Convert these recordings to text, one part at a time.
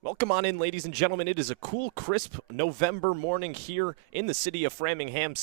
Welcome on in, ladies and gentlemen. It is a cool, crisp November morning here in the city of Framingham.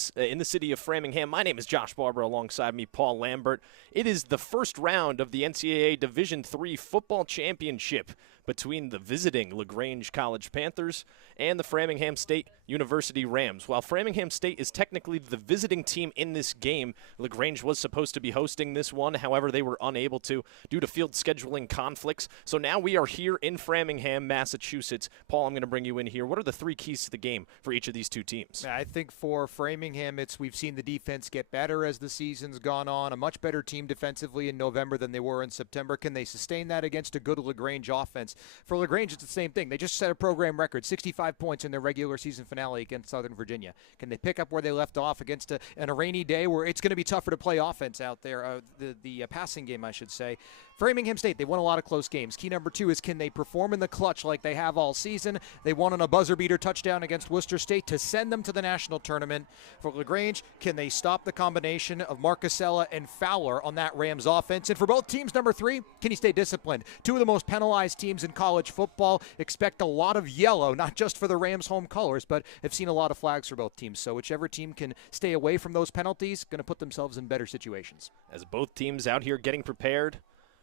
My name is Josh Barber. Alongside me, Paul Lambert. It is the first round of the NCAA Division III football championship between the visiting LaGrange College Panthers and the Framingham State University Rams. While Framingham State is technically the visiting team in this game, LaGrange was supposed to be hosting this one. However, they were unable to due to field scheduling conflicts. So now we are here in Framingham, Massachusetts. Paul, I'm going to bring you in here. What are the three keys to the game for each of these two teams? I think for Framingham, we've seen the defense get better as the season's gone on. A much better team defensively in November than they were in September. Can they sustain that against a good LaGrange offense? For LaGrange, it's the same thing. They just set a program record, 65 points in their regular season finale against Southern Virginia. Can they pick up where they left off against a rainy day where it's going to be tougher to play offense out there, the passing game, I should say. Framingham State, they won a lot of close games. Key number two is, can they perform in the clutch like they have all season? They won on a buzzer-beater touchdown against Worcester State to send them to the national tournament. For LaGrange, can they stop the combination of Marcusella and Fowler on that Rams offense? And for both teams, number three, can he stay disciplined? Two of the most penalized teams in college football. Expect a lot of yellow, not just for the Rams' home colors, but have seen a lot of flags for both teams. So whichever team can stay away from those penalties, going to put themselves in better situations. As both teams out here getting prepared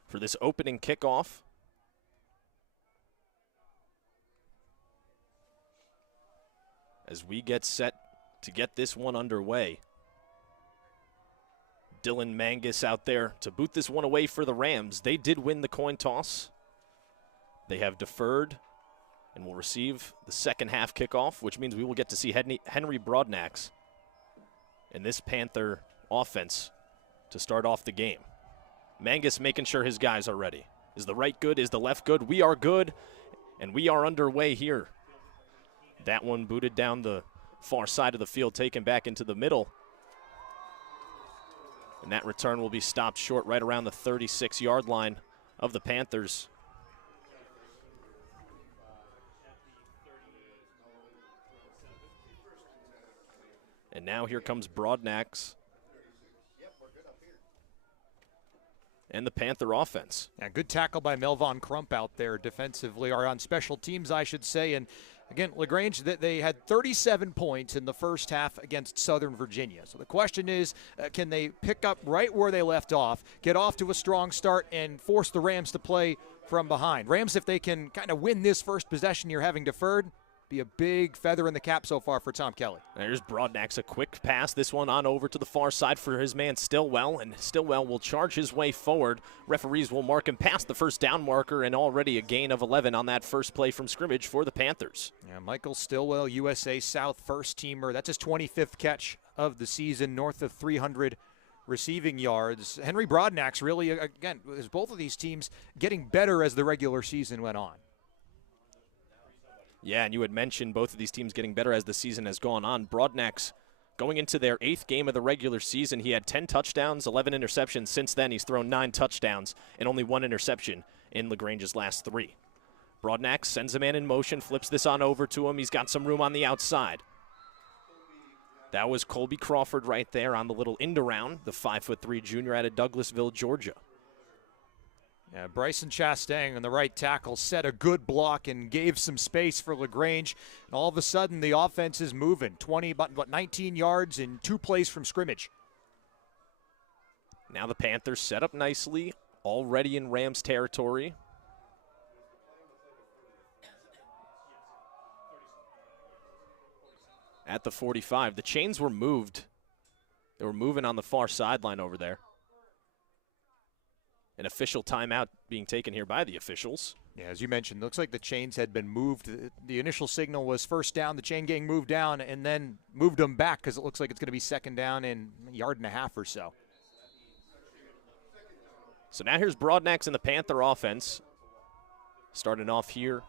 for this opening kickoff. As we get set to get this one underway. Dylan Mangus out there to boot this one away for the Rams. They did win the coin toss. They have deferred and will receive the second half kickoff, which means we will get to see Henry Broadnax and this Panther offense to start off the game. Mangus making sure his guys are ready. Is the right good? Is the left good? We are good, and we are underway here. That one booted down the far side of the field, taken back into the middle. And that return will be stopped short right around the 36-yard line of the Panthers. And now here comes Broadnax and the Panther offense. Yeah, good tackle by Melvon Crump out there defensively, or on special teams, I should say. And again, LaGrange, they had 37 points in the first half against Southern Virginia. So the question is, can they pick up right where they left off, get off to a strong start, and force the Rams to play from behind? Rams, if they can kind of win this first possession you're having deferred, be a big feather in the cap so far for Tom Kelly. There's Broadnax, a quick pass. This one on over to the far side for his man Stillwell, and Stillwell will charge his way forward. Referees will mark him past the first down marker, and already a gain of 11 on that first play from scrimmage for the Panthers. Yeah, Michael Stillwell, USA South first-teamer. That's his 25th catch of the season, north of 300 receiving yards. Henry Broadnax really, again, is both of these teams getting better as the regular season went on. Yeah, and you had mentioned both of these teams getting better as the season has gone on. Broadnax going into their 8th game of the regular season. He had 10 touchdowns, 11 interceptions. Since then, he's thrown 9 touchdowns and only 1 interception in LaGrange's last 3. Broadnax sends a man in motion, flips this on over to him. He's got some room on the outside. That was Colby Crawford right there on the little end around, the 5'3" junior out of Douglasville, Georgia. Yeah, Bryson Chastain on the right tackle set a good block and gave some space for LaGrange. And all of a sudden, the offense is moving. 19 yards in 2 plays from scrimmage. Now the Panthers set up nicely, already in Rams territory. At the 45, the chains were moved. They were moving on the far sideline over there. An official timeout being taken here by the officials. Yeah, as you mentioned, looks like the chains had been moved. The initial signal was first down. The chain gang moved down and then moved them back because it looks like it's going to be second down in a yard and a half or so. So now here's Broadnax and the Panther offense. Starting off here,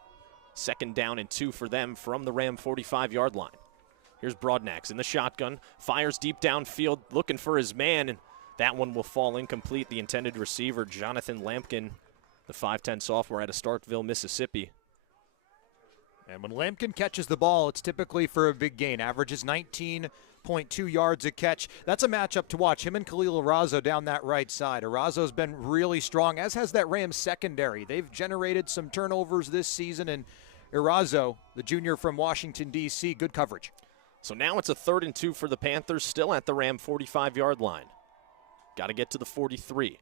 second down and 2 for them from the Ram 45-yard line. Here's Broadnax in the shotgun, fires deep downfield, looking for his man, and that one will fall incomplete. The intended receiver, Jonathan Lampkin, the 5'10 sophomore out of Starkville, Mississippi. And when Lampkin catches the ball, it's typically for a big gain. Averages 19.2 yards a catch. That's a matchup to watch. Him and Khalil Arazo down that right side. Arazo's been really strong, as has that Rams secondary. They've generated some turnovers this season, and Erazo, the junior from Washington, D.C., good coverage. So now it's a 3rd and 2 for the Panthers, still at the Ram 45-yard line. Got to get to the 43.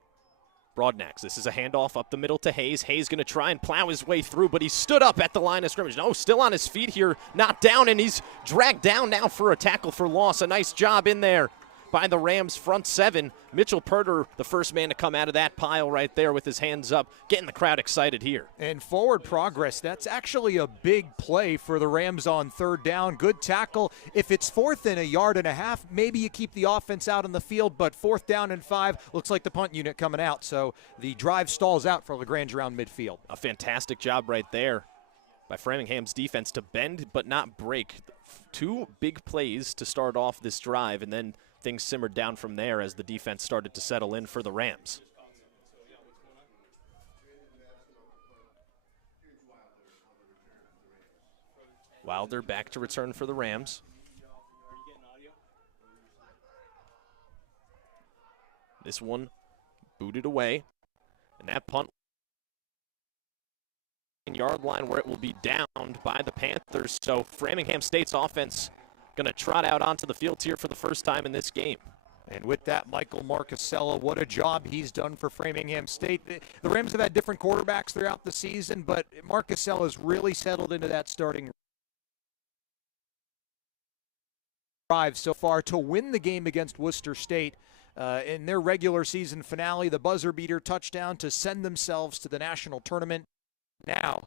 Broadnax, this is a handoff up the middle to Hayes. Hayes going to try and plow his way through, but he stood up at the line of scrimmage. No, still on his feet here, not down, and he's dragged down now for a tackle for loss. A nice job in there by the Rams front 7. Mitchell Purder, the first man to come out of that pile right there with his hands up, getting the crowd excited here. And forward progress, that's actually a big play for the Rams on 3rd down. Good tackle. If it's 4th and a yard and a half, maybe you keep the offense out on the field, but 4th down and 5, looks like the punt unit coming out. So the drive stalls out for LaGrange around midfield. A fantastic job right there by Framingham's defense to bend but not break. 2 big plays to start off this drive, and then things simmered down from there as the defense started to settle in for the Rams. Wilder back to return for the Rams. This one booted away, and that punt yard line where it will be downed by the Panthers. So Framingham State's offense going to trot out onto the field here for the first time in this game. And with that, Michael Marcusella, what a job he's done for Framingham State. The Rams have had different quarterbacks throughout the season, but Marcusella's really settled into that starting drive so far to win the game against Worcester State in their regular season finale, the buzzer beater touchdown to send themselves to the national tournament. Now,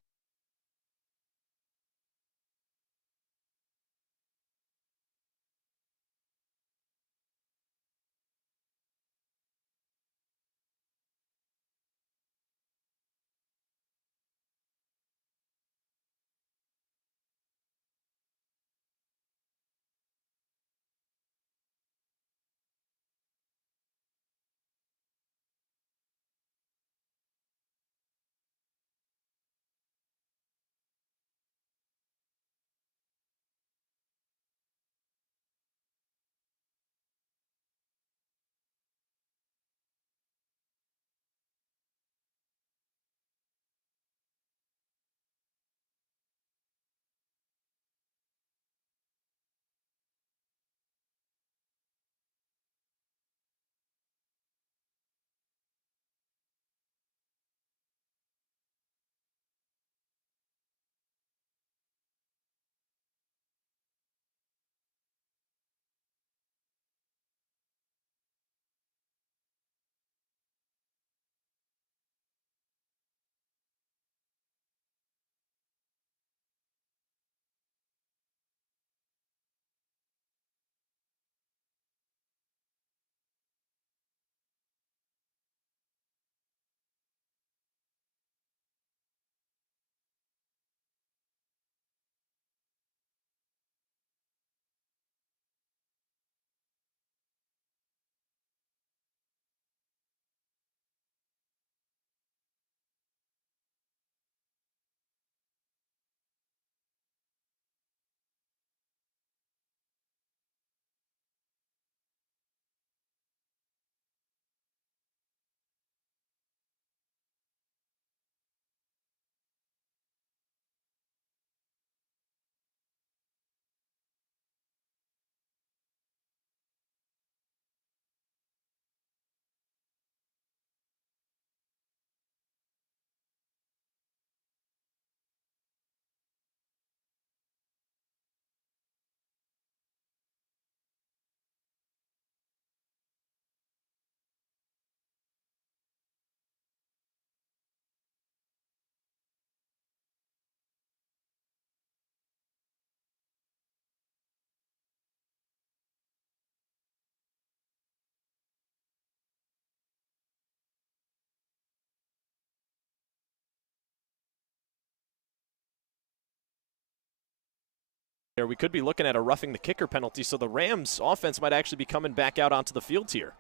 we could be looking at a roughing the kicker penalty, so the Rams offense might actually be coming back out onto the field here.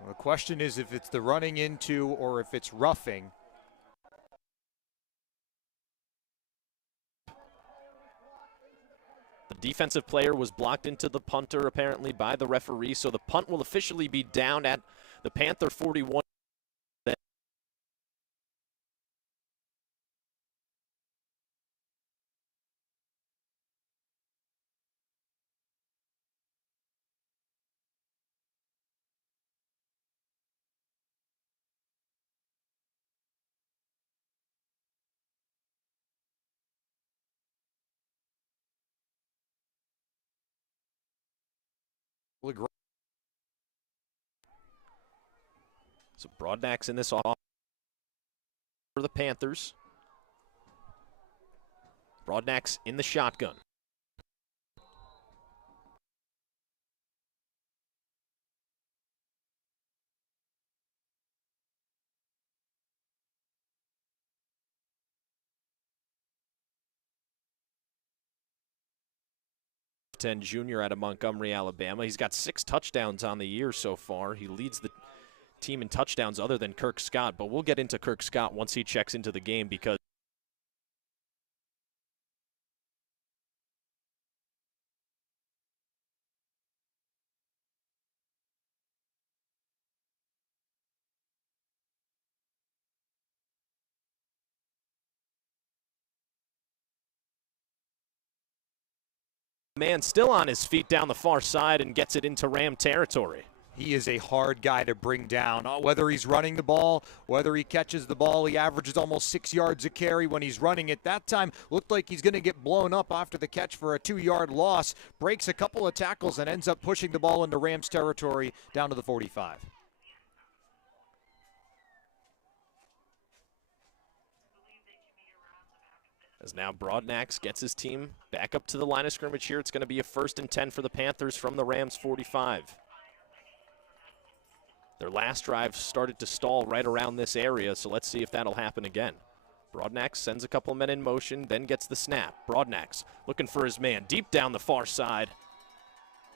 Well, the question is if it's the running into or if it's roughing. The defensive player was blocked into the punter apparently by the referee, so the punt will officially be down at the Panther 41. LaGrange. So Broadnax in this off for the Panthers. Broadnax in the shotgun. Junior out of Montgomery, Alabama. He's got 6 touchdowns on the year so far. He leads the team in touchdowns other than Kirk Scott, but we'll get into Kirk Scott once he checks into the game because man still on his feet down the far side and gets it into Ram territory. He is a hard guy to bring down. Whether he's running the ball, whether he catches the ball, he averages almost 6 yards a carry when he's running it. That time looked like he's going to get blown up after the catch for a 2-yard loss. Breaks a couple of tackles and ends up pushing the ball into Rams territory down to the 45. As now Broadnax gets his team back up to the line of scrimmage here. It's going to be a 1st and 10 for the Panthers from the Rams 45. Their last drive started to stall right around this area, so let's see if that'll happen again. Broadnax sends a couple of men in motion, then gets the snap. Broadnax looking for his man deep down the far side,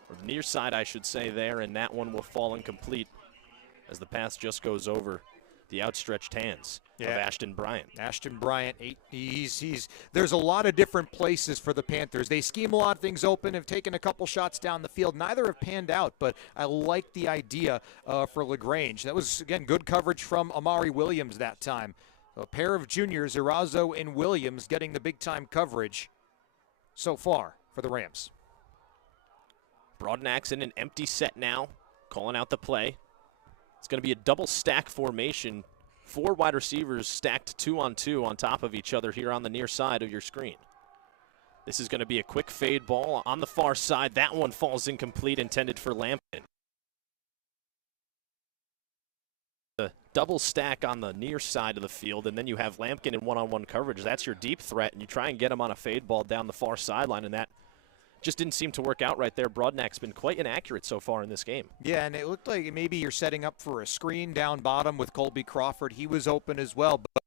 or the near side, I should say there, and that one will fall incomplete as the pass just goes over the outstretched hands of Ashton Bryant. Ashton Bryant, there's a lot of different places for the Panthers. They scheme a lot of things open, have taken a couple shots down the field. Neither have panned out, but I like the idea for LaGrange. That was, again, good coverage from Amari Williams that time. A pair of juniors, Erazo and Williams, getting the big-time coverage so far for the Rams. Broadnax in an empty set now, calling out the play. It's going to be a double stack formation. 4 wide receivers stacked 2-on-2 on top of each other here on the near side of your screen. This is going to be a quick fade ball on the far side. That one falls incomplete, intended for Lampkin. The double stack on the near side of the field, and then you have Lampkin in one-on-one coverage. That's your deep threat, and you try and get him on a fade ball down the far sideline, and that just didn't seem to work out right there. Broadnax's been quite inaccurate so far in this game. Yeah, and it looked like maybe you're setting up for a screen down bottom with Colby Crawford. He was open as well, but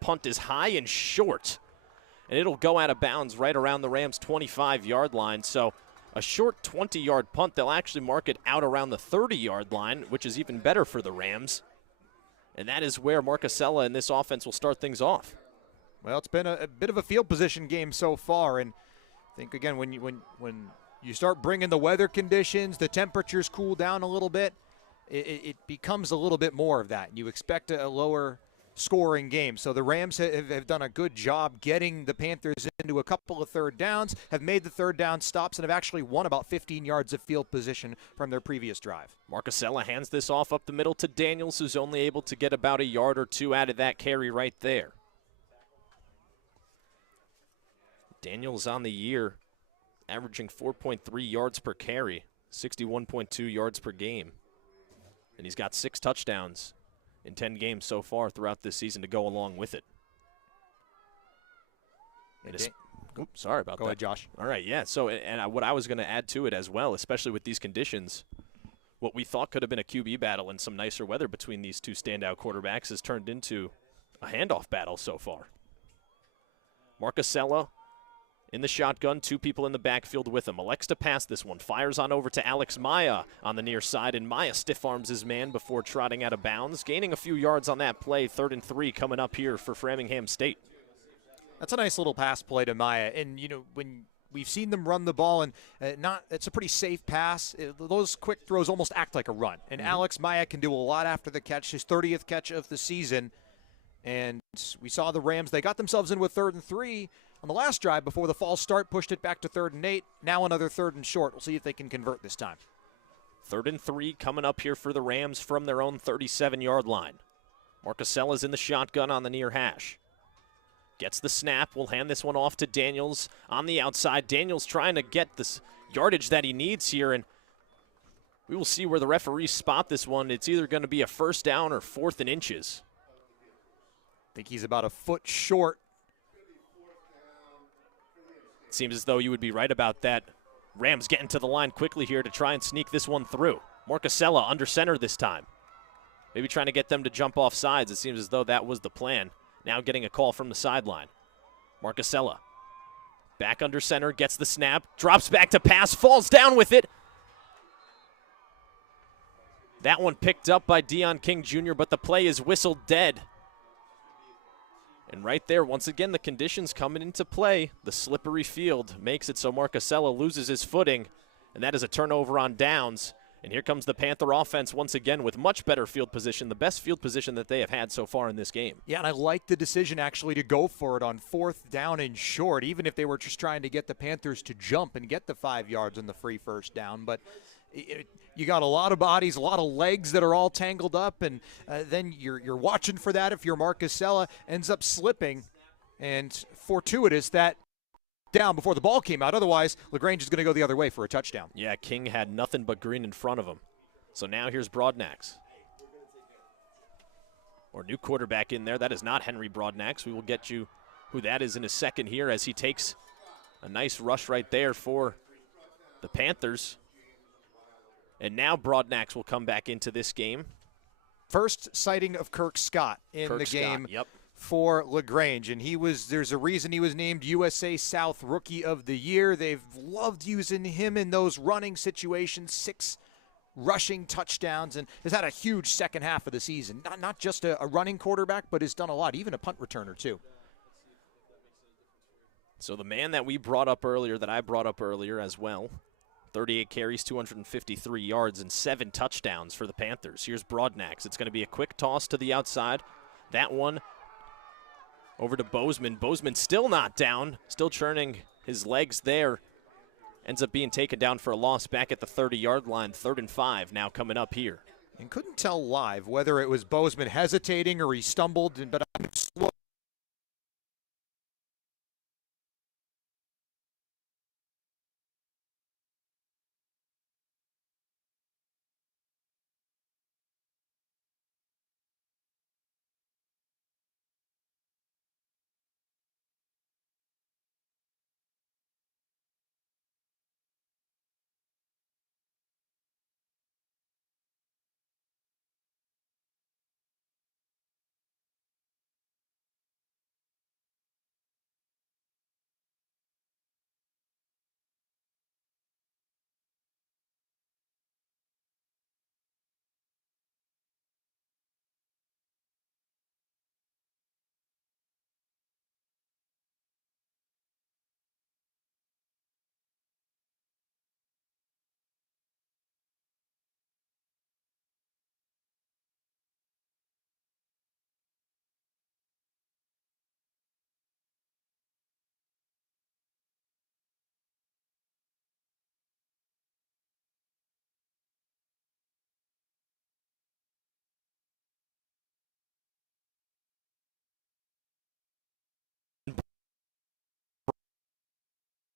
Punt is high and short, and it'll go out of bounds right around the Rams' 25-yard line. So a short 20-yard punt, they'll actually mark it out around the 30-yard line, which is even better for the Rams. And that is where Marcasella and this offense will start things off. Well, it's been a bit of a field position game so far, and I think, again, when you start bringing the weather conditions, the temperatures cool down a little bit, it becomes a little bit more of that. You expect a lower scoring game. So the Rams have done a good job getting the Panthers into a couple of third downs, have made the third down stops, and have actually won about 15 yards of field position from their previous drive. Marcasella hands this off up the middle to Daniels, who's only able to get about a yard or two out of that carry right there. Daniels on the year averaging 4.3 yards per carry, 61.2 yards per game. And he's got 6 touchdowns in 10 games so far throughout this season to go along with it. Oops, sorry about that. Go ahead, Josh. All right, yeah. So, and what I was going to add to it as well, especially with these conditions, what we thought could have been a QB battle and some nicer weather between these two standout quarterbacks has turned into a handoff battle so far. Marcusella in the shotgun, two people in the backfield with him. Elects to pass this one, fires on over to Alex Maya on the near side, and Maya stiff arms his man before trotting out of bounds, gaining a few yards on that play. 3rd and 3 coming up here for Framingham State. That's a nice little pass play to Maya, and when we've seen them run the ball, and it's a pretty safe pass. Those quick throws almost act like a run, and Alex Maya can do a lot after the catch, his 30th catch of the season. And we saw the Rams, they got themselves in with 3rd and 3 on the last drive before the false start, pushed it back to 3rd and 8. Now another 3rd and short. We'll see if they can convert this time. 3rd and 3 coming up here for the Rams from their own 37-yard line. Marcusella's in the shotgun on the near hash. Gets the snap. We'll hand this one off to Daniels on the outside. Daniels trying to get this yardage that he needs here, and we will see where the referees spot this one. It's either going to be a 1st down or 4th and inches. I think he's about a foot short. It seems as though you would be right about that. Rams getting to the line quickly here to try and sneak this one through. Marcusella under center this time. Maybe trying to get them to jump off sides. It seems as though that was the plan. Now getting a call from the sideline. Marcusella back under center, gets the snap, drops back to pass, falls down with it. That one picked up by Deion King Jr., but the play is whistled dead. And right there, once again, the conditions coming into play. The slippery field makes it so Marcusella loses his footing, and that is a turnover on downs. And here comes the Panther offense once again with much better field position, the best field position that they have had so far in this game. Yeah, and I like the decision actually to go for it on 4th down and short, even if they were just trying to get the Panthers to jump and get the 5 yards on the free 1st down. But you got a lot of bodies, a lot of legs that are all tangled up, and then you're watching for that if your Marcusella ends up slipping. And fortuitous that down before the ball came out. Otherwise, LaGrange is going to go the other way for a touchdown. Yeah, King had nothing but green in front of him. So now here's Broadnax. Or new quarterback in there. That is not Henry Broadnax. We will get you who that is in a second here as he takes a nice rush right there for the Panthers. And now Broadnax will come back into this game. First sighting of Kirk Scott in the game. Yep. For LaGrange, and there's a reason he was named USA South Rookie of the Year. They've loved using him in those running situations, 6 rushing touchdowns, and has had a huge second half of the season. Not just a running quarterback, but has done a lot, even a punt returner too. So the man that we brought up earlier, that I brought up earlier as well, 38 carries, 253 yards, and 7 touchdowns for the Panthers. Here's Broadnax. It's going to be a quick toss to the outside. That one over to Bozeman. Bozeman still not down, still churning his legs there. Ends up being taken down for a loss back at the 30-yard line. 3rd and 5 now coming up here. And couldn't tell live whether it was Bozeman hesitating or he stumbled, but I'm slow.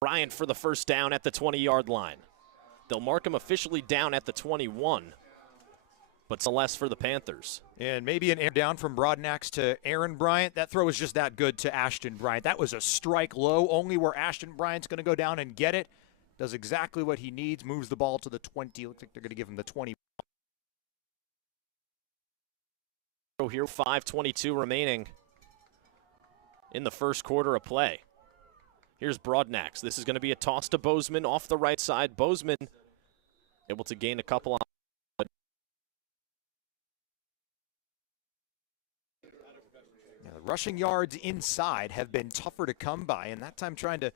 Bryant for the 1st down at the 20-yard line. They'll mark him officially down at the 21. but still less for the Panthers. And maybe an air down from Broadnax to Aaron Bryant. That throw was just that good to Ashton Bryant. That was a strike low, only where Ashton Bryant's going to go down and get it. Does exactly what he needs, moves the ball to the 20. Looks like they're going to give him the 20. Here, 5:22 remaining in the first quarter of play. Here's Broadnax. This is going to be a toss to Bozeman off the right side. Bozeman able to gain a couple on. Now, the rushing yards inside have been tougher to come by, and that time trying to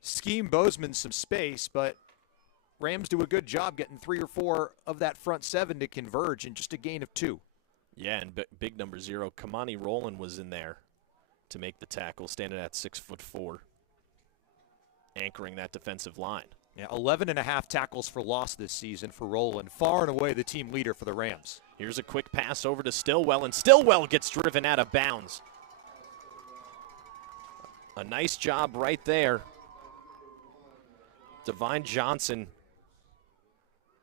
scheme Bozeman some space, but Rams do a good job getting 3 or 4 of that front 7 to converge in just a gain of 2. Yeah, and big number 0, Kamani Rowland was in there to make the tackle, standing at 6'4", anchoring that defensive line. Yeah, 11.5 tackles for loss this season for Rowland, far and away the team leader for the Rams. Here's a quick pass over to Stillwell, and Stillwell gets driven out of bounds. A nice job right there. Devine Johnson.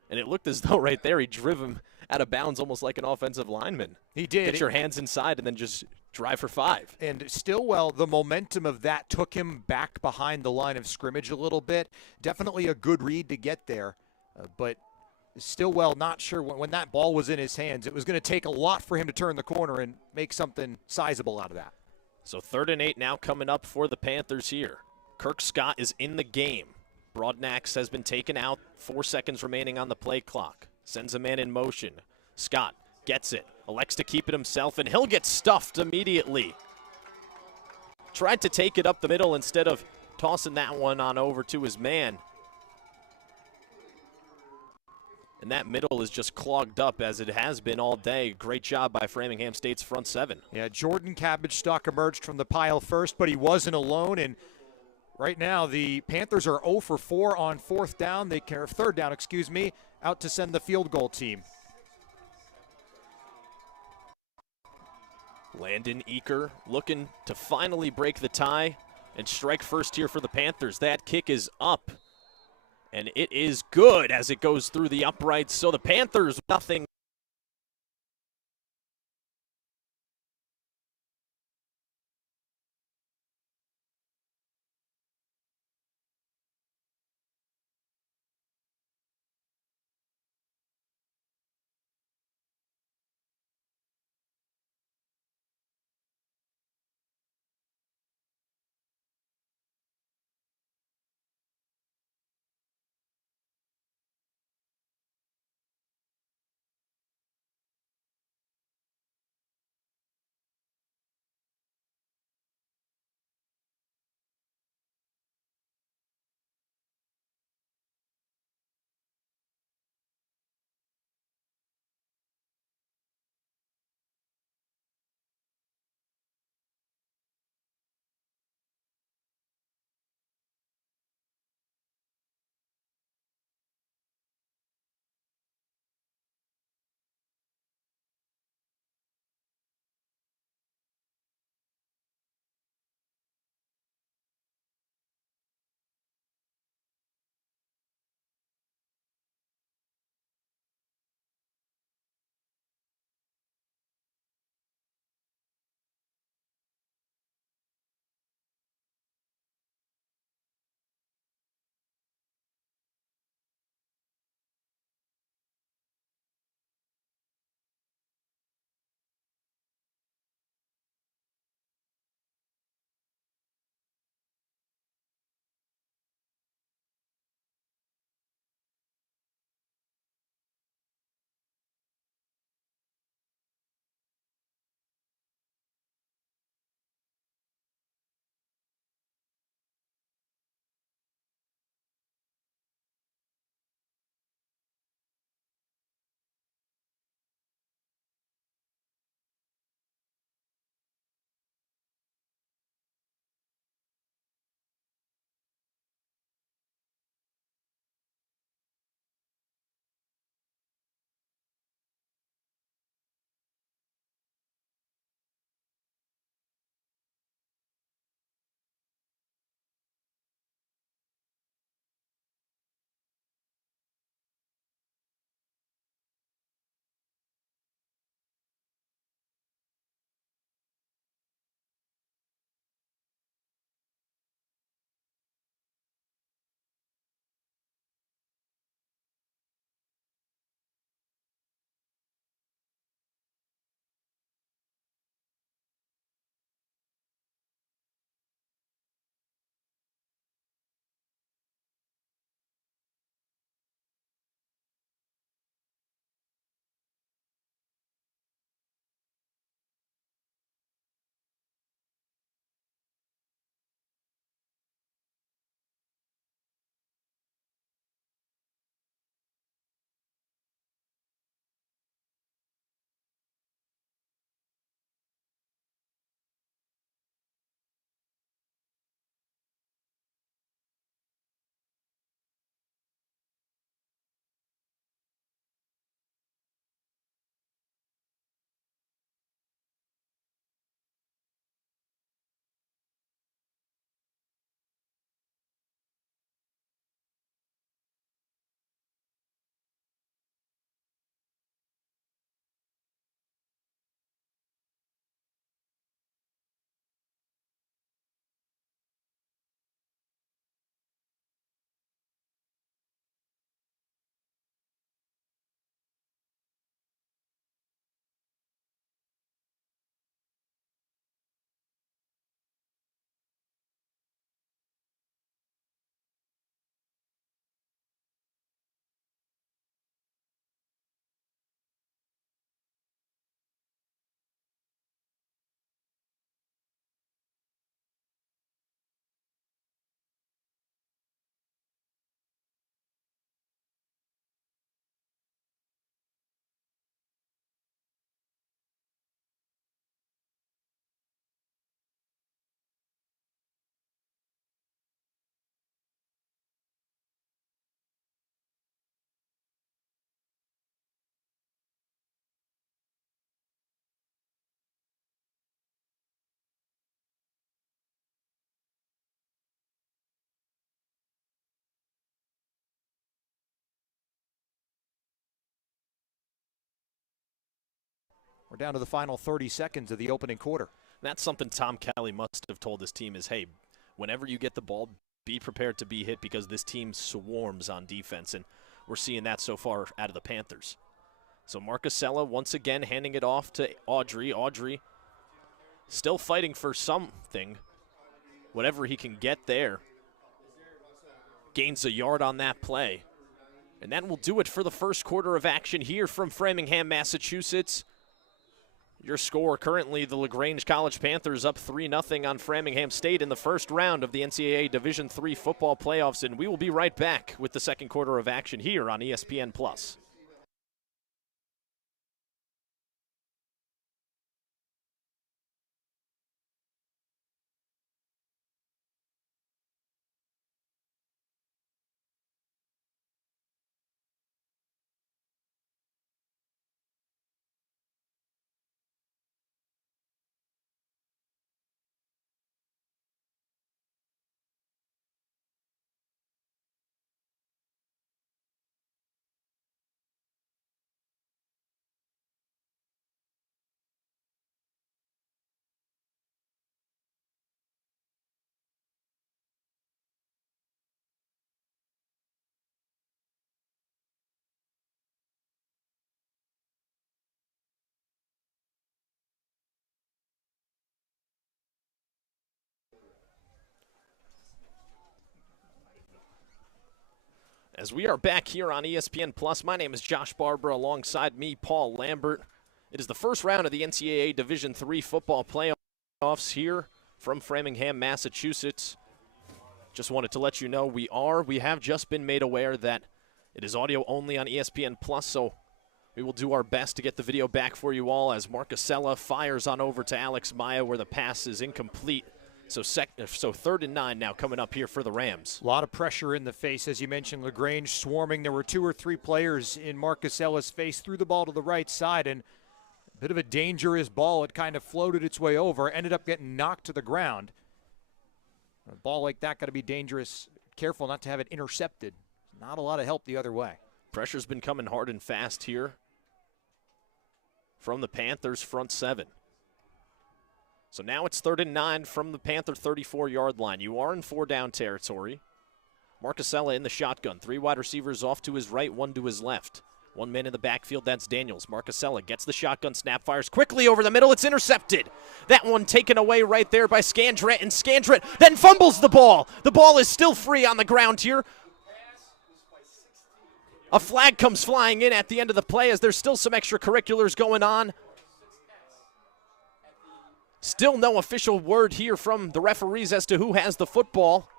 And it looked as though right there he drove him out of bounds almost like an offensive lineman. He did. Get your hands inside and then just drive for 5. And Stillwell, the momentum of that took him back behind the line of scrimmage a little bit. Definitely a good read to get there. But Stillwell not sure when that ball was in his hands, it was going to take a lot for him to turn the corner and make something sizable out of that. So 3rd and 8 now coming up for the Panthers here. Kirk Scott is in the game. Broadnax has been taken out. 4 seconds remaining on the play clock. Sends a man in motion. Scott gets it. Elects to keep it himself, and he'll get stuffed immediately. Tried to take it up the middle instead of tossing that one on over to his man. And that middle is just clogged up as it has been all day. Great job by Framingham State's front 7. Yeah, Jordan Cabbage-Stock emerged from the pile first, but he wasn't alone. And right now, the Panthers are 0 for 4 on 4th down. They can, or 3rd down, excuse me, out to send the field goal team. Landon Eaker looking to finally break the tie and strike first here for the Panthers. That kick is up, and it is good as it goes through the uprights. So the Panthers, nothing. We're down to the final 30 seconds of the opening quarter. That's something Tom Kelly must have told his team is, hey, whenever you get the ball, be prepared to be hit because this team swarms on defense, and we're seeing that so far out of the Panthers. So Marcusella once again handing it off to Audrey. Audrey still fighting for something, whatever he can get there. Gains a yard on that play. And that will do it for the first quarter of action here from Framingham, Massachusetts. Your score currently, the LaGrange College Panthers up 3-0 on Framingham State in the first round of the NCAA Division III football playoffs, and we will be right back with the second quarter of action here on ESPN+. As we are back here on ESPN+, my name is Josh Barber, alongside me, Paul Lambert. It is the first round of the NCAA Division III football playoffs here from Framingham, Massachusetts. Just wanted to let you know we have just been made aware that it is audio only on ESPN+, so we will do our best to get the video back for you all as Marcusella fires on over to Alex Maya where the pass is incomplete. So 3rd and 9 now coming up here for the Rams. A lot of pressure in the face, as you mentioned. LaGrange swarming. There were 2 or 3 players in Marcusella's face. Threw the ball to the right side, and a bit of a dangerous ball. It kind of floated its way over. Ended up getting knocked to the ground. A ball like that got to be dangerous. Careful not to have it intercepted. Not a lot of help the other way. Pressure's been coming hard and fast here from the Panthers' front 7. So now it's 3rd and 9 from the Panther 34-yard line. You are in 4-down territory. Marcusella in the shotgun. 3 wide receivers off to his right, 1 to his left. 1 man in the backfield, that's Daniels. Marcusella gets the shotgun, snap, fires quickly over the middle. It's intercepted. That one taken away right there by Scandrett, and Scandrett then fumbles the ball. The ball is still free on the ground here. A flag comes flying in at the end of the play as there's still some extracurriculars going on. Still no official word here from the referees as to who has the football.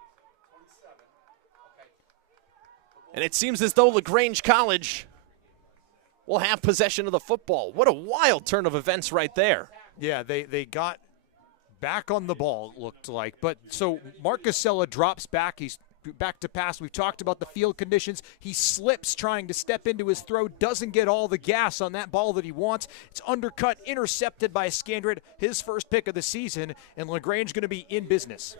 And it seems as though LaGrange College will have possession of the football. What a wild turn of events right there. Yeah, they got back on the ball, it looked like. But so Marcusella drops back. He's back to pass. We've talked about the field conditions. He slips trying to step into his throw, doesn't get all the gas on that ball that he wants. It's undercut, intercepted by Scandrett, his first pick of the season, and LaGrange going to be in business.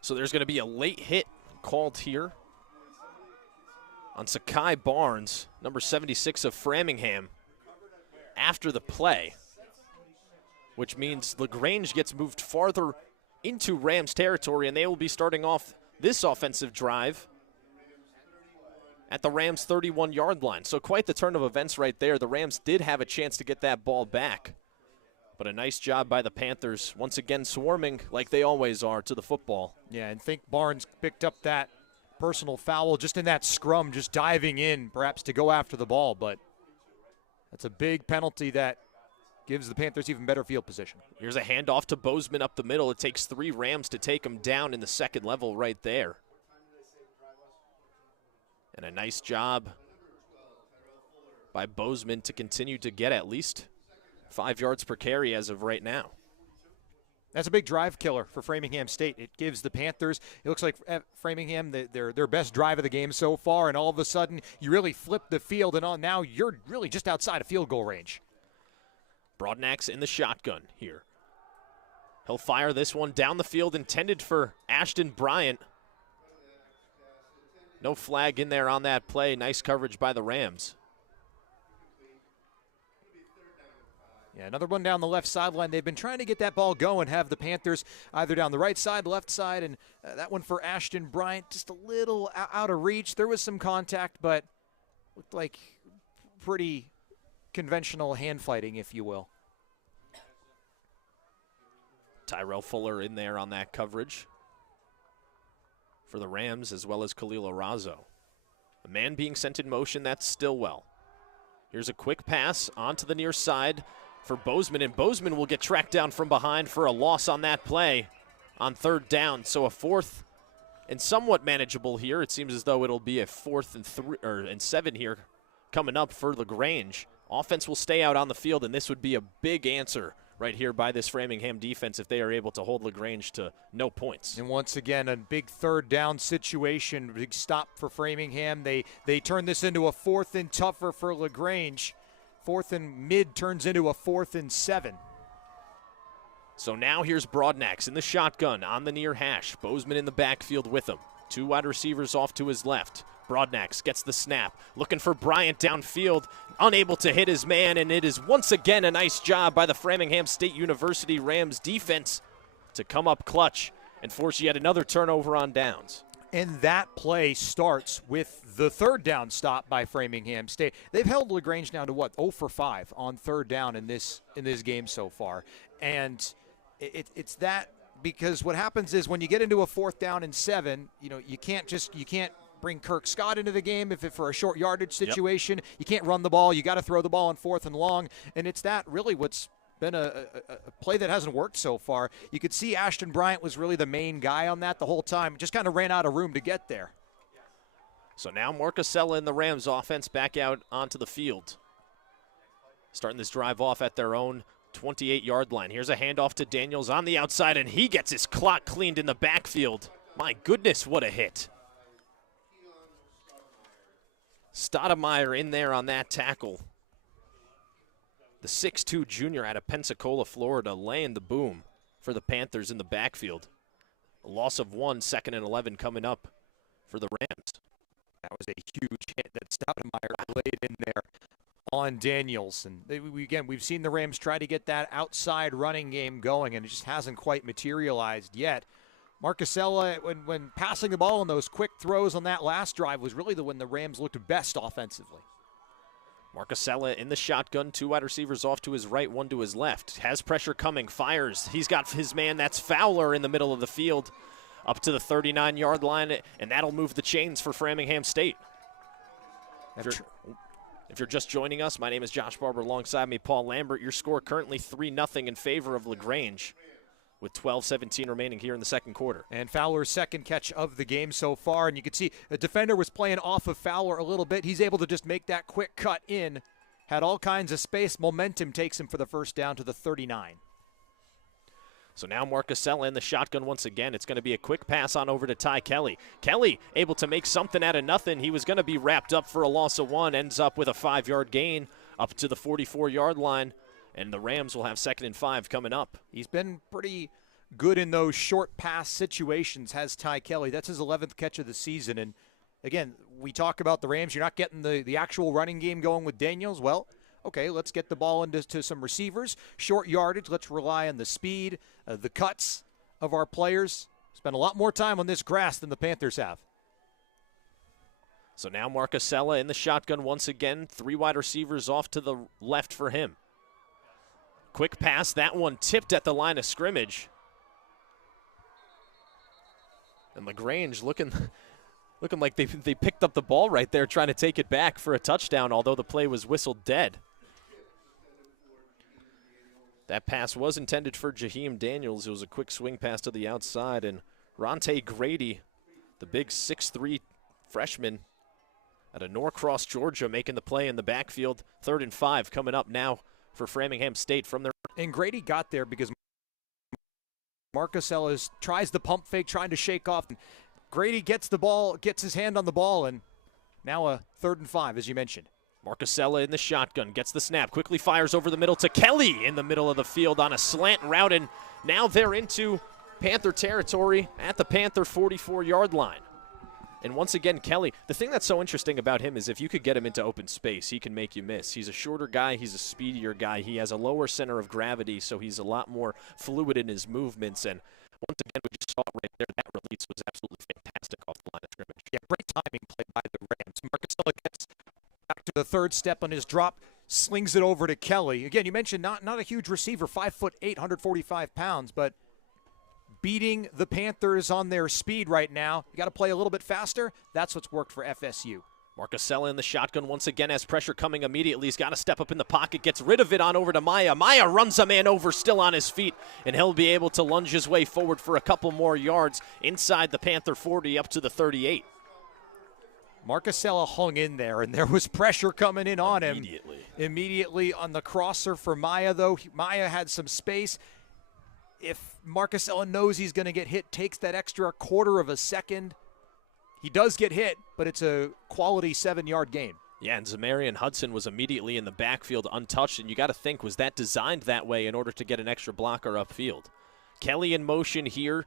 So there's going to be a late hit called here on Sakai Barnes, number 76 of Framingham, after the play, which means LaGrange gets moved farther into Rams territory, and they will be starting off this offensive drive at the Rams' 31-yard line. So quite the turn of events right there. The Rams did have a chance to get that ball back, but a nice job by the Panthers, once again swarming like they always are to the football. Yeah, and think Barnes picked up that personal foul just in that scrum, just diving in perhaps to go after the ball, but that's a big penalty that gives the Panthers even better field position. Here's a handoff to Bozeman up the middle. It takes 3 Rams to take him down in the second level right there. And a nice job by Bozeman to continue to get at least 5 yards per carry as of right now. That's a big drive killer for Framingham State. It gives the Panthers, it looks like Framingham, their best drive of the game so far, and all of a sudden you really flip the field, and now you're really just outside of field goal range. Broadnax in the shotgun here. He'll fire this one down the field, intended for Ashton Bryant. No flag in there on that play. Nice coverage by the Rams. Yeah, another one down the left sideline. They've been trying to get that ball going, have the Panthers either down the right side, left side, and that one for Ashton Bryant just a little out of reach. There was some contact, but looked like pretty conventional hand fighting, if you will. Tyrell Fuller in there on that coverage for the Rams, as well as Khalil Arazo. The man being sent in motion, that's Stillwell. Here's a quick pass onto the near side for Bozeman, and Bozeman will get tracked down from behind for a loss on that play on 3rd down. So a 4th and somewhat manageable here. It seems as though it'll be a 4th and 7 here coming up for LaGrange. Offense will stay out on the field, and this would be a big answer right here by this Framingham defense if they are able to hold LaGrange to no points. And once again, a big 3rd down situation, big stop for Framingham. They turn this into a 4th and tougher for LaGrange. 4th and mid turns into a 4th and 7. So now here's Broadnax in the shotgun on the near hash. Bozeman in the backfield with him. 2 wide receivers off to his left. Broadnax gets the snap, looking for Bryant downfield, unable to hit his man, and it is once again a nice job by the Framingham State University Rams defense to come up clutch and force yet another turnover on downs. And that play starts with the 3rd down stop by Framingham State. They've held LaGrange now to what, 0 for 5 on 3rd down in this game so far. And it's that, because what happens is when you get into a 4th down and 7, you can't bring Kirk Scott into the game if for a short yardage situation. Yep. You can't run the ball. You got to throw the ball on 4th and long. And it's that really what's been a play that hasn't worked so far. You could see Ashton Bryant was really the main guy on that the whole time. Just kind of ran out of room to get there. So now Marcusella and the Rams offense back out onto the field. Starting this drive off at their own 28-yard line. Here's a handoff to Daniels on the outside, and he gets his clock cleaned in the backfield. My goodness, what a hit. Stoudemire in there on that tackle. The 6'2 junior out of Pensacola, Florida, laying the boom for the Panthers in the backfield. A loss of 1, 2nd and 11 coming up for the Rams. That was a huge hit that Stoudemire laid in there on Daniels. And we've seen the Rams try to get that outside running game going, and it just hasn't quite materialized yet. Marcusella, when passing the ball on those quick throws on that last drive, was really when the Rams looked best offensively. Marcusella in the shotgun, 2 wide receivers off to his right, 1 to his left. Has pressure coming, fires. He's got his man, that's Fowler, in the middle of the field, up to the 39-yard line, and that'll move the chains for Framingham State. If you're just joining us, my name is Josh Barber. Alongside me, Paul Lambert. Your score currently 3-0 in favor of LaGrange, with 12:17 remaining here in the 2nd quarter. And Fowler's 2nd catch of the game so far. And you can see the defender was playing off of Fowler a little bit. He's able to just make that quick cut in. Had all kinds of space. Momentum takes him for the 1st down to the 39. So now Marcusella in the shotgun once again. It's going to be a quick pass on over to Ty Kelly. Kelly able to make something out of nothing. He was going to be wrapped up for a loss of 1. Ends up with a 5-yard gain up to the 44-yard line. And the Rams will have 2nd and 5 coming up. He's been pretty good in those short pass situations, has Ty Kelly. That's his 11th catch of the season. And, again, we talk about the Rams. You're not getting the actual running game going with Daniels. Well, okay, let's get the ball into some receivers. Short yardage. Let's rely on the speed, the cuts of our players. Spend a lot more time on this grass than the Panthers have. So now Marcusella in the shotgun once again. 3 wide receivers off to the left for him. Quick pass, that one tipped at the line of scrimmage. And LaGrange looking like they picked up the ball right there, trying to take it back for a touchdown, although the play was whistled dead. That pass was intended for Jaheim Daniels. It was a quick swing pass to the outside, and Ronte Grady, the big 6'3 freshman out of Norcross, Georgia, making the play in the backfield. 3rd and 5 coming up now for Framingham State from their. And Grady got there because Marcusella tries the pump fake, trying to shake off. Grady gets the ball, gets his hand on the ball, and now a 3rd and 5, as you mentioned. Marcusella in the shotgun, gets the snap, quickly fires over the middle to Kelly in the middle of the field on a slant route, and now they're into Panther territory at the Panther 44-yard line. And once again, Kelly, the thing that's so interesting about him is if you could get him into open space, he can make you miss. He's a shorter guy. He's a speedier guy. He has a lower center of gravity, so he's a lot more fluid in his movements. And once again, we just saw it right there. That release was absolutely fantastic off the line of scrimmage. Yeah, great timing play by the Rams. Marcus gets back to the third step on his drop, slings it over to Kelly. Again, you mentioned not a huge receiver, 5'8", 145 pounds, but beating the Panthers on their speed right now. You got to play a little bit faster. That's what's worked for FSU. Marcusella in the shotgun once again has pressure coming immediately. He's got to step up in the pocket, gets rid of it on over to Maya. Maya runs a man over, still on his feet, and he'll be able to lunge his way forward for a couple more yards inside the Panther 40 up to the 38. Marcusella hung in there, and there was pressure coming in on him. Immediately on the crosser for Maya, though. Maya had some space. If Marcusella knows he's going to get hit, takes that extra quarter of a second. He does get hit, but it's a quality 7-yard gain. Yeah, and Zamarian Hudson was immediately in the backfield untouched, and you got to think, was that designed that way in order to get an extra blocker upfield? Kelly in motion here.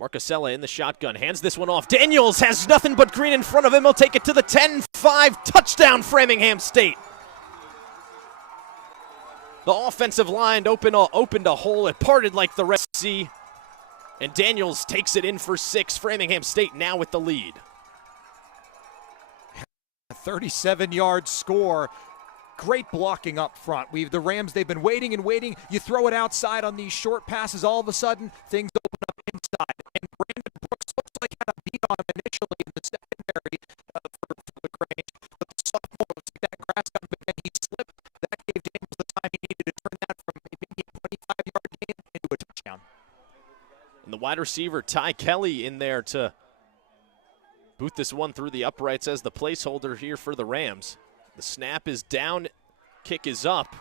Marcusella in the shotgun, hands this one off. Daniels has nothing but green in front of him. He'll take it to the 10-5, touchdown Framingham State. The offensive line opened a hole. It parted like the Red Sea. And Daniels takes it in for 6. Framingham State now with the lead. A 37-yard score. Great blocking up front. The Rams, they've been waiting and waiting. You throw it outside on these short passes, all of a sudden, things open up inside. And Brandon Brooks looks like he had a beat on him initially in the secondary for LaGrange. But the sophomore looks like that grass gun, but then he slipped. That gave Daniels the time he needed to turn that from maybe a 25-yard gain into a touchdown. And the wide receiver, Ty Kelly, in there to boot this one through the uprights as the placeholder here for the Rams. The snap is down, kick is up,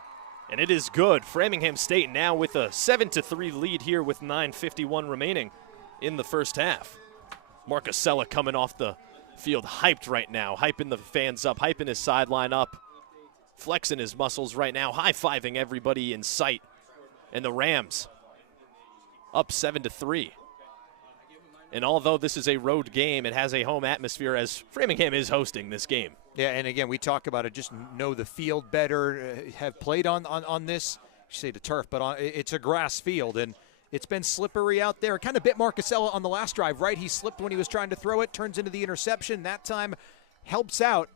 and it is good. Framingham State now with a 7-3 lead here with 9:51 remaining in the first half. Marcusella coming off the field hyped right now, hyping the fans up, hyping his sideline up, flexing his muscles right now, high-fiving everybody in sight. And the Rams up 7-3. And although this is a road game, it has a home atmosphere as Framingham is hosting this game. Yeah, and again, we talk about it, just know the field better, have played on this, you say the turf, but it's a grass field, and it's been slippery out there. Kind of bit Marcusella on the last drive, right? He slipped when he was trying to throw it, turns into the interception. That time helps out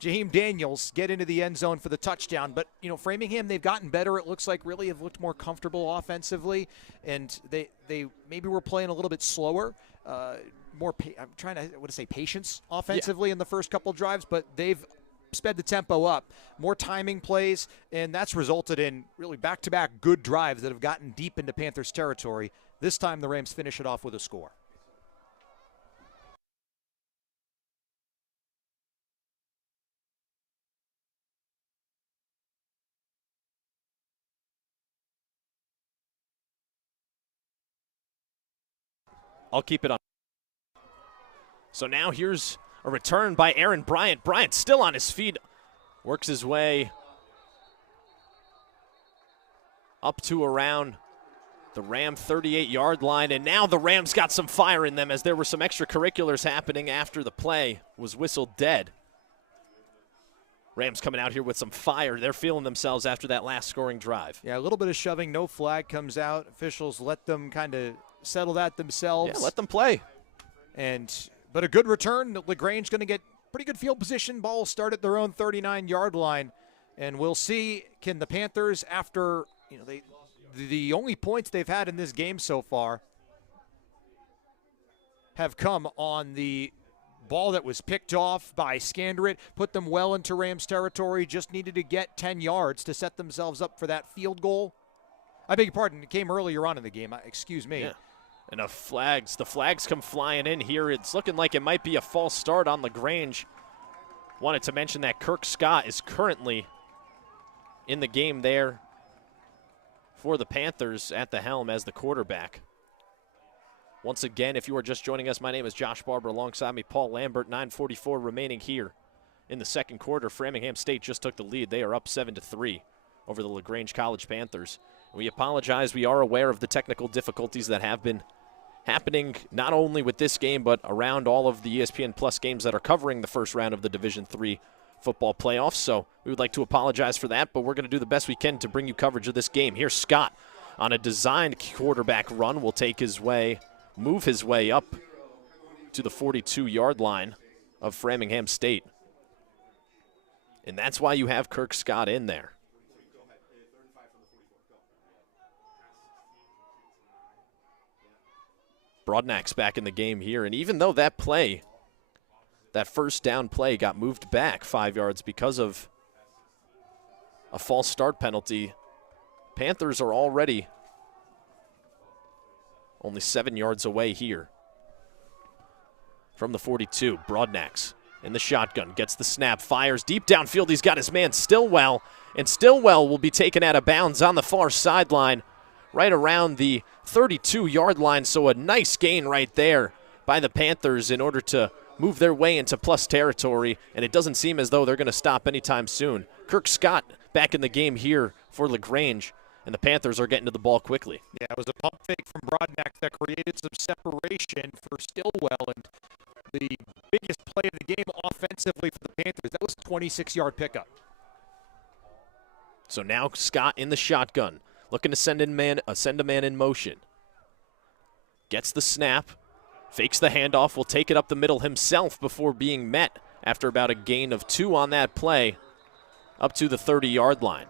Jaheim Daniels get into the end zone for the touchdown. But, Framingham, they've gotten better. It looks like really have looked more comfortable offensively, and they maybe were playing a little bit slower. I'm trying to say patience offensively in the first couple drives, but they've sped the tempo up. More timing plays, and that's resulted in really back-to-back good drives that have gotten deep into Panthers territory. This time the Rams finish it off with a score. I'll keep it on. So now here's a return by Aaron Bryant. Bryant still on his feet, works his way up to around the Ram 38-yard line, and now the Rams got some fire in them as there were some extracurriculars happening after the play was whistled dead. Rams coming out here with some fire. They're feeling themselves after that last scoring drive. Yeah, a little bit of shoving, no flag comes out. Officials let them kind of settle that themselves. Yeah, let them play. But a good return. LaGrange going to get pretty good field position. Ball will start at their own 39-yard line. And we'll see, can the Panthers, after the only points they've had in this game so far have come on the ball that was picked off by Scanderit, put them well into Rams territory, just needed to get 10 yards to set themselves up for that field goal. I beg your pardon, it came earlier on in the game. Excuse me. Yeah. And the flags come flying in here. It's looking like it might be a false start on LaGrange. Wanted to mention that Kirk Scott is currently in the game there for the Panthers at the helm as the quarterback. Once again, if you are just joining us, my name is Josh Barber. Alongside me, Paul Lambert. 9:44 remaining here in the second quarter. Framingham State just took the lead. They are up 7-3 over the LaGrange College Panthers. We apologize. We are aware of the technical difficulties that have been happening not only with this game but around all of the ESPN Plus games that are covering the first round of the Division III football playoffs. So we would like to apologize for that, but we're going to do the best we can to bring you coverage of this game. Here's Scott on a designed quarterback run. Will move his way up to the 42-yard line of Framingham State. And that's why you have Kirk Scott in there. Broadnack's back in the game here, and even though that first down play got moved back 5 yards because of a false start penalty, Panthers are already only 7 yards away here from the 42. Broadnack's in the shotgun, gets the snap, fires deep downfield. He's got his man Stillwell, and Stillwell will be taken out of bounds on the far sideline right around the 32-yard line. So a nice gain right there by the Panthers in order to move their way into plus territory, and it doesn't seem as though they're going to stop anytime soon. Kirk Scott back in the game here for LaGrange, and the Panthers are getting to the ball quickly. Yeah, it was a pump fake from Broadnack that created some separation for Stillwell, and the biggest play of the game offensively for the Panthers. That was a 26-yard pickup. So now Scott in the shotgun, looking to send a man in motion. Gets the snap, fakes the handoff, will take it up the middle himself before being met after about a gain of 2 on that play up to the 30-yard line.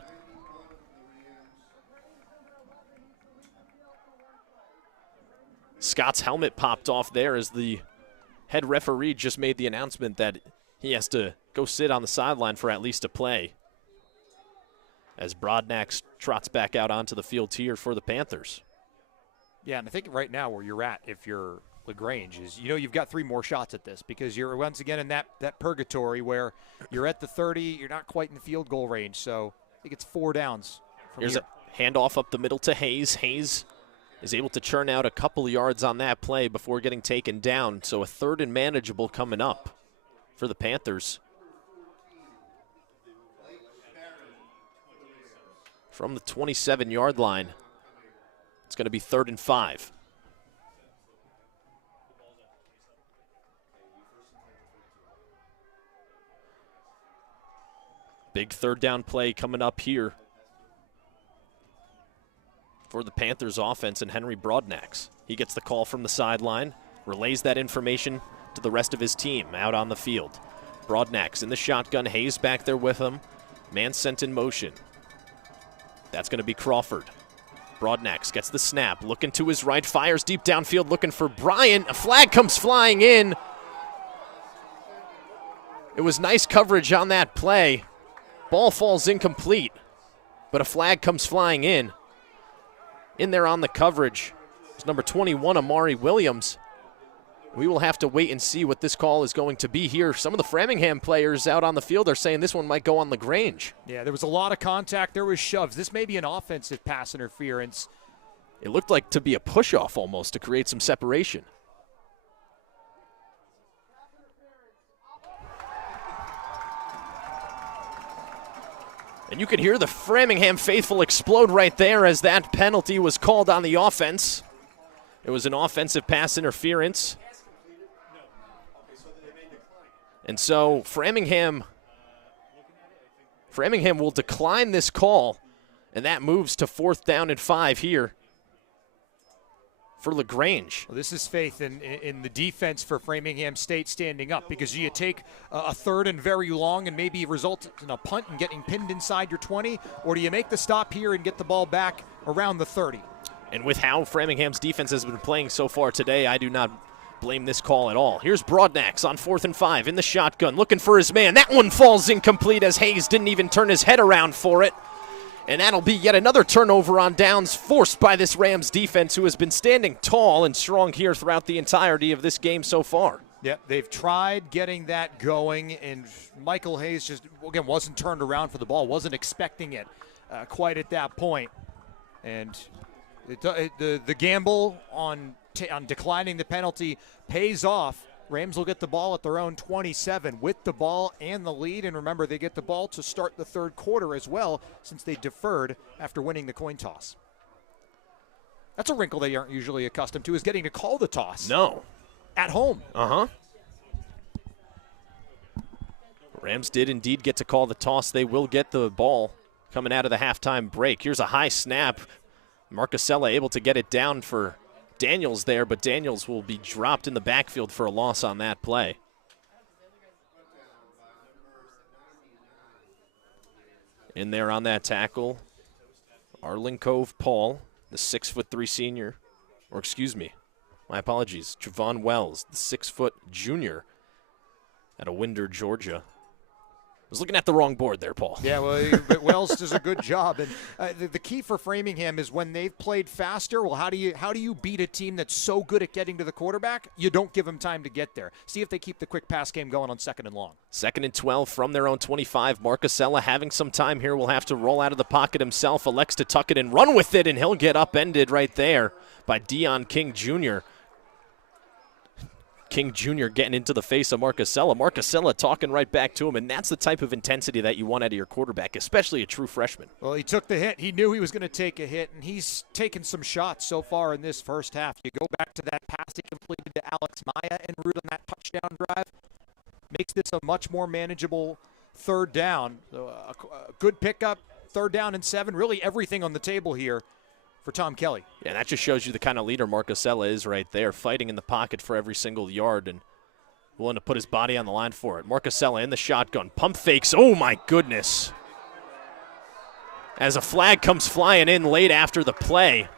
Scott's helmet popped off there as the head referee just made the announcement that he has to go sit on the sideline for at least a play, as Broadnack trots back out onto the field here for the Panthers. Yeah, and I think right now where you're at, if you're LaGrange, is you've got 3 more shots at this, because you're once again in that purgatory where you're at the 30, you're not quite in the field goal range, so I think it's 4 downs from Here's here. a handoff up the middle to Hayes. Hayes is able to churn out a couple yards on that play before getting taken down, so a 3rd and manageable coming up for the Panthers. From the 27-yard line, it's going to be 3rd and 5. Big 3rd down play coming up here for the Panthers offense and Henry Broadnax. He gets the call from the sideline, relays that information to the rest of his team out on the field. Broadnax in the shotgun, Hayes back there with him. Man sent in motion. That's going to be Crawford. Broadnax gets the snap, looking to his right, fires deep downfield, looking for Bryant. A flag comes flying in. It was nice coverage on that play. Ball falls incomplete, but a flag comes flying in. In there on the coverage is number 21, Amari Williams. We will have to wait and see what this call is going to be here. Some of the Framingham players out on the field are saying this one might go on LaGrange. Yeah, there was a lot of contact. There was shoves. This may be an offensive pass interference. It looked like to be a push-off almost to create some separation. And you could hear the Framingham faithful explode right there as that penalty was called on the offense. It was an offensive pass interference. And so Framingham will decline this call, and that moves to 4th down and 5 here for LaGrange. Well, this is faith in the defense for Framingham State standing up, because you take a 3rd and very long and maybe result in a punt and getting pinned inside your 20, or do you make the stop here and get the ball back around the 30? And with how Framingham's defense has been playing so far today, I do not blame this call at all. Here's Broadnax on 4th and 5 in the shotgun, looking for his man. That one falls incomplete as Hayes didn't even turn his head around for it. And that'll be yet another turnover on downs forced by this Rams defense, who has been standing tall and strong here throughout the entirety of this game so far. Yeah, they've tried getting that going, and Michael Hayes just, again, wasn't turned around for the ball, wasn't expecting it quite at that point. And the gamble on declining the penalty pays off. Rams will get the ball at their own 27 with the ball and the lead. And remember, they get the ball to start the 3rd quarter as well, since they deferred after winning the coin toss. That's a wrinkle they aren't usually accustomed to, is getting to call the toss. No. At home. Uh-huh. Rams did indeed get to call the toss. They will get the ball coming out of the halftime break. Here's a high snap. Marcusella able to get it down for Daniels there, but Daniels will be dropped in the backfield for a loss on that play. In there on that tackle, Arlen Cove Paul, the 6'3" senior, or excuse me, my apologies, Javon Wells, the 6-foot junior out of Winder, Georgia. I was looking at the wrong board there, Paul. Yeah, well, Wells does a good job. And the key for Framingham is when they've played faster, well, how do you beat a team that's so good at getting to the quarterback? You don't give them time to get there. See if they keep the quick pass game going on 2nd and long. 2nd and 12 from their own 25. Marcusella having some time here will have to roll out of the pocket himself, elects to tuck it and run with it, and he'll get upended right there by Deion King Jr. King Jr. getting into the face of Marcusella. Marcusella talking right back to him, and that's the type of intensity that you want out of your quarterback, especially a true freshman. Well, he took the hit. He knew he was going to take a hit, and he's taken some shots so far in this first half. You go back to that pass he completed to Alex Maya en route on that touchdown drive. Makes this a much more manageable 3rd down. So a good pickup, 3rd down and 7. Really everything on the table here for Tom Kelly. Yeah, that just shows you the kind of leader Marcusella is right there, fighting in the pocket for every single yard and willing to put his body on the line for it. Marcusella in the shotgun, pump fakes, oh my goodness. As a flag comes flying in late after the play.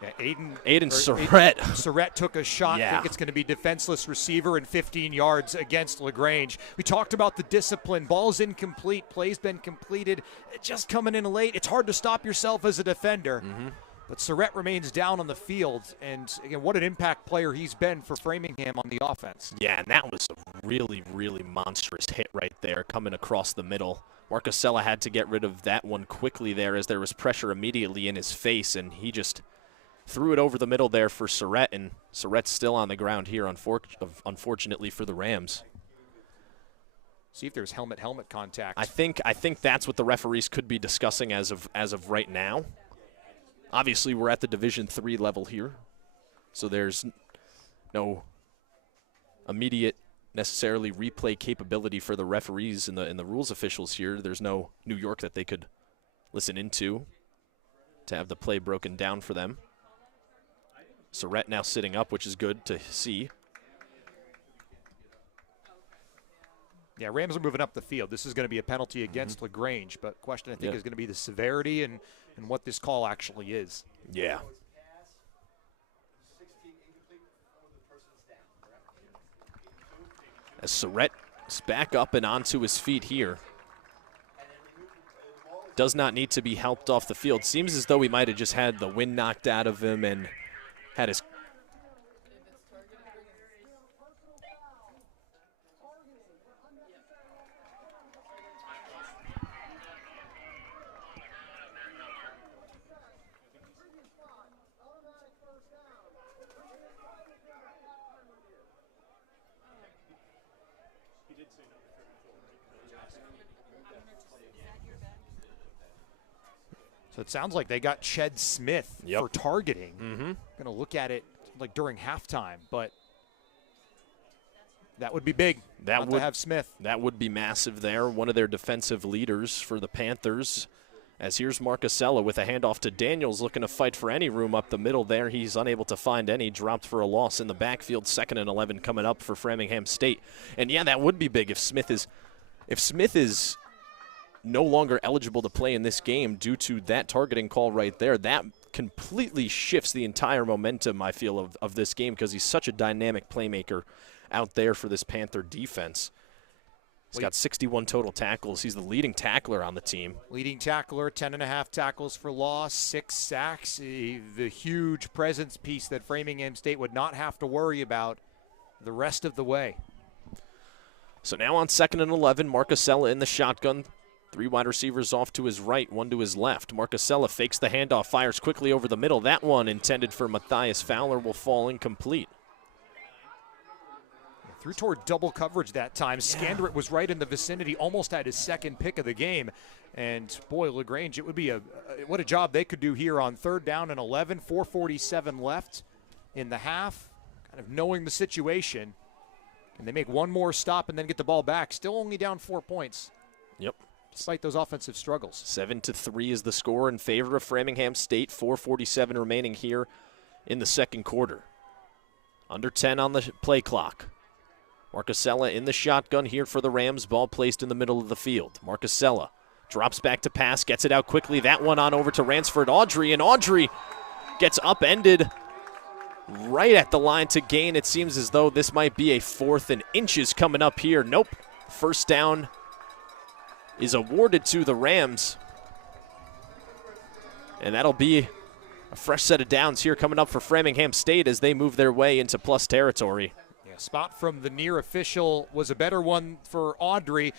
Yeah, Aiden Surratt. Surratt took a shot. Yeah. I think it's going to be defenseless receiver and 15 yards against LaGrange. We talked about the discipline. Ball's incomplete. Play's been completed. Just coming in late. It's hard to stop yourself as a defender. Mm-hmm. But Surratt remains down on the field, and again, what an impact player he's been for Framingham on the offense. Yeah, and that was a really, really monstrous hit right there coming across the middle. Marcusella had to get rid of that one quickly there as there was pressure immediately in his face, and he just threw it over the middle there for Surratt, and Surratt's still on the ground here, unfortunately for the Rams. See if there's helmet-helmet contact. I think that's what the referees could be discussing as of right now. Obviously, we're at the Division III level here, so there's no immediate necessarily replay capability for the referees and the rules officials here. There's no New York that they could listen into to have the play broken down for them. Surratt now sitting up, which is good to see. Yeah, Rams are moving up the field. This is going to be a penalty against LaGrange, but question I think is going to be the severity and what this call actually is. Yeah. As Surratt is back up and onto his feet here. Does not need to be helped off the field. Seems as though he might have just had the wind knocked out of him and had his So it sounds like they got Ched Smith for targeting. Mm-hmm. Going to look at it like during halftime, but that would be big. That would to have Smith. That would be massive there. One of their defensive leaders for the Panthers. As here's Marcusella with a handoff to Daniels, looking to fight for any room up the middle there. He's unable to find any. Dropped for a loss in the backfield. 2nd and 11 coming up for Framingham State. And yeah, that would be big if Smith is no longer eligible to play in this game due to that targeting call right there. That completely shifts the entire momentum, I feel, of this game because he's such a dynamic playmaker out there for this Panther defense. He's got 61 total tackles. He's the leading tackler on the team. Leading tackler, 10.5 tackles for loss, 6 sacks. The huge presence piece that Framingham State would not have to worry about the rest of the way. So now on 2nd and 11, Marcusella in the shotgun. 3 wide receivers off to his right, 1 to his left. Marcusella fakes the handoff, fires quickly over the middle. That one intended for Matthias Fowler will fall incomplete. Threw toward double coverage that time. Scandrett was right in the vicinity, almost had his second pick of the game. And boy, LaGrange, it would be what a job they could do here on 3rd down and 11, 4:47 left in the half. Kind of knowing the situation. And they make one more stop and then get the ball back. Still only down 4 points. Yep. Despite those offensive struggles. 7-3 is the score in favor of Framingham State. 4:47 remaining here in the second quarter. Under 10 on the play clock. Marcusella in the shotgun here for the Rams. Ball placed in the middle of the field. Marcusella drops back to pass, gets it out quickly. That one on over to Ransford Audrey, and Audrey gets upended right at the line to gain. It seems as though this might be a 4th and inches coming up here. Nope. First down is awarded to the Rams. And that'll be a fresh set of downs here coming up for Framingham State as they move their way into plus territory. Yeah, spot from the near official was a better one for Audrey.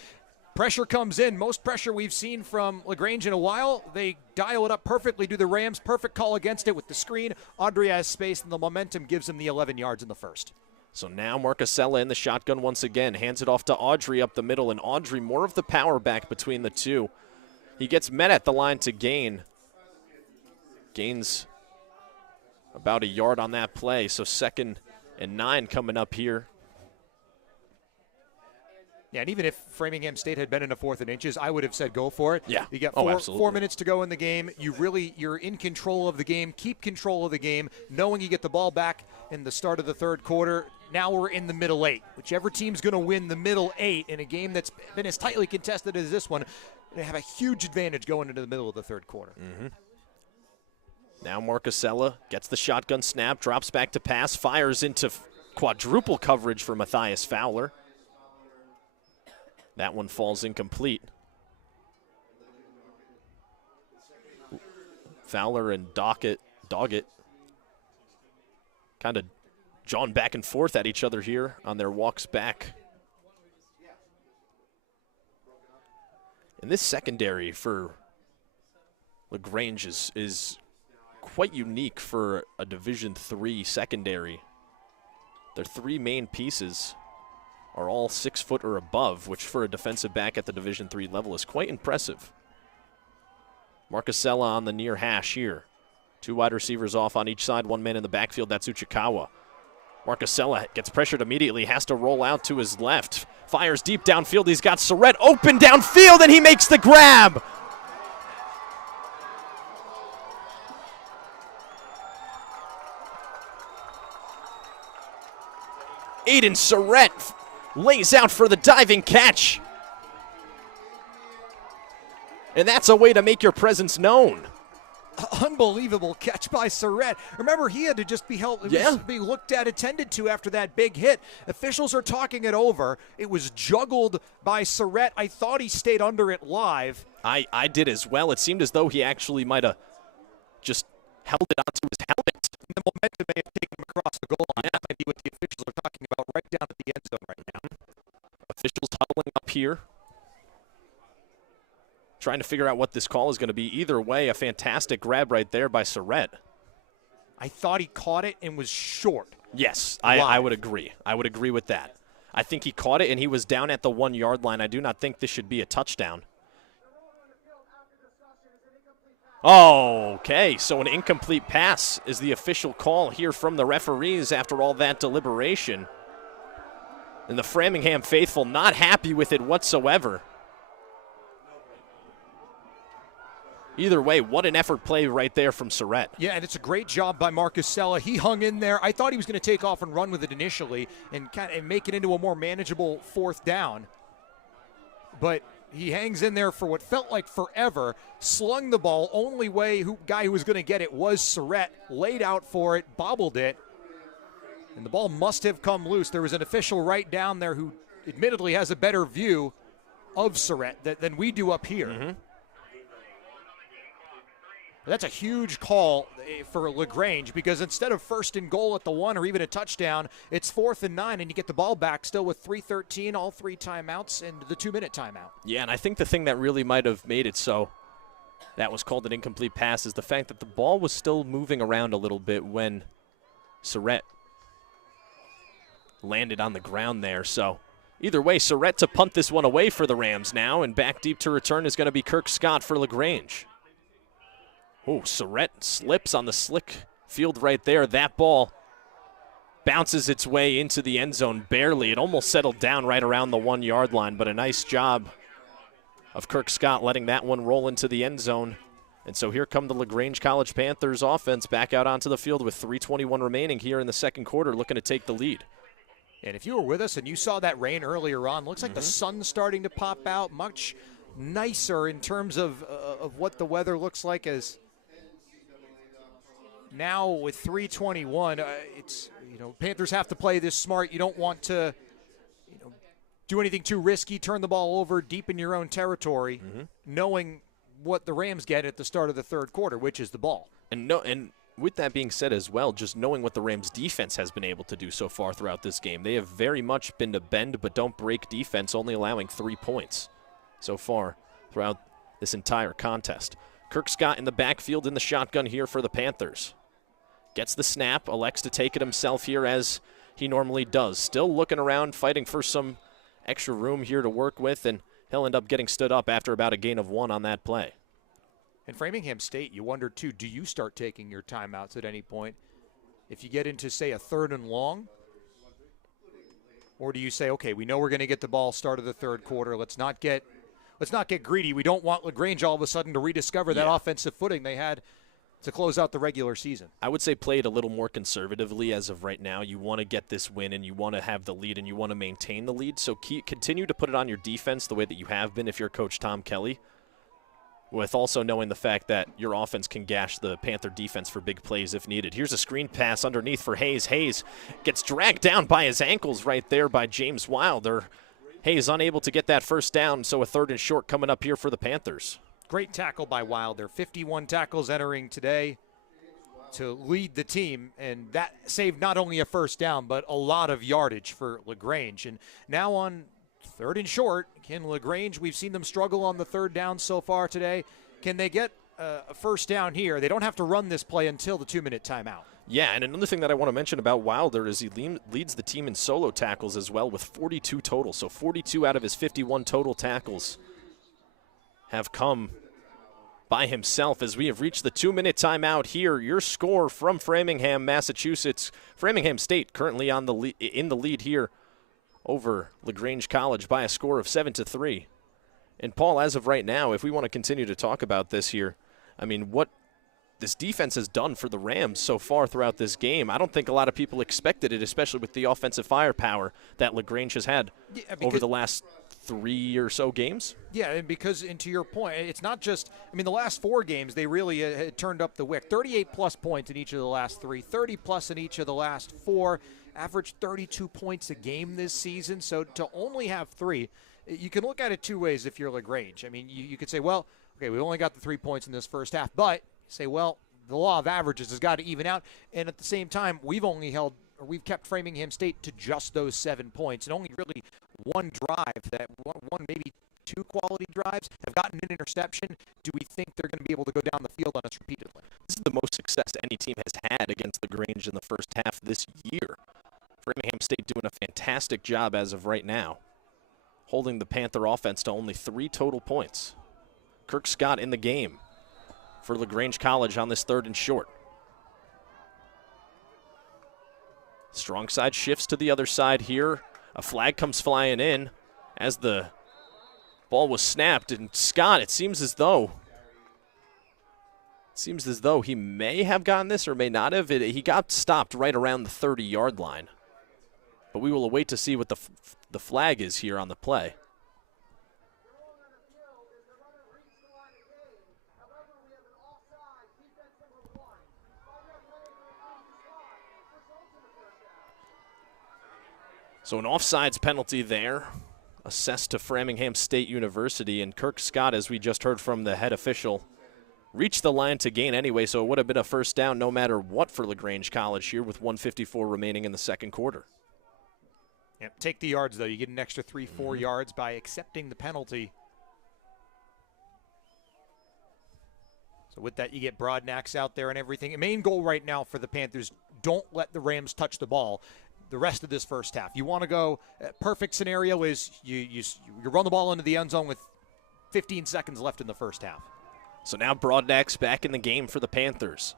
Pressure comes in. Most pressure we've seen from LaGrange in a while. They dial it up perfectly, do the Rams. Perfect call against it with the screen. Audrey has space, and the momentum gives him the 11 yards in the first. So now Marcusella in the shotgun once again. Hands it off to Audrey up the middle, and Audrey more of the power back between the two. He gets met at the line to gain. Gains about a yard on that play, so 2nd and 9 coming up here. Yeah, and even if Framingham State had been in a 4th and inches, I would have said go for it. Yeah. You got absolutely. 4 minutes to go in the game. You're in control of the game. Keep control of the game, knowing you get the ball back in the start of the 3rd quarter. Now we're in the middle 8. Whichever team's going to win the middle 8 in a game that's been as tightly contested as this one, they have a huge advantage going into the middle of the 3rd quarter. Mm-hmm. Now Marcusella gets the shotgun snap, drops back to pass, fires into quadruple coverage for Matthias Fowler. That one falls incomplete. Fowler and Doggett kind of jawing back and forth at each other here on their walks back. And this secondary for LaGrange is quite unique for a Division III secondary. Their 3 main pieces are all 6 foot or above, which for a defensive back at the Division III level is quite impressive. Marcusella on the near hash here. 2 wide receivers off on each side, 1 man in the backfield, that's Uchikawa. Marcusella gets pressured immediately, has to roll out to his left. Fires deep downfield, he's got Surrett open downfield, and he makes the grab! Aiden Surrett lays out for the diving catch. And that's a way to make your presence known. Unbelievable catch by Surrett. Remember, he had to just be be looked at, attended to after that big hit. Officials are talking it over. It was juggled by Surrett. I thought he stayed under it live. I did as well. It seemed as though he actually might have just held it onto his helmet. The momentum may have taken him across the goal line. That might be what the officials are talking about right down at the end zone right now. Officials huddling up here, trying to figure out what this call is going to be. Either way, a fantastic grab right there by Surrett. I thought he caught it and was short. Yes, I would agree. I would agree with that. I think he caught it and he was down at the 1 yard line. I do not think this should be a touchdown. Okay, so an incomplete pass is the official call here from the referees after all that deliberation. And the Framingham faithful not happy with it whatsoever. Either way, what an effort play right there from Surrett. Yeah, and it's a great job by Marcusella. He hung in there. I thought he was going to take off and run with it initially and make it into a more manageable 4th down. But he hangs in there for what felt like forever, slung the ball. Only guy who was going to get it was Surrett. Laid out for it, bobbled it, and the ball must have come loose. There was an official right down there who admittedly has a better view of Surrett than we do up here. Mm-hmm. That's a huge call for LaGrange because instead of 1st and goal at the 1 or even a touchdown, it's 4th and 9, and you get the ball back still with 3:13, all 3 timeouts, and the 2-minute timeout. Yeah, and I think the thing that really might have made it so that was called an incomplete pass is the fact that the ball was still moving around a little bit when Surrett landed on the ground there. So either way, Surratt to punt this one away for the Rams now, and back deep to return is going to be Kirk Scott for LaGrange. Oh, Surratt slips on the slick field right there. That ball bounces its way into the end zone barely. It almost settled down right around the 1 yard line, but a nice job of Kirk Scott letting that one roll into the end zone. And so here come the LaGrange College Panthers offense back out onto the field with 3:21 remaining here in the second quarter, looking to take the lead. And if you were with us and you saw that rain earlier on, looks like the sun's starting to pop out. Much nicer in terms of what the weather looks like, as now with 3:21, it's, Panthers have to play this smart. You don't want to, do anything too risky, turn the ball over deep in your own territory, knowing what the Rams get at the start of the third quarter, which is the ball. And with that being said as well, just knowing what the Rams defense has been able to do so far throughout this game, they have very much been to bend but don't break defense, only allowing 3 points so far throughout this entire contest. Kirk Scott in the backfield in the shotgun here for the Panthers. Gets the snap, elects to take it himself here as he normally does. Still looking around, fighting for some extra room here to work with, and he'll end up getting stood up after about a gain of 1 on that play. In Framingham State, you wonder, too, do you start taking your timeouts at any point? If you get into, say, a 3rd and long, or do you say, okay, we know we're going to get the ball start of the third quarter. Let's not get greedy. We don't want LaGrange all of a sudden to rediscover that offensive footing they had to close out the regular season. I would say play it a little more conservatively as of right now. You want to get this win, and you want to have the lead, and you want to maintain the lead. So continue to put it on your defense the way that you have been if you're Coach Tom Kelly, with also knowing the fact that your offense can gash the Panther defense for big plays if needed. Here's a screen pass underneath for Hayes. Hayes gets dragged down by his ankles right there by James Wilder. Hayes unable to get that first down, so a 3rd and short coming up here for the Panthers. Great tackle by Wilder. 51 tackles entering today to lead the team, and that saved not only a first down, but a lot of yardage for LaGrange. And now on 3rd and short, can LaGrange, we've seen them struggle on the 3rd down so far today. Can they get a first down here? They don't have to run this play until the 2-minute timeout. Yeah, and another thing that I want to mention about Wilder is he leads the team in solo tackles as well with 42 total. So 42 out of his 51 total tackles have come by himself as we have reached the 2-minute timeout here. Your score from Framingham, Massachusetts. Framingham State currently in the lead here over LaGrange College by a score of 7-3. And Paul, as of right now, if we want to continue to talk about this here, I mean, what this defense has done for the Rams so far throughout this game, I don't think a lot of people expected it, especially with the offensive firepower that LaGrange has had over the last 3 or so games. Yeah, and because, and to your point, it's not just, the last 4 games, they really had turned up the wick. 38-plus points in each of the last 3, 30-plus in each of the last 4, averaged 32 points a game this season. So to only have 3, you can look at it 2 ways if you're LaGrange. You could say, well, okay, we only got the 3 points in this first half, but say, well, the law of averages has got to even out. And at the same time, we've kept Framingham State to just those 7 points, and only really one drive, that one maybe 2 quality drives, have gotten an interception. Do we think they're going to be able to go down the field on us repeatedly? This is the most success any team has had against LaGrange in the first half this year. Framingham State doing a fantastic job as of right now, holding the Panther offense to only 3 total points. Kirk Scott in the game for LaGrange College on this 3rd and short. Strong side shifts to the other side here. A flag comes flying in as the ball was snapped. And Scott, it seems as though he may have gotten this or may not have. He got stopped right around the 30-yard line. But we will await to see what the flag is here on the play. So an offsides penalty there, assessed to Framingham State University, and Kirk Scott, as we just heard from the head official, reached the line to gain anyway, so it would have been a first down no matter what for LaGrange College here with 1:54 remaining in the second quarter. Yep, take the yards, though. You get an extra 3-4 yards by accepting the penalty. So with that, you get Broadnax out there and everything. The main goal right now for the Panthers, don't let the Rams touch the ball. the rest of this first half. You want to go, perfect scenario is you run the ball into the end zone with 15 seconds left in the first half. So now Broadnax back in the game for the Panthers.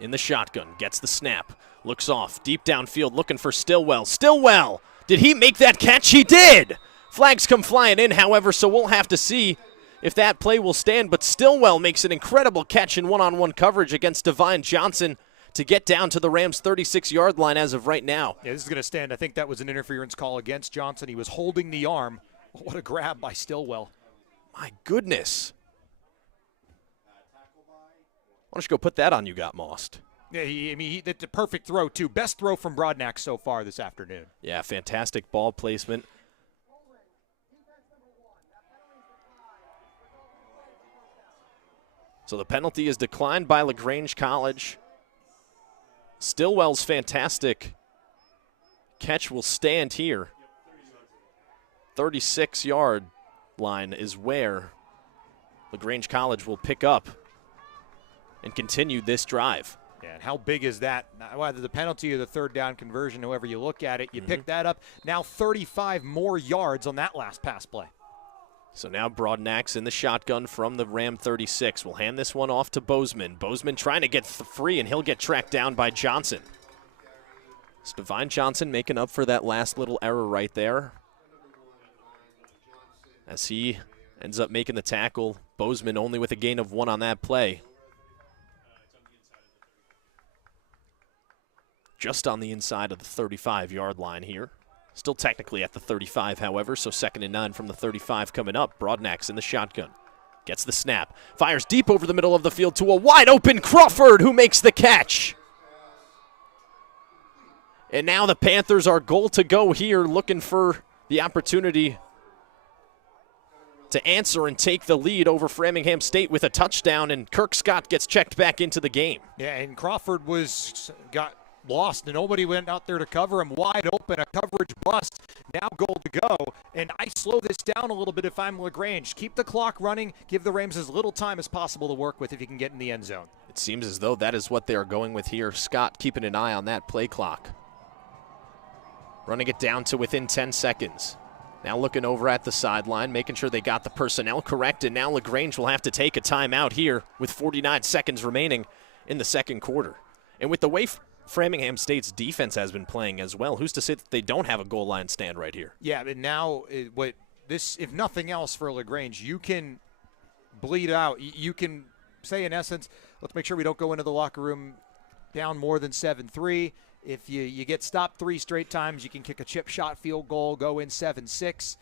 In the shotgun, gets the snap, looks off, deep downfield, looking for Stillwell. Stillwell! Did he make that catch? He did! Flags come flying in, however, so we'll have to see if that play will stand. But Stillwell makes an incredible catch in one-on-one coverage against Divine Johnson to get down to the Rams' 36-yard line as of right now. Yeah, this is going to stand. I think that was an interference call against Johnson. He was holding the arm. What a grab by Stillwell. My goodness. Why don't you go put that on You Got Mossed? Yeah, that's a perfect throw, too. Best throw from Broadnax so far this afternoon. Yeah, fantastic ball placement. So the penalty is declined by LaGrange College. Stillwell's fantastic catch will stand here. 36-yard line is where LaGrange College will pick up and continue this drive. Yeah, and how big is that? Whether the penalty or the third down conversion, however you look at it, you pick that up. Now 35 more yards on that last pass play. So now Broadnax in the shotgun from the Ram 36. We'll hand this one off to Bozeman. Bozeman trying to get free, and he'll get tracked down by Johnson. It's Divine Johnson making up for that last little error right there, as he ends up making the tackle. Bozeman only with a gain of 1 on that play. Just on the inside of the 35-yard line here. Still technically at the 35, however, so 2nd and 9 from the 35 coming up. Broadnax in the shotgun. Gets the snap. Fires deep over the middle of the field to a wide-open Crawford, who makes the catch. And now the Panthers are goal to go here, looking for the opportunity to answer and take the lead over Framingham State with a touchdown, and Kirk Scott gets checked back into the game. Yeah, and Crawford got lost, and nobody went out there to cover him. Wide open, a coverage bust. Now goal to go, and I slow this down a little bit if I'm LaGrange. Keep the clock running. Give the Rams as little time as possible to work with if you can get in the end zone. It seems as though that is what they're going with here. Scott keeping an eye on that play clock. Running it down to within 10 seconds. Now looking over at the sideline, making sure they got the personnel correct, and now LaGrange will have to take a timeout here with 49 seconds remaining in the second quarter. And with the way Framingham State's defense has been playing as well, who's to say that they don't have a goal line stand right here? Yeah, but now if nothing else for LaGrange, you can bleed out. You can say, in essence, let's make sure we don't go into the locker room down more than 7-3. If you get stopped 3 straight times, you can kick a chip shot field goal, go in 7-6.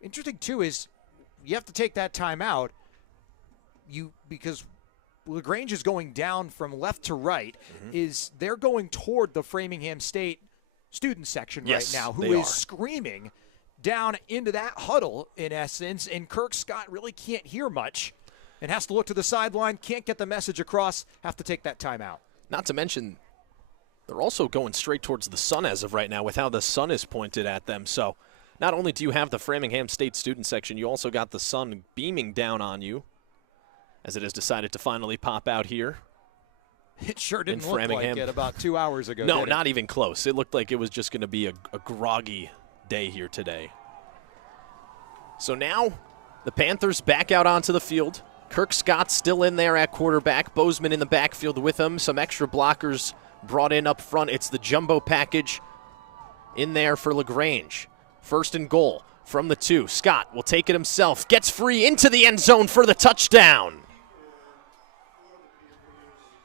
Interesting, too, is you have to take that timeout because LaGrange is going down from left to right. Is they're going toward the Framingham State student section right now, who is screaming down into that huddle, in essence, and Kirk Scott really can't hear much and has to look to the sideline, can't get the message across, have to take that timeout. Not to mention, they're also going straight towards the sun as of right now with how the sun is pointed at them. So not only do you have the Framingham State student section, you also got the sun beaming down on you, as it has decided to finally pop out here. It sure didn't look like it about 2 hours ago. No, not even close. It looked like it was just going to be a groggy day here today. So now the Panthers back out onto the field. Kirk Scott still in there at quarterback. Bozeman in the backfield with him. Some extra blockers brought in up front. It's the jumbo package in there for LaGrange. 1st and goal from the 2. Scott will take it himself. Gets free into the end zone for the touchdown.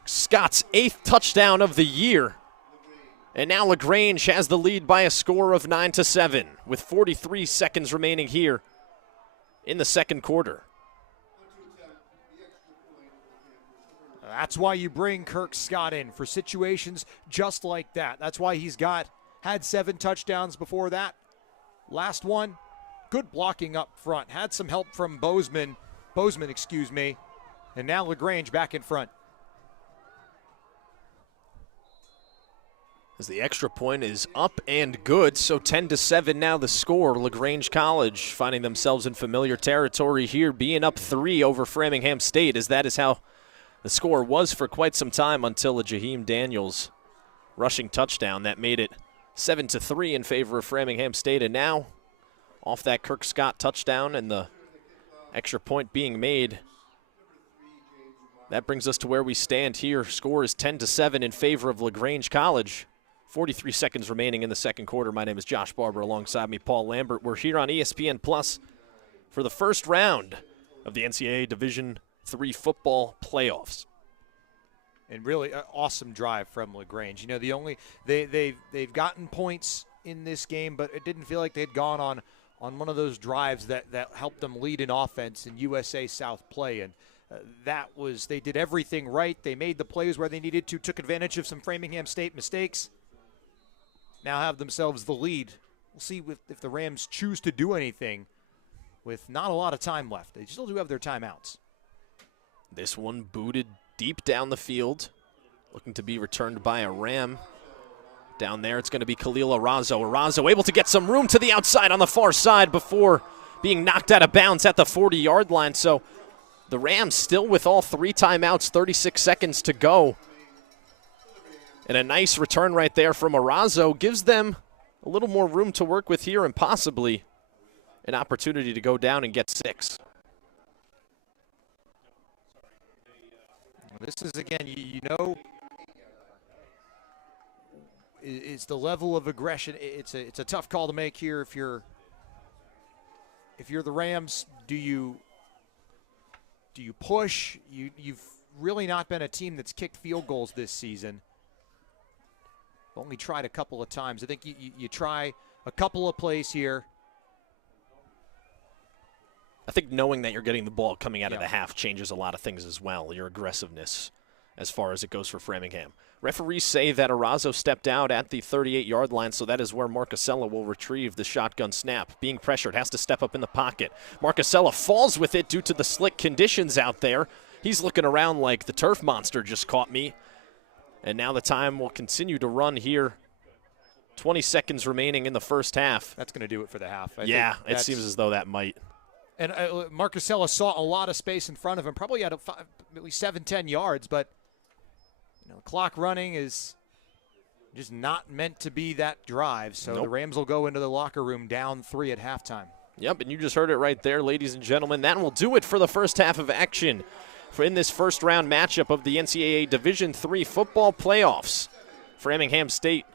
Scott's 8th touchdown of the year. And now LaGrange has the lead by a score of 9-7 with 43 seconds remaining here in the second quarter. That's why you bring Kirk Scott in for situations just like that. That's why he's had 7 touchdowns before that. Last one, good blocking up front. Had some help from Bozeman, and now LaGrange back in front. As the extra point is up and good, so 10-7 now the score. LaGrange College finding themselves in familiar territory here, being up 3 over Framingham State, as that is how the score was for quite some time until a Jaheim Daniels rushing touchdown that made it 7-3 in favor of Framingham State. And now, off that Kirk Scott touchdown and the extra point being made, that brings us to where we stand here. Score is 10-7 in favor of LaGrange College. 43 seconds remaining in the second quarter. My name is Josh Barber. Alongside me, Paul Lambert. We're here on ESPN Plus for the first round of the NCAA Division III football playoffs. And really an awesome drive from LaGrange. You know, they've gotten points in this game, but it didn't feel like they'd gone on one of those drives that helped them lead in offense in USA South play. And they did everything right. They made the plays where they needed to, took advantage of some Framingham State mistakes. Now have themselves the lead. We'll see if the Rams choose to do anything with not a lot of time left. They still do have their timeouts. This one booted deep down the field, looking to be returned by a Ram. Down there, it's going to be Khalil Arazo. Arazo able to get some room to the outside on the far side before being knocked out of bounds at the 40-yard line. So the Rams still with all 3 timeouts, 36 seconds to go. And a nice return right there from Arazo gives them a little more room to work with here and possibly an opportunity to go down and get 6. This is, again, you know, it's the level of aggression. It's a tough call to make here. If you're the Rams, do you push? You've really not been a team that's kicked field goals this season. Only tried a couple of times. I think you try a couple of plays here. I think knowing that you're getting the ball coming out of the half changes a lot of things as well, your aggressiveness as far as it goes for Framingham. Referees say that Arazo stepped out at the 38-yard line, so that is where Marcusella will retrieve the shotgun snap. Being pressured, has to step up in the pocket. Marcusella falls with it due to the slick conditions out there. He's looking around like the turf monster just caught me. And now the time will continue to run here. 20 seconds remaining in the first half. That's going to do it for the half. Yeah, it seems as though that might. And Marcusella saw a lot of space in front of him, probably at least 7-10 yards, but clock running is just not meant to be that drive. So the Rams will go into the locker room down 3 at halftime. Yep, and you just heard it right there, ladies and gentlemen. That will do it for the first half of action in this first round matchup of the NCAA Division III football playoffs. Framingham State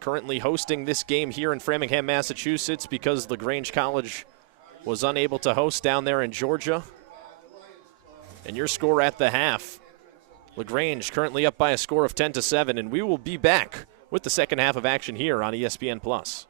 currently hosting this game here in Framingham, Massachusetts, because LaGrange College was unable to host down there in Georgia. And your score at the half, LaGrange currently up by a score of 10-7, and we will be back with the second half of action here on ESPN+.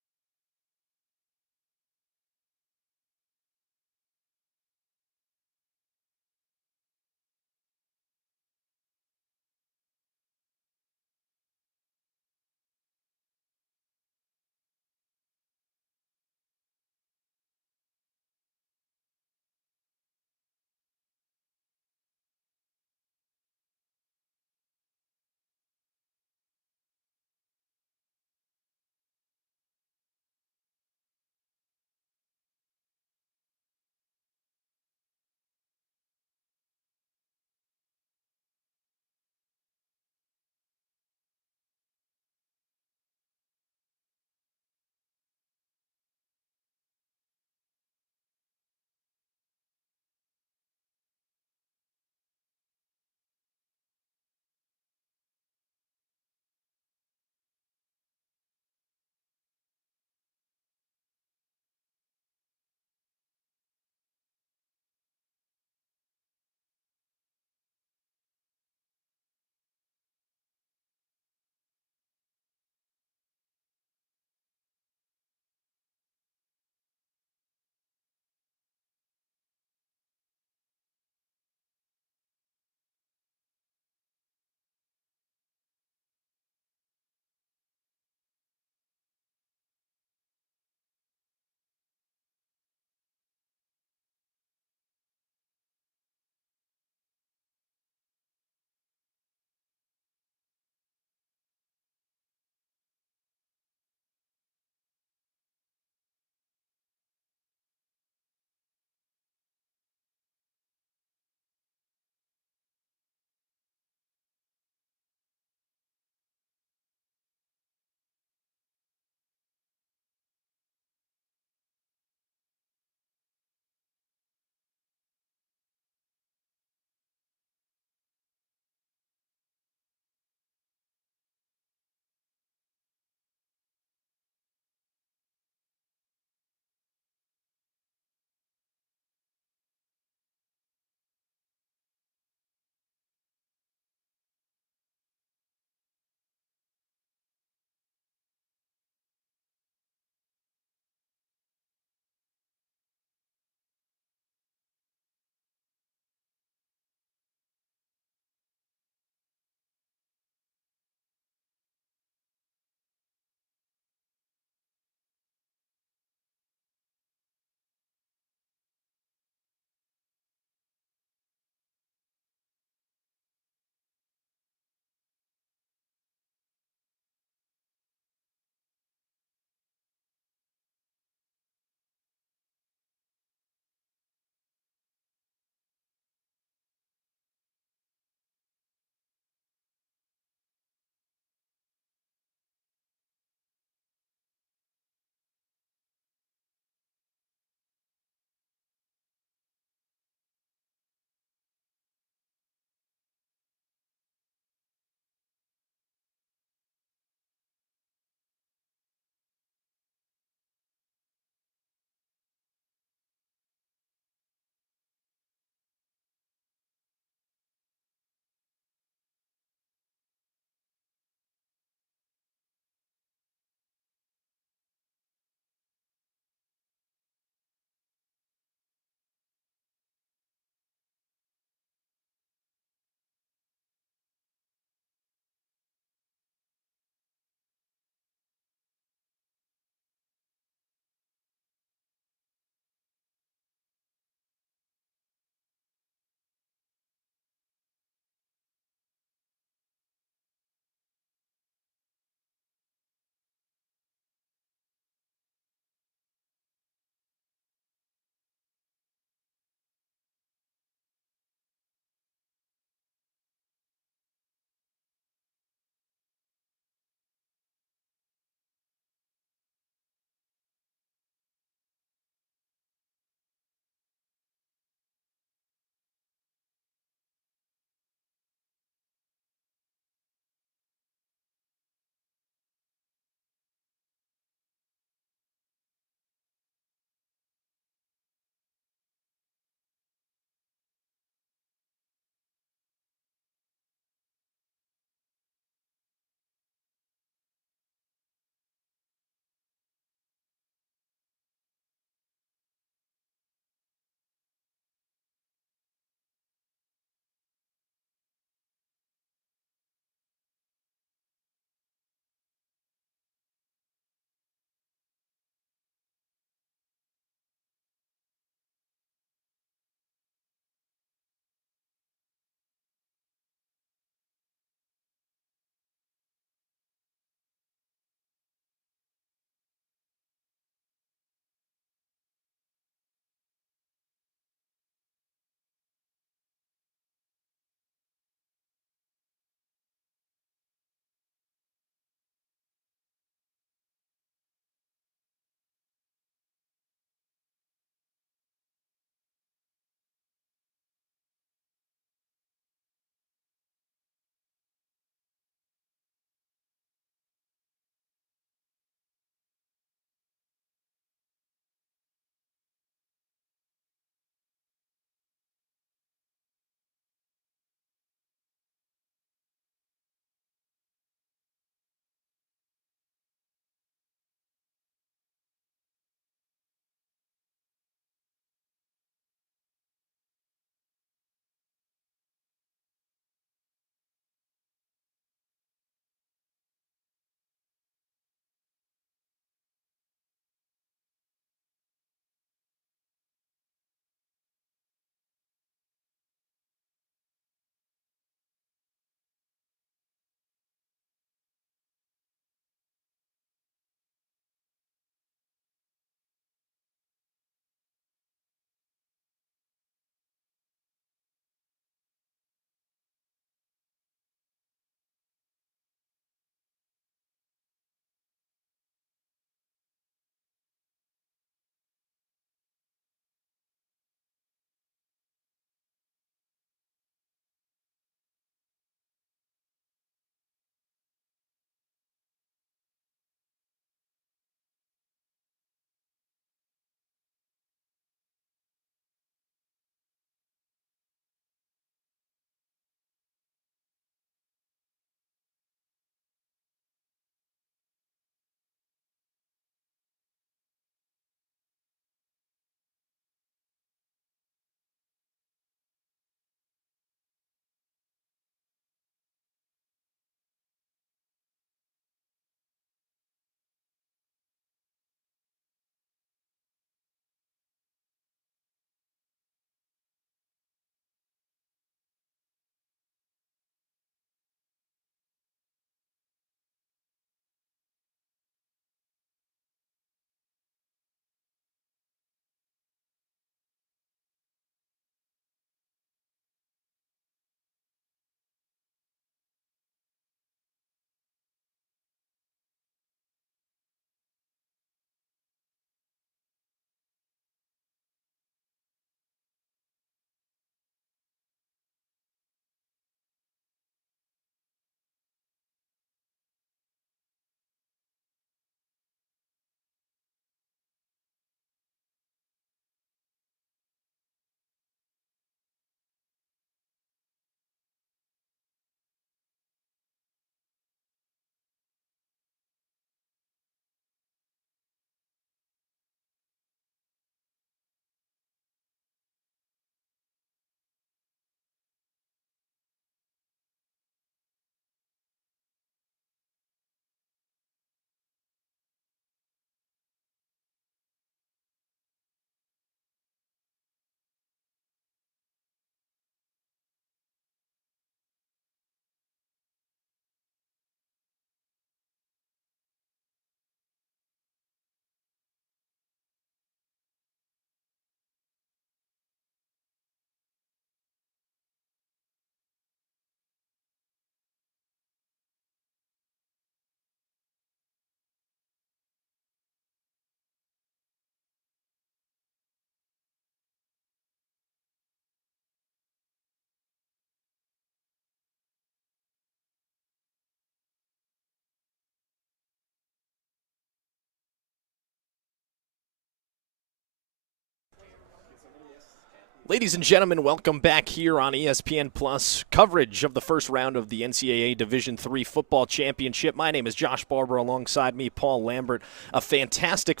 Ladies and gentlemen, welcome back here on ESPN Plus. Coverage of the first round of the NCAA Division III Football Championship. My name is Josh Barber. Alongside me, Paul Lambert. A fantastic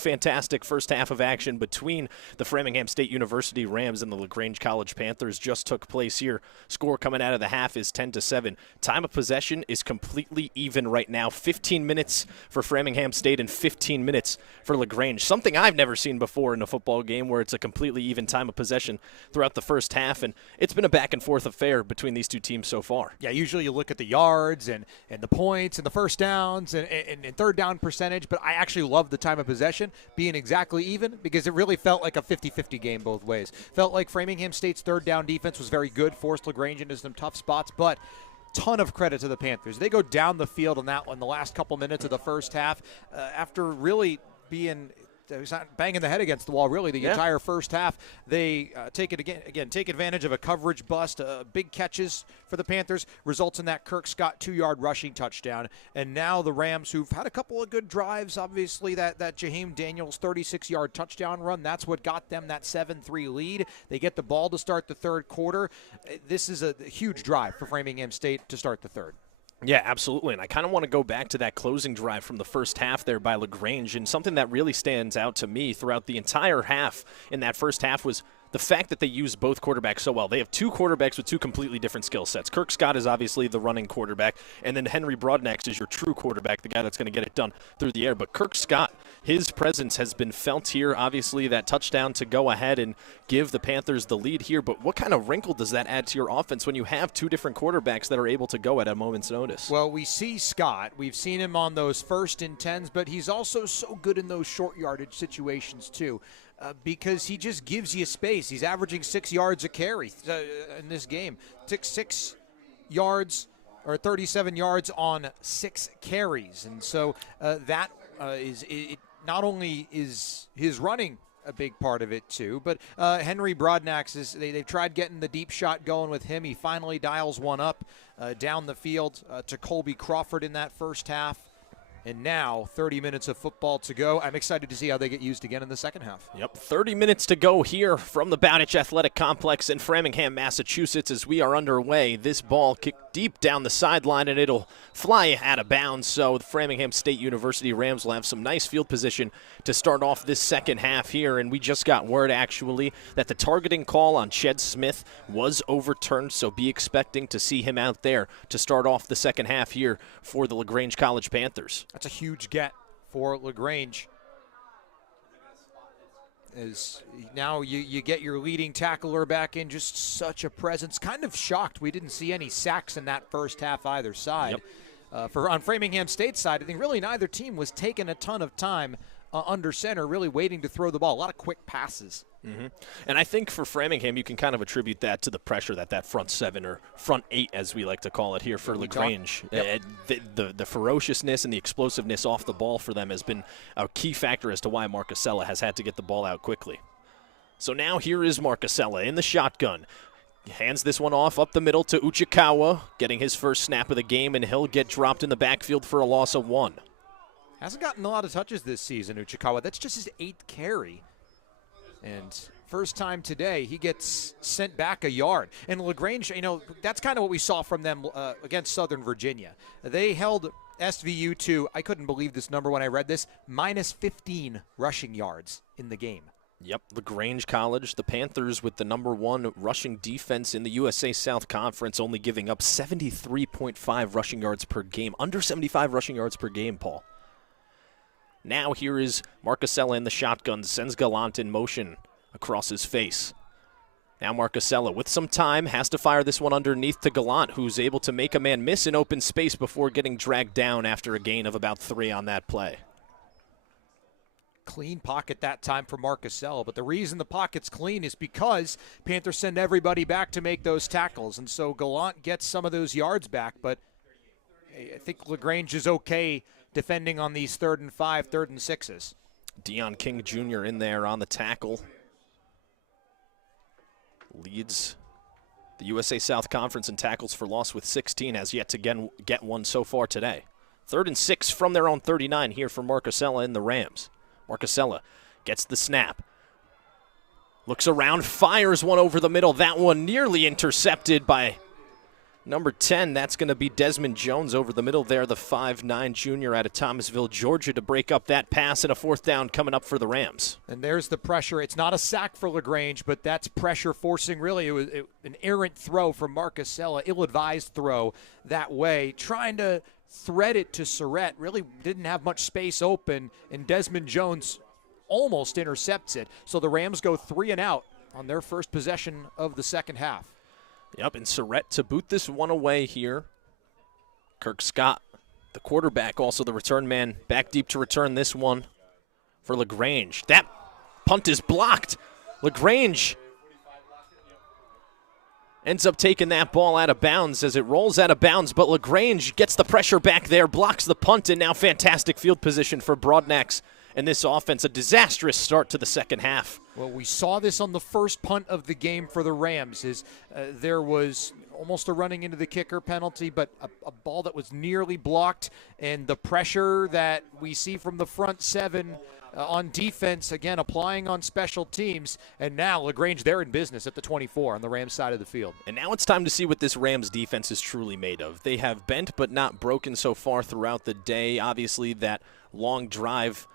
first half of action between the Framingham State University Rams and the LaGrange College Panthers just took place here. Score coming out of the half is 10-7. Time of possession is completely even right now. 15 minutes for Framingham State and 15 minutes for LaGrange. Something I've never seen before in a football game where it's a completely even time of possession throughout the first half, and it's been a back-and-forth affair between these two teams so far. Yeah, usually you look at the yards and the points and the first downs and third down percentage, but I actually love the time of possession being exactly even because it really felt like a 50-50 game both ways. Felt like Framingham State's third down defense was very good, forced LaGrange into some tough spots, but ton of credit to the Panthers. They go down the field on that one the last couple minutes of the first half after really being – banging the head against the wall, really, the entire first half. They take advantage of a coverage bust. Big catches for the Panthers results in that Kirk Scott 2-yard rushing touchdown. And now the Rams, who've had a couple of good drives, obviously that Jaheim Daniels 36-yard touchdown run, that's what got them that 7-3 lead. They get the ball to start the third quarter. This is a huge drive for Framingham State to start the third. Yeah, absolutely. And I kind of want to go back to that closing drive from the first half there by LaGrange. And something that really stands out to me throughout the entire half in that first half was the fact that they use both quarterbacks so well. They have two quarterbacks with two completely different skill sets. Kirk Scott is obviously the running quarterback, and then Henry Broadnax is your true quarterback, the guy that's going to get it done through the air. But Kirk Scott, his presence has been felt here. Obviously, that touchdown to go ahead and give the Panthers the lead here. But what kind of wrinkle does that add to your offense when you have two different quarterbacks that are able to go at a moment's notice? Well, we see Scott. We've seen him on those 1st and 10s, but he's also so good in those short yardage situations too. Because he just gives you space. He's averaging 6 yards a carry in this game. 6 yards or 37 yards on 6 carries. And so that is not only is his running a big part of it too, but Henry Broadnax, they've tried getting the deep shot going with him. He finally dials one up down the field to Colby Crawford in that first half. And now 30 minutes of football to go. I'm excited to see how they get used again in the second half. Yep, 30 minutes to go here from the Bowditch Athletic Complex in Framingham, Massachusetts as we are underway. This ball kicked deep down the sideline, and it'll fly out of bounds. So the Framingham State University Rams will have some nice field position to start off this second half here. And we just got word, actually, that the targeting call on Ched Smith was overturned, so be expecting to see him out there to start off the second half here for the LaGrange College Panthers. That's a huge get for LaGrange. As now you get your leading tackler back in, just such a presence. Kind of shocked we didn't see any sacks in that first half either side. Yep. On Framingham State's side, I think really neither team was taking a ton of time under center, really waiting to throw the ball. A lot of quick passes. Mm-hmm. And I think for Framingham, you can kind of attribute that to the pressure that front 7 or front 8, as we like to call it here for LaGrange. Yep. The ferociousness and the explosiveness off the ball for them has been a key factor as to why Marcusella has had to get the ball out quickly. So now here is Marcusella in the shotgun. Hands this one off up the middle to Uchikawa, getting his first snap of the game, and he'll get dropped in the backfield for a loss of 1. Hasn't gotten a lot of touches this season, Uchikawa. That's just his 8th carry. And first time today, he gets sent back a yard. And LaGrange, that's kind of what we saw from them against Southern Virginia. They held SVU to, I couldn't believe this number when I read this, minus 15 rushing yards in the game. Yep, LaGrange College, the Panthers with the number 1 rushing defense in the USA South Conference, only giving up 73.5 rushing yards per game. Under 75 rushing yards per game, Paul. Now here is Marcusella in the shotgun, sends Gallant in motion across his face. Now Marcusella with some time has to fire this one underneath to Gallant, who's able to make a man miss in open space before getting dragged down after a gain of about 3 on that play. Clean pocket that time for Marcusella, but the reason the pocket's clean is because Panthers send everybody back to make those tackles, and so Gallant gets some of those yards back, but I think LaGrange is okay defending on these 3rd and 5, 3rd and 6s. Deion King Jr. in there on the tackle. Leads the USA South Conference in tackles for loss with 16, has yet to get one so far today. 3rd and 6 from their own 39 here for Marcusella and the Rams. Marcusella gets the snap. Looks around, fires one over the middle. That one nearly intercepted by number 10. That's going to be Desmond Jones over the middle there, the 5'9" junior out of Thomasville, Georgia, to break up that pass, and a fourth down coming up for the Rams. And there's the pressure. It's not a sack for LaGrange, but that's pressure forcing, really. It was an errant throw from Marcus Sella, ill-advised throw that way, trying to thread it to Surratt. Really didn't have much space open, and Desmond Jones almost intercepts it. So the Rams go 3 and out on their first possession of the second half. Yep, and Surratt to boot this one away here. Kirk Scott, the quarterback, also the return man, back deep to return this one for LaGrange. That punt is blocked. LaGrange ends up taking that ball out of bounds as it rolls out of bounds, but LaGrange gets the pressure back there, blocks the punt, and now fantastic field position for Broadnax. And this offense, a disastrous start to the second half. Well, we saw this on the first punt of the game for the Rams. There was almost a running into the kicker penalty, but a ball that was nearly blocked, and the pressure that we see from the front seven on defense, again, applying on special teams. And now LaGrange, they're in business at the 24 on the Rams side of the field. And now it's time to see what this Rams defense is truly made of. They have bent but not broken so far throughout the day. Obviously, that long drive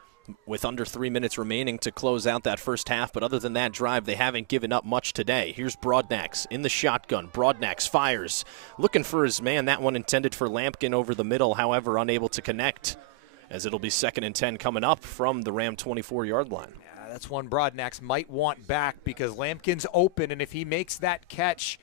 with under 3 minutes remaining to close out that first half. But other than that drive, they haven't given up much today. Here's Broadnax in the shotgun. Broadnax fires, looking for his man. That one intended for Lampkin over the middle, however, unable to connect, as it'll be 2nd and 10 coming up from the Ram 24-yard line. Yeah, that's one Broadnax might want back because Lampkin's open, and if he makes that catch,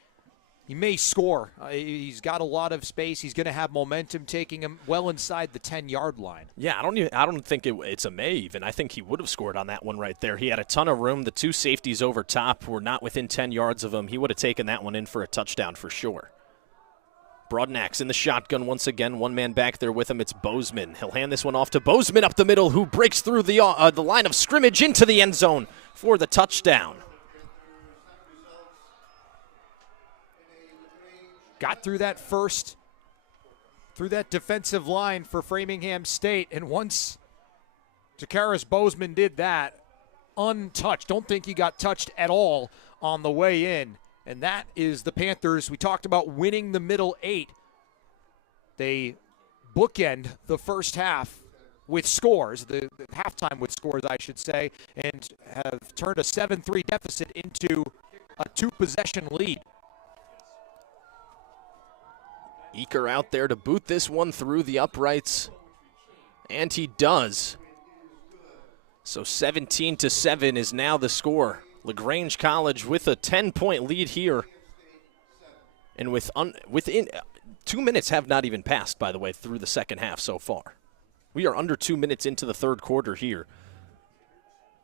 he may score. He's got a lot of space. He's going to have momentum taking him well inside the 10-yard line. Yeah, I don't think it's a may even. I think he would have scored on that one right there. He had a ton of room. The two safeties over top were not within 10 yards of him. He would have taken that one in for a touchdown for sure. Broadnax in the shotgun once again. One man back there with him. It's Bozeman. He'll hand this one off to Bozeman up the middle, who breaks through the line of scrimmage into the end zone for the touchdown. Got through that defensive line for Framingham State, and once Jakaris Bozeman did that, untouched. Don't think he got touched at all on the way in, and that is the Panthers. We talked about winning the middle 8. They bookend the first half with scores, the halftime with scores, I should say, and have turned a 7-3 deficit into a 2-possession lead. Eaker out there to boot this one through the uprights, and he does. So 17-7 is now the score. LaGrange College with a 10-point lead here, and within 2 minutes have not even passed, by the way, through the second half so far. We are under 2 minutes into the third quarter here.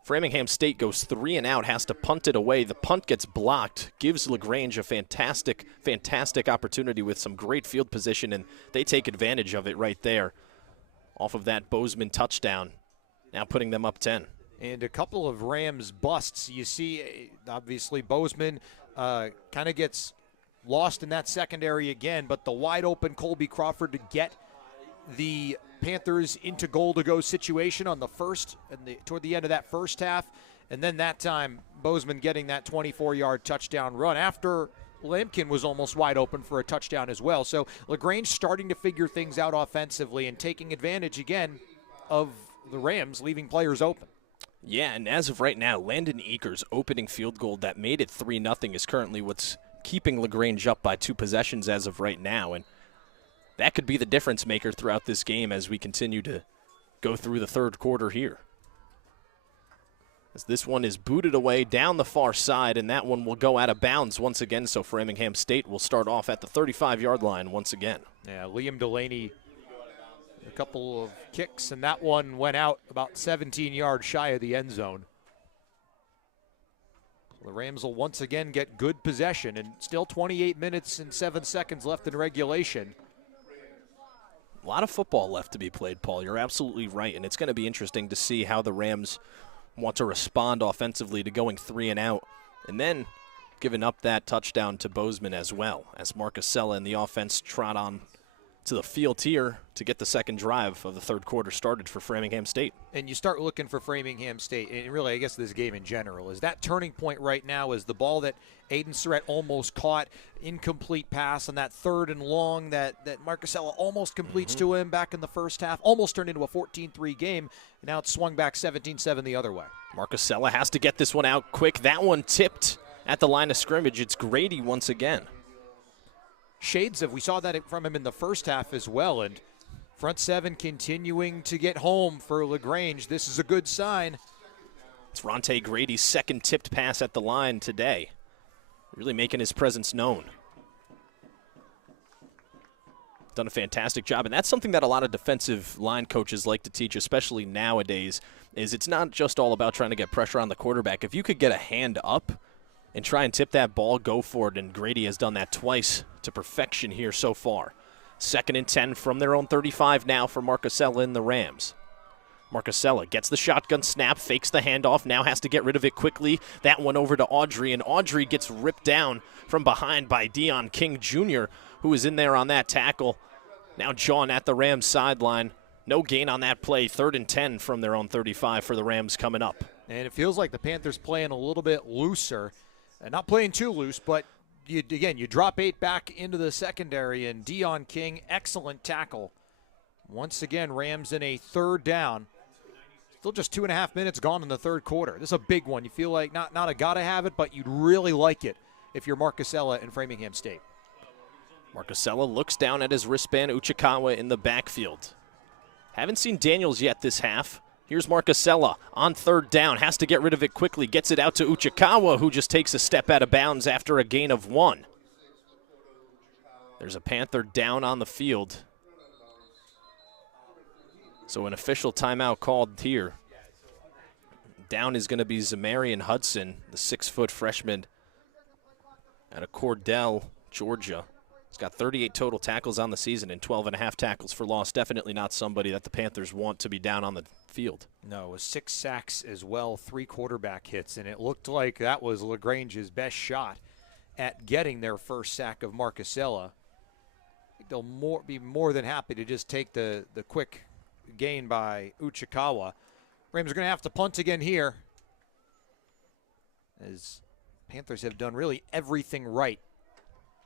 Framingham State goes 3 and out, has to punt it away. The punt gets blocked, gives LaGrange a fantastic opportunity with some great field position, and they take advantage of it right there off of that Bozeman touchdown, now putting them up 10. And a couple of Rams busts. You see, obviously, Bozeman kind of gets lost in that secondary again, but the wide open Colby Crawford to get the Panthers into goal-to-go situation on the first and toward the end of that first half, and then that time Bozeman getting that 24-yard touchdown run after Lampkin was almost wide open for a touchdown as well. So LaGrange starting to figure things out offensively and taking advantage again of the Rams leaving players open. Yeah, and as of right now, Landon Eaker's opening field goal that made it 3-0 is currently what's keeping LaGrange up by 2 possessions as of right now, and that could be the difference maker throughout this game as we continue to go through the third quarter here. As this one is booted away down the far side, and that one will go out of bounds once again, so Framingham State will start off at the 35-yard line once again. Yeah, Liam Delaney, a couple of kicks, and that one went out about 17 yards shy of the end zone. The Rams will once again get good possession, and still 28 minutes and 7 seconds left in regulation. A lot of football left to be played, Paul. You're absolutely right, and it's going to be interesting to see how the Rams want to respond offensively to going 3 and out, and then giving up that touchdown to Bozeman as well, as Marcus Sella and the offense trot on to the field here to get the second drive of the third quarter started for Framingham State. And you start looking for Framingham State, and really I guess this game in general, is that turning point right now is the ball that Aiden Surratt almost caught, incomplete pass on that 3rd and long that Marcusella almost completes to him back in the first half, almost turned into a 14-3 game, and now it's swung back 17-7 the other way. Marcusella has to get this one out quick. That one tipped at the line of scrimmage. It's Grady once again. Shades of, we saw that from him in the first half as well, and front seven continuing to get home for LaGrange. This is a good sign. It's Ronte Grady's second tipped pass at the line today, really making his presence known. Done a fantastic job, and that's something that a lot of defensive line coaches like to teach, especially nowadays, is it's not just all about trying to get pressure on the quarterback. If you could get a hand up and try and tip that ball, go for it, and Grady has done that twice to perfection here so far. 2nd and 10 from their own 35 now for Marcusella and the Rams. Marcusella gets the shotgun snap, fakes the handoff, now has to get rid of it quickly. That one over to Audrey, and Audrey gets ripped down from behind by Dion King Jr., who is in there on that tackle. Now John at the Rams sideline. No gain on that play. 3rd and 10 from their own 35 for the Rams coming up. And it feels like the Panthers playing a little bit looser. Not playing too loose, but you drop 8 back into the secondary, and Dion King, excellent tackle. Once again, Rams in a 3rd down. Still just 2.5 minutes gone in the third quarter. This is a big one. You feel like not a gotta have it, but you'd really like it if you're Marcusella and Framingham State. Marcusella looks down at his wristband. Uchikawa in the backfield. Haven't seen Daniels yet this half. Here's Marcusella on 3rd down. Has to get rid of it quickly. Gets it out to Uchikawa, who just takes a step out of bounds after a gain of 1. There's a Panther down on the field. So an official timeout called here. Down is going to be Zamarian Hudson, the 6-foot freshman out of Cordell, Georgia. He's got 38 total tackles on the season and 12.5 tackles for loss. Definitely not somebody that the Panthers want to be down on the field. No, it was 6 sacks as well, 3 quarterback hits, and it looked like that was LaGrange's best shot at getting their first sack of Marcusella. I think they'll be more than happy to just take the quick gain by Uchikawa. Rams are going to have to punt again here, as Panthers have done really everything right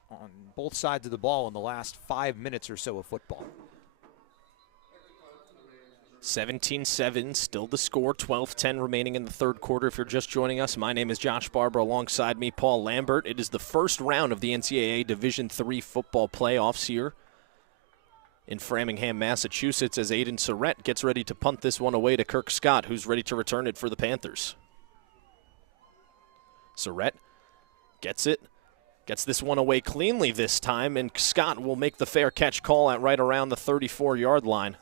on both sides of the ball in the last 5 minutes or so of football. 17-7, still the score, 12-10 remaining in the third quarter. If you're just joining us, my name is Josh Barber. Alongside me, Paul Lambert. It is the first round of the NCAA Division III football playoffs here in Framingham, Massachusetts, as Aiden Surratt gets ready to punt this one away to Kirk Scott, who's ready to return it for the Panthers. Surratt gets it. Gets this one away cleanly this time, and Scott will make the fair catch call at right around the 34-yard line.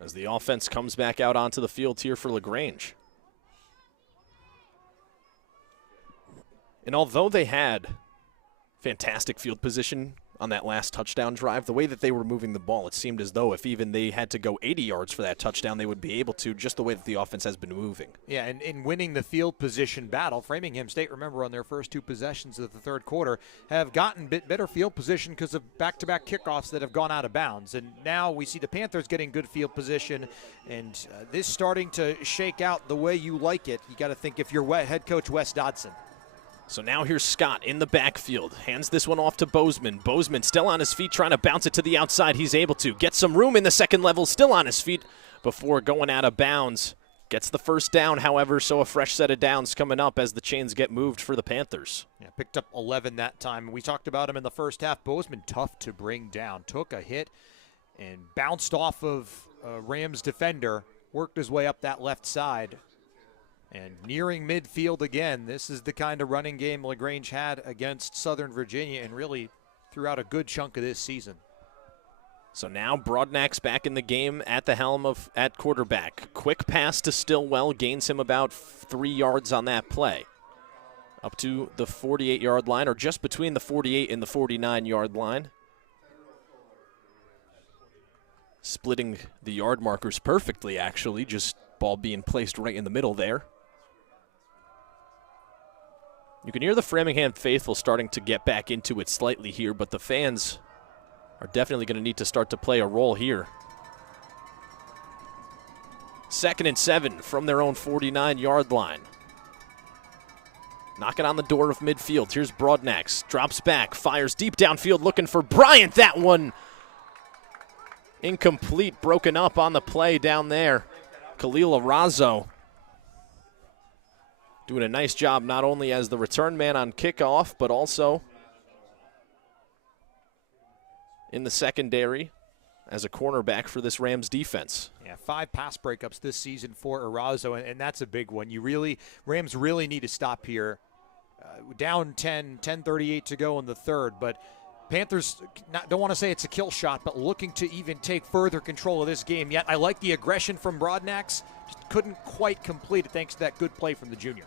As the offense comes back out onto the field here for LaGrange. And although they had fantastic field position on that last touchdown drive, the way that they were moving the ball, it seemed as though if even they had to go 80 yards for that touchdown, they would be able to, just the way that the offense has been moving. Yeah, and in winning the field position battle, Framingham State, remember, on their first 2 possessions of the third quarter, have gotten a bit better field position because of back-to-back kickoffs that have gone out of bounds. And now we see the Panthers getting good field position, and this starting to shake out the way you like it. You got to think if you're head coach Wes Dodson. So now here's Scott in the backfield. Hands this one off to Bozeman. Bozeman still on his feet, trying to bounce it to the outside. He's able to get some room in the second level, still on his feet before going out of bounds. Gets the first down, however, so a fresh set of downs coming up as the chains get moved for the Panthers. Yeah, picked up 11 that time. We talked about him in the first half. Bozeman tough to bring down. Took a hit and bounced off of Rams defender, worked his way up that left side. And nearing midfield again, this is the kind of running game LaGrange had against Southern Virginia and really throughout a good chunk of this season. So now Broadnack's back in the game at the helm at quarterback. Quick pass to Stillwell, gains him about 3 yards on that play. Up to the 48-yard line, or just between the 48 and the 49-yard line. Splitting the yard markers perfectly, actually, just ball being placed right in the middle there. You can hear the Framingham faithful starting to get back into it slightly here, but the fans are definitely going to need to start to play a role here. 2nd and 7 from their own 49-yard line. Knocking on the door of midfield. Here's Broadnax. Drops back, fires deep downfield looking for Bryant. That one incomplete, broken up on the play down there. Khalil Arazo doing a nice job not only as the return man on kickoff, but also in the secondary as a cornerback for this Rams defense. Yeah, 5 pass breakups this season for Arazo, and that's a big one. Rams really need to stop here. Down 10:38 to go in the third, but Panthers don't want to say it's a kill shot, but looking to even take further control of this game. Yet I like the aggression from Broadnax. Just couldn't quite complete it thanks to that good play from the junior.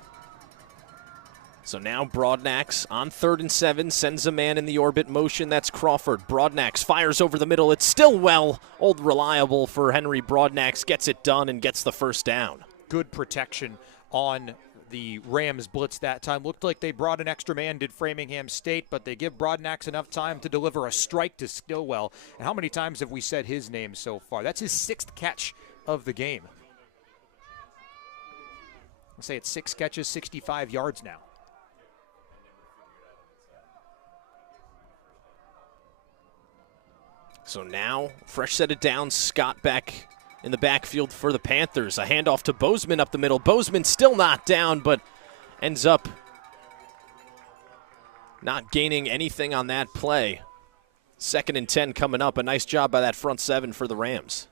So now Broadnax on 3rd and 7 sends a man in the orbit motion. That's Crawford. Broadnax fires over the middle. It's Stillwell. Old reliable for Henry Broadnax. Gets it done and gets the first down. Good protection on the Rams blitz that time. Looked like they brought an extra man, did Framingham State, but they give Broadnax enough time to deliver a strike to Stillwell. And how many times have we said his name so far? That's his 6th catch of the game. I'll say it's 6 catches, 65 yards now. So now, fresh set of downs, Scott back in the backfield for the Panthers. A handoff to Bozeman up the middle. Bozeman still not down, but ends up not gaining anything on that play. 2nd and 10 coming up. A nice job by that front 7 for the Rams.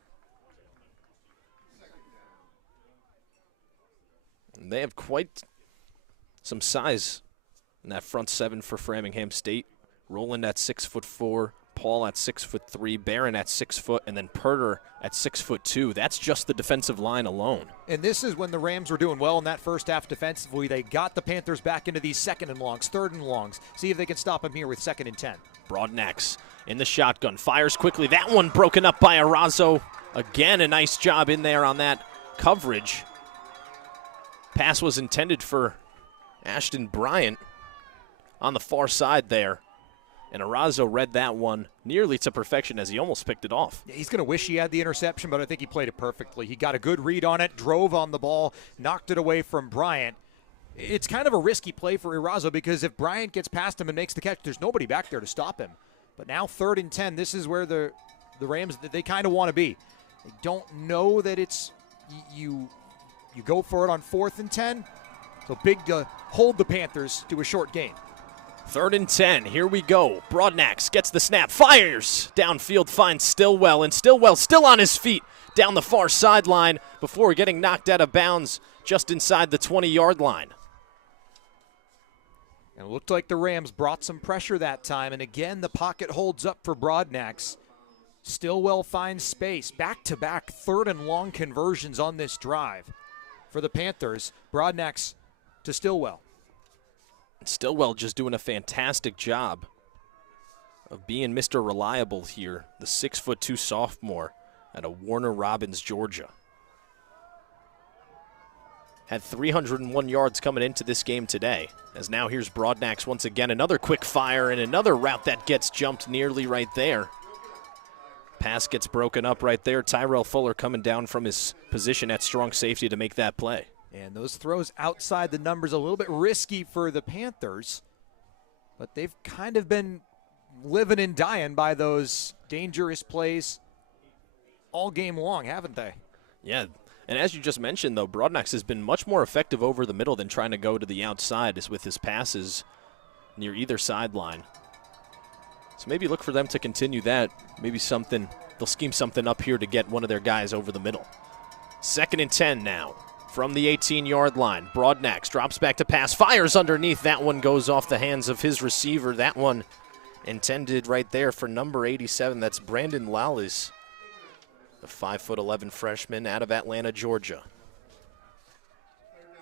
And they have quite some size in that front 7 for Framingham State. Roland at 6'4". Paul at 6'3", Barron at 6 foot, and then Perter at 6'2". That's just the defensive line alone. And this is when the Rams were doing well in that first half defensively. They got the Panthers back into these 2nd and longs, 3rd and longs. See if they can stop them here with 2nd and 10. Broadnax in the shotgun, fires quickly. That one broken up by Arazo. Again, a nice job in there on that coverage. Pass was intended for Ashton Bryant on the far side there. And Arazo read that one nearly to perfection as he almost picked it off. Yeah, he's going to wish he had the interception, but I think he played it perfectly. He got a good read on it, drove on the ball, knocked it away from Bryant. It's kind of a risky play for Arazo because if Bryant gets past him and makes the catch, there's nobody back there to stop him. But now 3rd and 10, this is where the Rams, they kind of want to be. They don't know that it's you go for it on 4th and 10. So big to hold the Panthers to a short gain. 3rd and 10, here we go. Broadnax gets the snap, fires downfield, finds Stillwell, and Stillwell still on his feet down the far sideline before getting knocked out of bounds just inside the 20-yard line. And it looked like the Rams brought some pressure that time, and again the pocket holds up for Broadnax. Stillwell finds space. Back-to-back 3rd and long conversions on this drive for the Panthers. Broadnax to Stillwell. Stillwell just doing a fantastic job of being Mr. Reliable here, the 6'2" sophomore out of Warner Robins, Georgia. Had 301 yards coming into this game today, as now here's Broadnax once again. Another quick fire and another route that gets jumped nearly right there. Pass gets broken up right there. Tyrell Fuller coming down from his position at strong safety to make that play. And those throws outside the numbers, a little bit risky for the Panthers, but they've kind of been living and dying by those dangerous plays all game long, haven't they? Yeah, and as you just mentioned, though, Broadnax has been much more effective over the middle than trying to go to the outside with his passes near either sideline. So maybe look for them to continue that. Maybe they'll scheme something up here to get one of their guys over the middle. 2nd and 10 now. From the 18-yard line, Broadnax drops back to pass, fires underneath. That one goes off the hands of his receiver. That one intended right there for number 87. That's Brandon Lawless, the 5'11" freshman out of Atlanta, Georgia.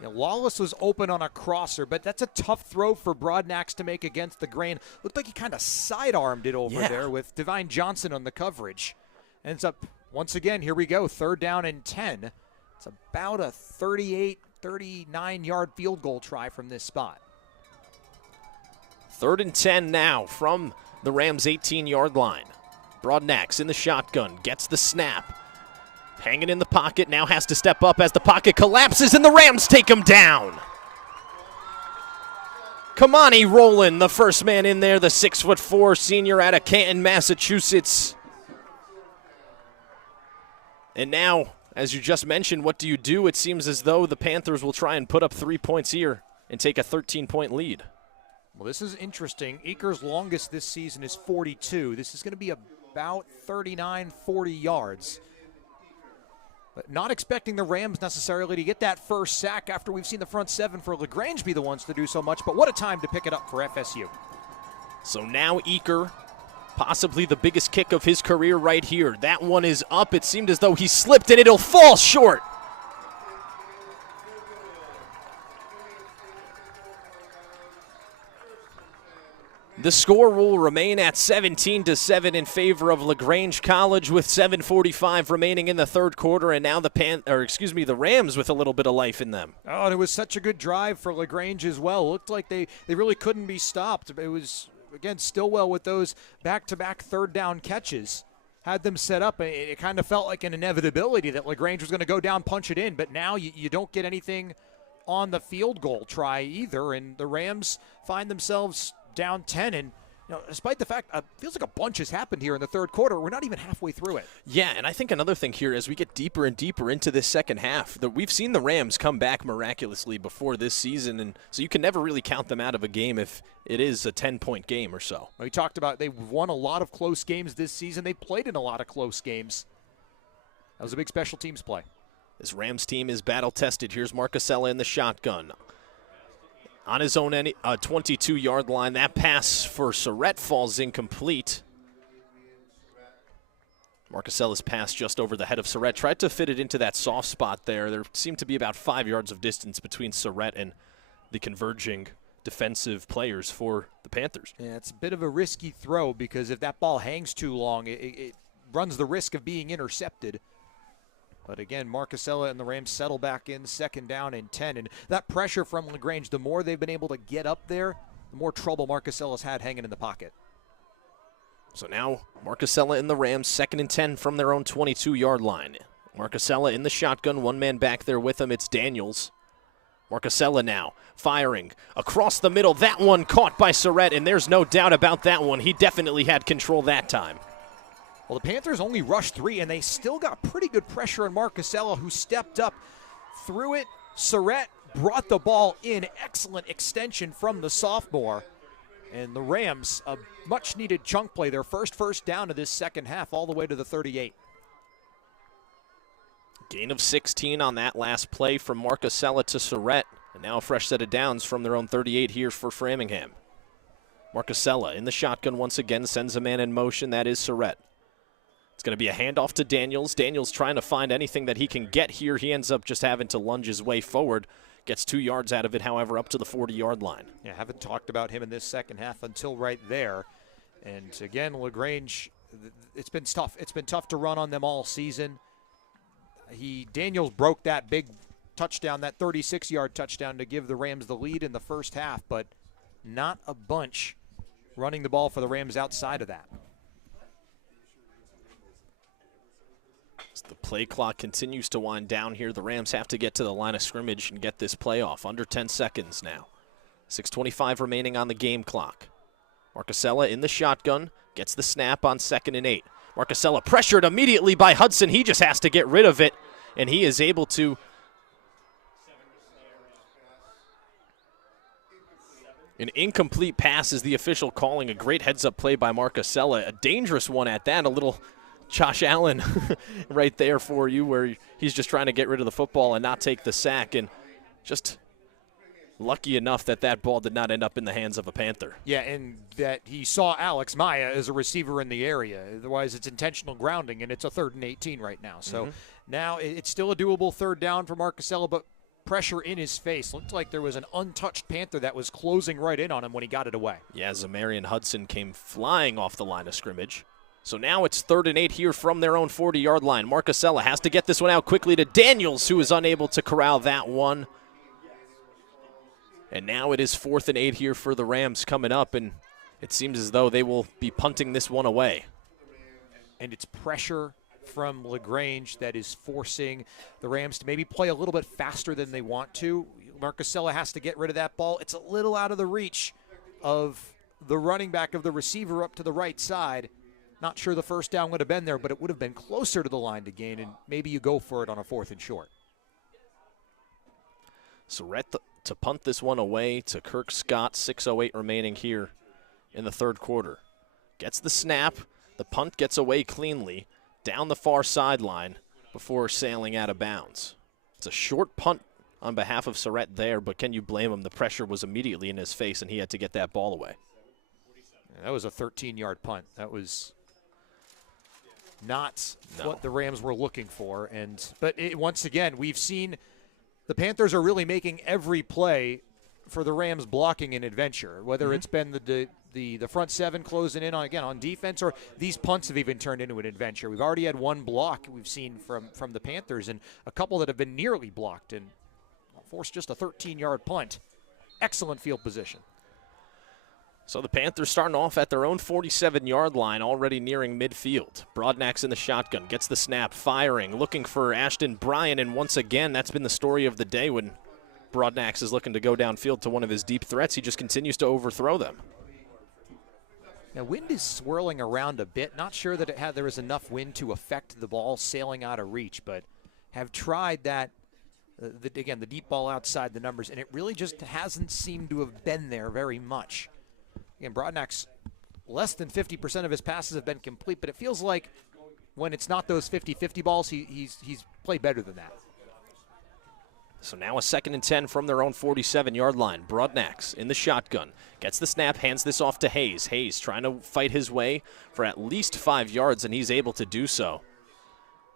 Yeah, Lawless was open on a crosser, but that's a tough throw for Broadnax to make against the grain. Looked like he kind of sidearmed it over there with Divine Johnson on the coverage. Ends up, once again, here we go, 3rd down and 10. It's about a 38, 39-yard field goal try from this spot. 3rd and 10 now from the Rams' 18-yard line. Broadnax in the shotgun, gets the snap. Hanging in the pocket, now has to step up as the pocket collapses, and the Rams take him down. Kamani Rowland, the first man in there, the 6'4" senior out of Canton, Massachusetts. And now, as you just mentioned, what do you do? It seems as though the Panthers will try and put up 3 points here and take a 13-point lead. Well, this is interesting. Eaker's longest this season is 42. This is going to be about 39, 40 yards. But not expecting the Rams necessarily to get that first sack after we've seen the front seven for LaGrange be the ones to do so much. But what a time to pick it up for FSU. So now Eaker, possibly the biggest kick of his career right here. That one is up. It seemed as though he slipped, and it'll fall short. The score will remain at 17-7 in favor of LaGrange College with 7:45 remaining in the third quarter, and now the Rams with a little bit of life in them. Oh, and it was such a good drive for LaGrange as well. Looked like they really couldn't be stopped. It was, again, Stillwell with those back-to-back third down catches. Had them set up. It kind of felt like an inevitability that LaGrange was going to go down, punch it in, but now you don't get anything on the field goal try either, and the Rams find themselves down 10, and despite the fact it feels like a bunch has happened here in the third quarter, we're not even halfway through it. Yeah, and I think another thing here as we get deeper and deeper into this second half, that we've seen the Rams come back miraculously before this season, and so you can never really count them out of a game if it is a 10-point game or so. We talked about they've won a lot of close games this season. They played in a lot of close games. That was a big special teams play. This Rams team is battle-tested. Here's Marcusella in the shotgun. On his own 22-yard line, that pass for Surrett falls incomplete. Marcusella's pass just over the head of Surrett. Tried to fit it into that soft spot there. There seemed to be about 5 yards of distance between Surrett and the converging defensive players for the Panthers. Yeah, it's a bit of a risky throw because if that ball hangs too long, it runs the risk of being intercepted. But again, Marcusella and the Rams settle back in, 2nd down and 10. And that pressure from LaGrange, the more they've been able to get up there, the more trouble Marcusella's had hanging in the pocket. So now Marcusella and the Rams, 2nd and 10 from their own 22-yard line. Marcusella in the shotgun, one man back there with him. It's Daniels. Marcusella now firing across the middle. That one caught by Surrett, and there's no doubt about that one. He definitely had control that time. Well, the Panthers only rushed 3, and they still got pretty good pressure on Marcusella, who stepped up, threw it. Surrett brought the ball in. Excellent extension from the sophomore. And the Rams, a much-needed chunk play, their first down of this second half, all the way to the 38. Gain of 16 on that last play from Marcusella to Surrett. And now a fresh set of downs from their own 38 here for Framingham. Marcusella in the shotgun once again, sends a man in motion. That is Surrett. It's going to be a handoff to Daniels. Daniels trying to find anything that he can get here. He ends up just having to lunge his way forward. Gets 2 yards out of it, however, up to the 40-yard line. Yeah, haven't talked about him in this second half until right there. And again, LaGrange, it's been tough. It's been tough to run on them all season. Daniels broke that big touchdown, that 36-yard touchdown to give the Rams the lead in the first half, but not a bunch running the ball for the Rams outside of that. As the play clock continues to wind down here, the Rams have to get to the line of scrimmage and get this play off. Under 10 seconds now. 6:25 remaining on the game clock. Marcusella in the shotgun, gets the snap on 2nd and 8. Marcusella pressured immediately by Hudson. He just has to get rid of it, and he is able to. An incomplete pass is the official calling. A great heads-up play by Marcusella. A dangerous one at that. A little Josh Allen right there for you, where he's just trying to get rid of the football and not take the sack, and just lucky enough that that ball did not end up in the hands of a Panther. Yeah, and that he saw Alex Maya as a receiver in the area. Otherwise, it's intentional grounding, and it's a 3rd and 18 right now. So now it's still a doable 3rd down for Marcusella, but pressure in his face. Looked like there was an untouched Panther that was closing right in on him when he got it away. Yeah, Zamarian Hudson came flying off the line of scrimmage. So now it's 3rd and 8 here from their own 40-yard line. Marcusella has to get this one out quickly to Daniels, who is unable to corral that one. And now it is 4th and 8 here for the Rams coming up, and it seems as though they will be punting this one away. And it's pressure from LaGrange that is forcing the Rams to maybe play a little bit faster than they want to. Marcusella has to get rid of that ball. It's a little out of the reach of the running back, of the receiver up to the right side. Not sure the first down would have been there, but it would have been closer to the line to gain, and maybe you go for it on a 4th and short. Surrett to punt this one away to Kirk Scott, 6:08 remaining here in the third quarter. Gets the snap. The punt gets away cleanly down the far sideline before sailing out of bounds. It's a short punt on behalf of Surrett there, but can you blame him? The pressure was immediately in his face, and he had to get that ball away. That was a 13-yard punt. That was not what the Rams were looking for. But once again, we've seen the Panthers are really making every play for the Rams blocking an adventure, whether it's been the front seven closing in on defense, or these punts have even turned into an adventure. We've already had one block we've seen from the Panthers, and a couple that have been nearly blocked, and forced just a 13-yard punt. Excellent field position. So the Panthers starting off at their own 47-yard line, already nearing midfield. Broadnax in the shotgun, gets the snap, firing, looking for Ashton Bryan, and once again, that's been the story of the day when Broadnax is looking to go downfield to one of his deep threats. He just continues to overthrow them. Now, wind is swirling around a bit. Not sure that there was enough wind to affect the ball sailing out of reach, but have tried that. Again, the deep ball outside the numbers, and it really just hasn't seemed to have been there very much. Again, Broadnax, less than 50% of his passes have been complete, but it feels like when it's not those 50-50 balls, he's played better than that. So now a 2nd and 10 from their own 47-yard line. Broadnax in the shotgun. Gets the snap, hands this off to Hayes. Hayes trying to fight his way for at least 5 yards, and he's able to do so.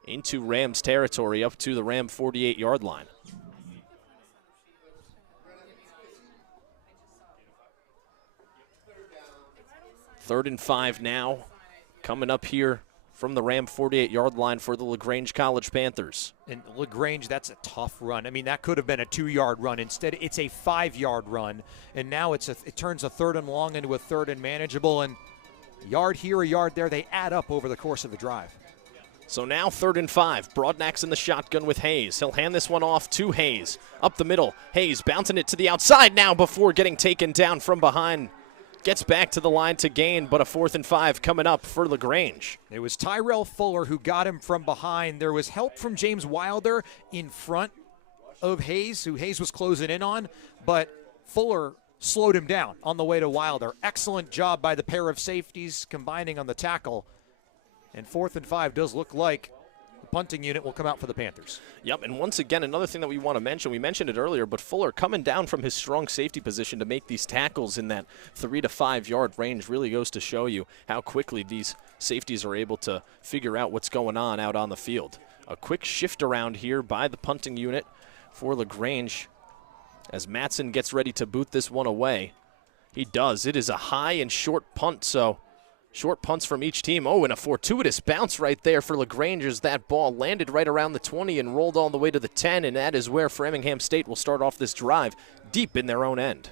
Into Rams territory, up to the Ram 48-yard line. Third and 5 now, coming up here from the Ram 48-yard line for the LaGrange College Panthers. And LaGrange, that's a tough run. I mean, that could have been a 2-yard run. Instead, it's a 5-yard run, and now it turns a 3rd and long into a 3rd and manageable, and yard here, a yard there, they add up over the course of the drive. So now 3rd and 5. Broadnax in the shotgun with Hayes. He'll hand this one off to Hayes. Up the middle. Hayes bouncing it to the outside now before getting taken down from behind. Gets back to the line to gain, but a 4th and 5 coming up for LaGrange. It was Tyrell Fuller who got him from behind. There was help from James Wilder in front of Hayes, who Hayes was closing in on, but Fuller slowed him down on the way to Wilder. Excellent job by the pair of safeties combining on the tackle. And 4th and 5 does look like the punting unit will come out for the Panthers. Yep, and once again, another thing that we want to mention, we mentioned it earlier, but Fuller coming down from his strong safety position to make these tackles in that 3 to 5 yard range really goes to show you how quickly these safeties are able to figure out what's going on out on the field. A quick shift around here by the punting unit for LaGrange as Matson gets ready to boot this one away. He does. It is a high and short punt, so short punts from each team. Oh, and a fortuitous bounce right there for LaGrange as that ball landed right around the 20 and rolled all the way to the 10, and that is where Framingham State will start off this drive deep in their own end.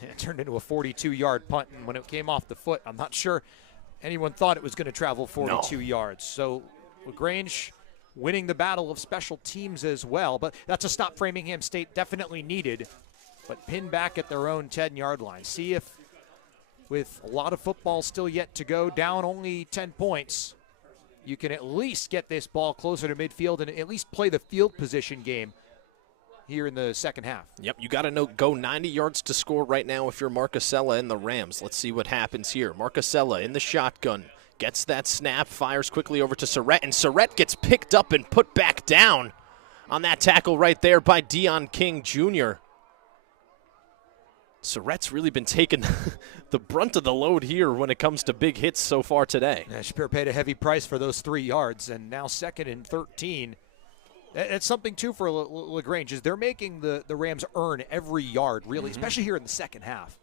Yeah, it turned into a 42-yard punt, and when it came off the foot, I'm not sure anyone thought it was going to travel 42 yards. So LaGrange winning the battle of special teams as well, but that's a stop Framingham State definitely needed, but pinned back at their own 10-yard line. See if, with a lot of football still yet to go, down only 10 points, you can at least get this ball closer to midfield and at least play the field position game here in the second half. Yep, you got to go 90 yards to score right now if you're Marcusella and the Rams. Let's see what happens here. Marcusella in the shotgun, gets that snap, fires quickly over to Surrett, and Surrett gets picked up and put back down on that tackle right there by Dion King Jr. Surrett's really been taking the brunt of the load here when it comes to big hits so far today. Yeah, Shapiro paid a heavy price for those 3 yards, and now 2nd and 13. It's something, too, for LaGrange, is they're making the Rams earn every yard, really, especially here in the second half.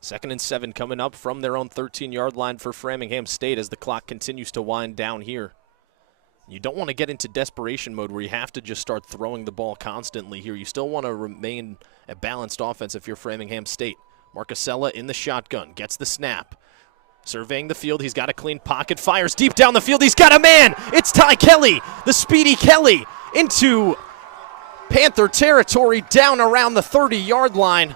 2nd and 7 coming up from their own 13-yard line for Framingham State as the clock continues to wind down here. You don't want to get into desperation mode where you have to just start throwing the ball constantly here. You still want to remain a balanced offense if you're Framingham State. Marcusella in the shotgun, gets the snap. Surveying the field, he's got a clean pocket, fires deep down the field, he's got a man! It's Ty Kelly, the speedy Kelly, into Panther territory down around the 30-yard line.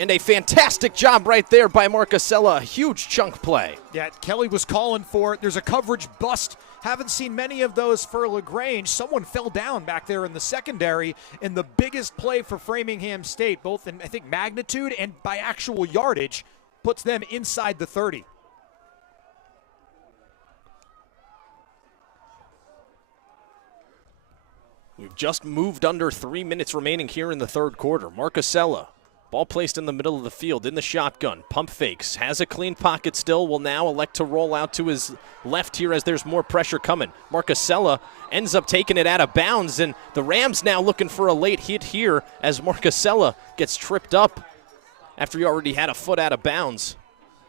And a fantastic job right there by Marcusella, a huge chunk play. Yeah, Kelly was calling for it. There's a coverage bust. Haven't seen many of those for LaGrange. Someone fell down back there in the secondary in the biggest play for Framingham State, both in, I think, magnitude and by actual yardage, puts them inside the 30. We've just moved under 3 minutes remaining here in the third quarter. Marcusella. Ball placed in the middle of the field in the shotgun. Pump fakes. Has a clean pocket still. Will now elect to roll out to his left here as there's more pressure coming. Marcusella ends up taking it out of bounds, and the Rams now looking for a late hit here as Marcusella gets tripped up after he already had a foot out of bounds.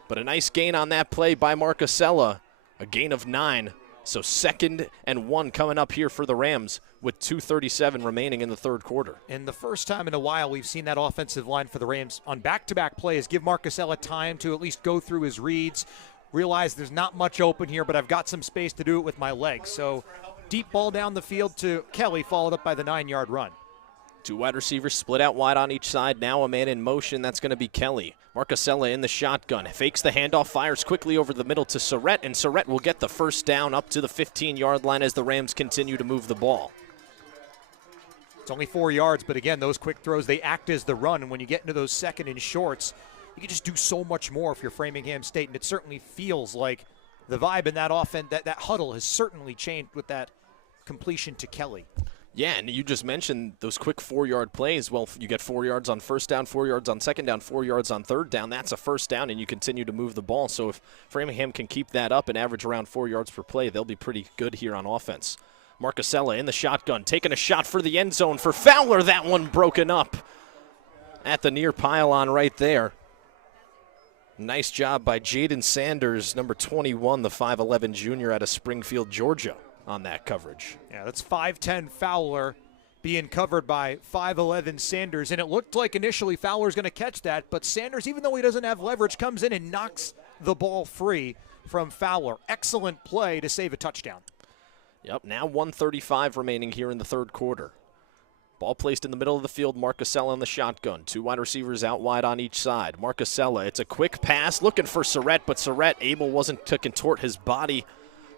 But a nice gain on that play by Marcusella. A gain of 9. So 2nd and 1 coming up here for the Rams with 2:37 remaining in the third quarter. And the first time in a while we've seen that offensive line for the Rams on back-to-back plays give Marcusella time to at least go through his reads, realize there's not much open here, but I've got some space to do it with my legs. So deep ball down the field to Kelly, followed up by the 9-yard run. 2 wide receivers split out wide on each side. Now a man in motion. That's going to be Kelly. Marcusella in the shotgun. Fakes the handoff, fires quickly over the middle to Surrett, and Surrett will get the first down up to the 15-yard line as the Rams continue to move the ball. It's only 4 yards, but again, those quick throws, they act as the run. And when you get into those second and shorts, you can just do so much more if you're Framingham State. And it certainly feels like the vibe in that offense, that huddle has certainly changed with that completion to Kelly. Yeah, and you just mentioned those quick 4-yard plays. Well, you get 4 yards on first down, 4 yards on second down, 4 yards on third down. That's a first down, and you continue to move the ball. So if Framingham can keep that up and average around 4 yards per play, they'll be pretty good here on offense. Marcusella in the shotgun, taking a shot for the end zone for Fowler. That one broken up at the near pylon right there. Nice job by Jaden Sanders, number 21, the 5'11 junior out of Springfield, Georgia, on that coverage. Yeah, that's 5'10 Fowler being covered by 5'11 Sanders. And it looked like initially Fowler's going to catch that, but Sanders, even though he doesn't have leverage, comes in and knocks the ball free from Fowler. Excellent play to save a touchdown. Yep, now 1:35 remaining here in the third quarter. Ball placed in the middle of the field, Marcusella in the shotgun. 2 wide receivers out wide on each side. Marcusella, it's a quick pass, looking for Surrett, but Surrett able wasn't to contort his body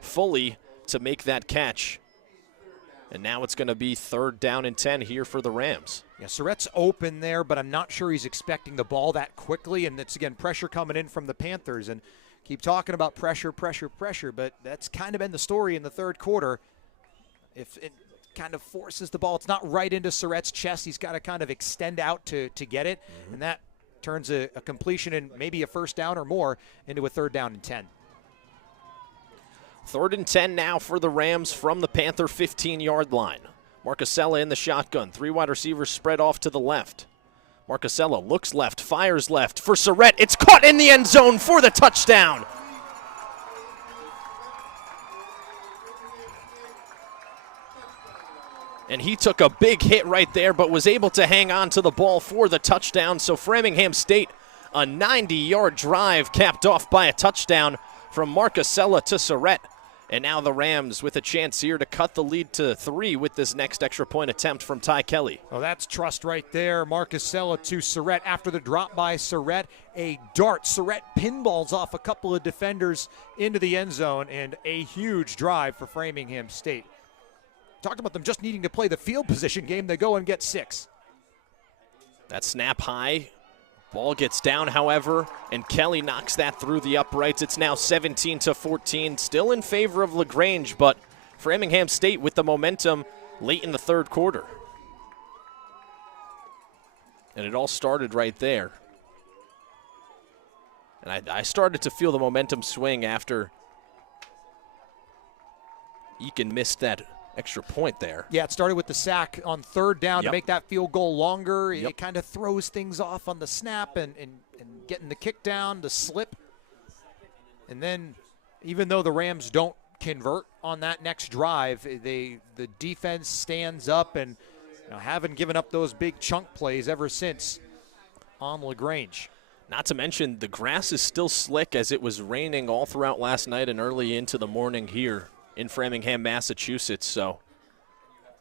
fully to make that catch. And now it's going to be 3rd down and 10 here for the Rams. Yeah, Surrett's open there, but I'm not sure he's expecting the ball that quickly, and it's, again, pressure coming in from the Panthers. And keep talking about pressure, but that's kind of been the story in the third quarter. If it kind of forces the ball, it's not right into Surrett's chest. He's got to kind of extend out to get it, and that turns a completion and maybe a first down or more into a 3rd down and 10. 3rd and 10 now for the Rams from the Panther 15-yard line. Marcusella in the shotgun. 3 wide receivers spread off to the left. Marcusella looks left, fires left for Surrett. It's caught in the end zone for the touchdown. And he took a big hit right there, but was able to hang on to the ball for the touchdown. So Framingham State, a 90-yard drive capped off by a touchdown from Marcusella to Surrett. And now the Rams with a chance here to cut the lead to 3 with this next extra point attempt from Ty Kelly. Well, that's trust right there. Marcusella to Surrett after the drop by Surrett. A dart. Surrett pinballs off a couple of defenders into the end zone, and a huge drive for Framingham State. Talked about them just needing to play the field position game. They go and get 6. That snap high. Ball gets down, however, and Kelly knocks that through the uprights. It's now 17-14, still in favor of LaGrange, but Framingham State with the momentum late in the third quarter. And it all started right there. And I started to feel the momentum swing after Eakin missed that extra point there. Yeah, it started with the sack on 3rd down to Yep. make that field goal longer. Yep. It kind of throws things off on the snap and getting the kick down, the slip. And then even though the Rams don't convert on that next drive. The defense stands up and haven't given up those big chunk plays ever since on LaGrange. Not to mention the grass is still slick as it was raining all throughout last night and early into the morning here in Framingham, Massachusetts. So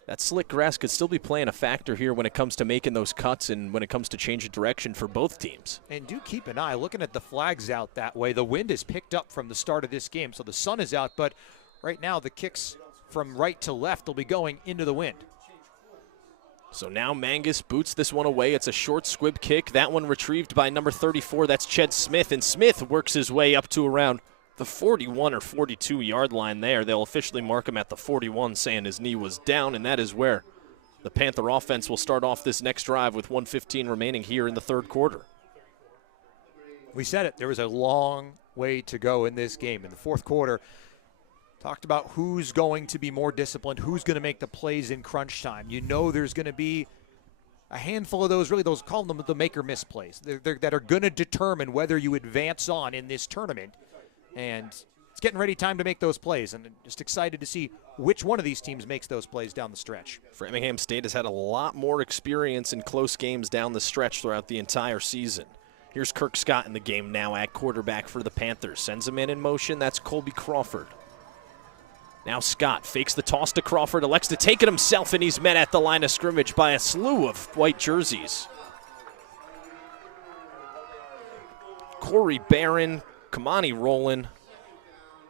that slick grass could still be playing a factor here when it comes to making those cuts and when it comes to changing direction for both teams. And do keep an eye, looking at the flags out that way, the wind is picked up from the start of this game. So the sun is out, but right now the kicks from right to left will be going into the wind. So now Mangus boots this one away. It's a short squib kick. That one retrieved by number 34. That's Ched Smith. And Smith works his way up to around the 41 or 42 yard line there. They'll officially mark him at the 41, saying his knee was down, and that is where the Panther offense will start off this next drive with 1:15 remaining here in the third quarter. We said it. There was a long way to go in this game. In the fourth quarter, talked about who's going to be more disciplined, who's going to make the plays in crunch time. There's going to be a handful of those, call them the make or miss plays, that are going to determine whether you advance on in this tournament. And it's getting ready time to make those plays, and just excited to see which one of these teams makes those plays down the stretch. Framingham State has had a lot more experience in close games down the stretch throughout the entire season. Here's Kirk Scott in the game now at quarterback for the Panthers. Sends a man in motion. That's Colby Crawford. Now Scott fakes the toss to Crawford, elects to take it himself, and he's met at the line of scrimmage by a slew of white jerseys. Corey Barron, Kamani Rowland,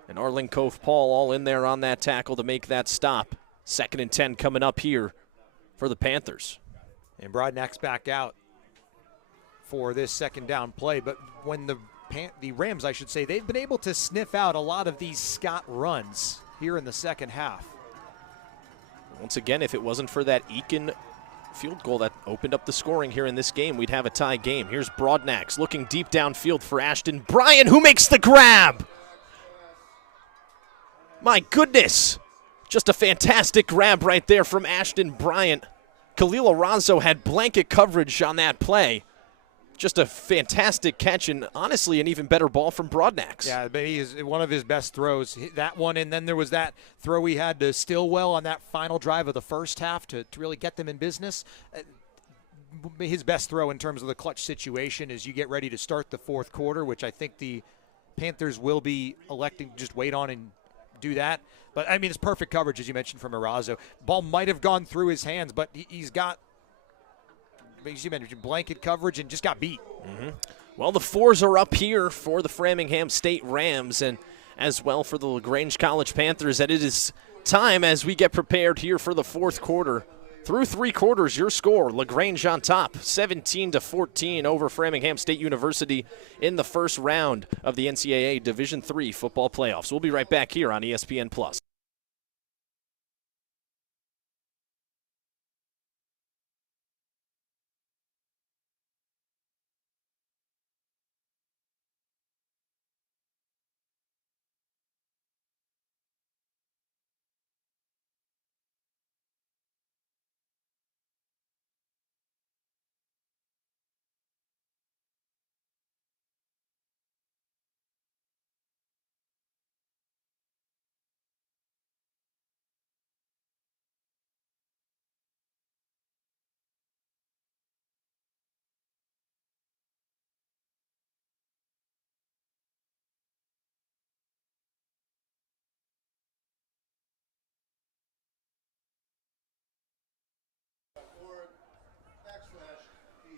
and Arlen Cove Paul all in there on that tackle to make that stop. 2nd and 10 coming up here for the Panthers. And Broadnack's back out for this second down play, but when the Rams, I should say, they've been able to sniff out a lot of these Scott runs here in the second half. Once again, if it wasn't for that Eakin field goal that opened up the scoring here in this game, we'd have a tie game. Here's Broadnax looking deep downfield for Ashton Bryant, who makes the grab. My goodness. Just a fantastic grab right there from Ashton Bryant. Khalil Arazo had blanket coverage on that play. Just a fantastic catch, and honestly an even better ball from Broadnax. Yeah, but he is one of his best throws. That one, and then there was that throw he had to Stillwell on that final drive of the first half to really get them in business. His best throw in terms of the clutch situation as you get ready to start the fourth quarter, which I think the Panthers will be electing to just wait on and do that. But, I mean, it's perfect coverage, as you mentioned, from Arazo. Ball might have gone through his hands, but he's got, as you mentioned, blanket coverage and just got beat. Mm-hmm. Well, the 4s are up here for the Framingham State Rams and as well for the LaGrange College Panthers. And it is time as we get prepared here for the fourth quarter. Through 3 quarters, your score, LaGrange on top, 17-14 over Framingham State University in the first round of the NCAA Division III football playoffs. We'll be right back here on ESPN+.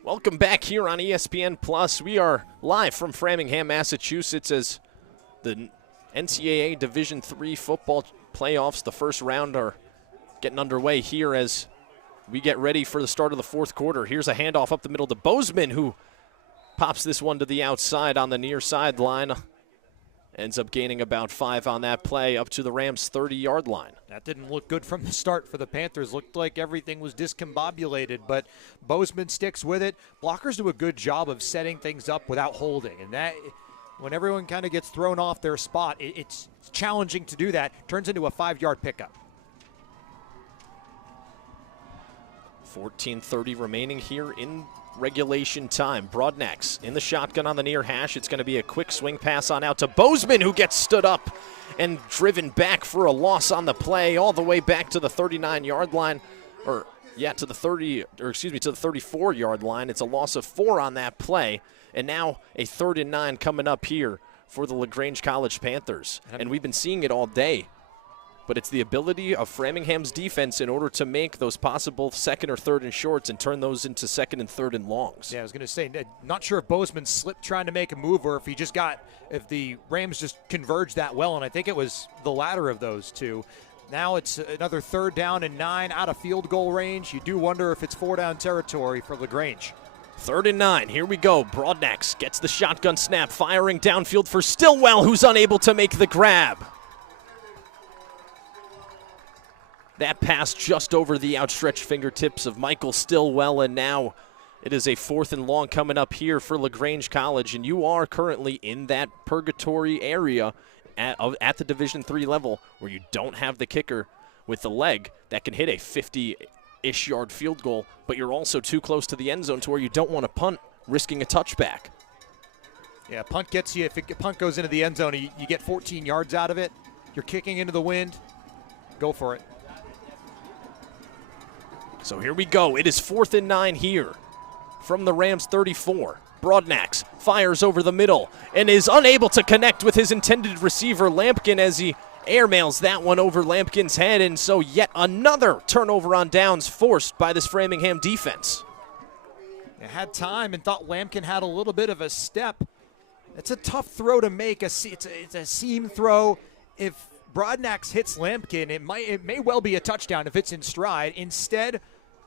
Welcome back here on ESPN Plus. We are live from Framingham, Massachusetts, as the NCAA Division III football playoffs, the first round, are getting underway here as we get ready for the start of the fourth quarter. Here's a handoff up the middle to Bozeman, who pops this one to the outside on the near sideline. Ends up gaining about 5 on that play up to the Rams' 30-yard line. That didn't look good from the start for the Panthers. Looked like everything was discombobulated, but Bozeman sticks with it. Blockers do a good job of setting things up without holding, and that, when everyone kind of gets thrown off their spot, it's challenging to do that. Turns into a 5-yard pickup. 14:30 remaining here in regulation time. Broadnax in the shotgun on the near hash. It's going to be a quick swing pass on out to Bozeman, who gets stood up and driven back for a loss on the play, all the way back to the 39-yard line, to the 34-yard line. It's a loss of 4 on that play, and now a 3rd and 9 coming up here for the LaGrange College Panthers. And we've been seeing it all day. But it's the ability of Framingham's defense in order to make those possible 2nd or 3rd and shorts and turn those into 2nd and 3rd and longs. Yeah, I was going to say, not sure if Bozeman slipped trying to make a move or if the Rams just converged that well, and I think it was the latter of those two. Now it's another 3rd down and 9 out of field goal range. You do wonder if it's 4-down territory for LaGrange. 3rd and 9, here we go. Broadnax gets the shotgun snap, firing downfield for Stillwell, who's unable to make the grab. That pass just over the outstretched fingertips of Michael Stillwell, and now it is a 4th and long coming up here for LaGrange College, and you are currently in that purgatory area at the Division III level where you don't have the kicker with the leg that can hit a 50-ish yard field goal, but you're also too close to the end zone to where you don't want to punt, risking a touchback. Yeah, punt gets you, if punt goes into the end zone, you get 14 yards out of it. You're kicking into the wind. Go for it. So here we go. It is 4th and 9 here from the Rams 34. Broadnax fires over the middle and is unable to connect with his intended receiver, Lampkin, as he airmails that one over Lampkin's head. And so yet another turnover on downs forced by this Framingham defense. You had time and thought Lampkin had a little bit of a step. It's a tough throw to make. It's a seam throw. If Broadnax hits Lampkin, it may well be a touchdown if it's in stride. Instead,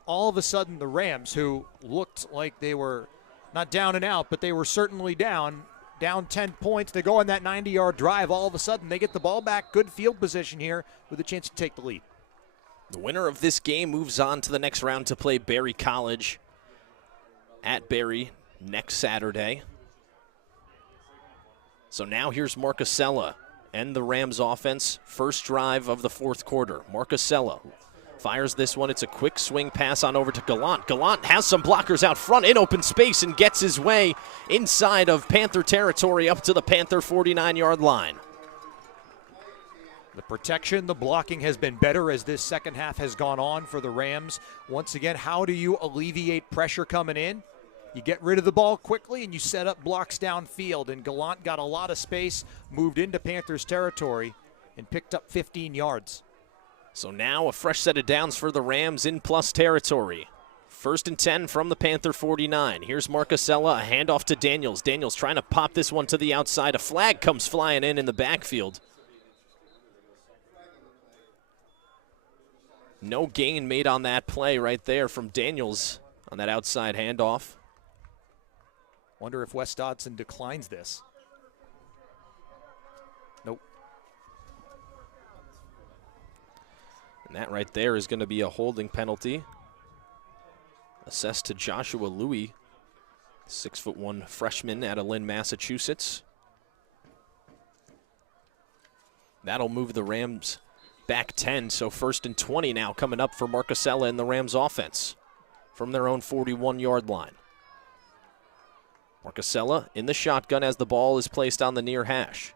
all of a sudden, the Rams, who looked like they were not down and out, but they were certainly down 10 points. They go on that 90-yard drive. All of a sudden, they get the ball back. Good field position here with a chance to take the lead. The winner of this game moves on to the next round to play Berry College at Berry next Saturday. So now here's Marcusella and the Rams offense. First drive of the 4th quarter. Marcusella fires this one. It's a quick swing pass on over to Gallant. Gallant has some blockers out front in open space and gets his way inside of Panther territory up to the Panther 49-yard line. The protection, the blocking has been better as this second half has gone on for the Rams. Once again, how do you alleviate pressure coming in? You get rid of the ball quickly and you set up blocks downfield. And Gallant got a lot of space, moved into Panthers territory, and picked up 15 yards. So now a fresh set of downs for the Rams in plus territory. 1st and 10 from the Panther 49. Here's Marcusella, a handoff to Daniels. Daniels trying to pop this one to the outside. A flag comes flying in the backfield. No gain made on that play right there from Daniels on that outside handoff. Wonder if Wes Dodson declines this. Nope. And that right there is going to be a holding penalty assessed to Joshua Louie, 6'1" freshman out of Lynn, Massachusetts. That'll move the Rams back 10, so 1st and 20 now coming up for Marcusella and the Rams offense from their own 41-yard line. Marcusella in the shotgun as the ball is placed on the near hash.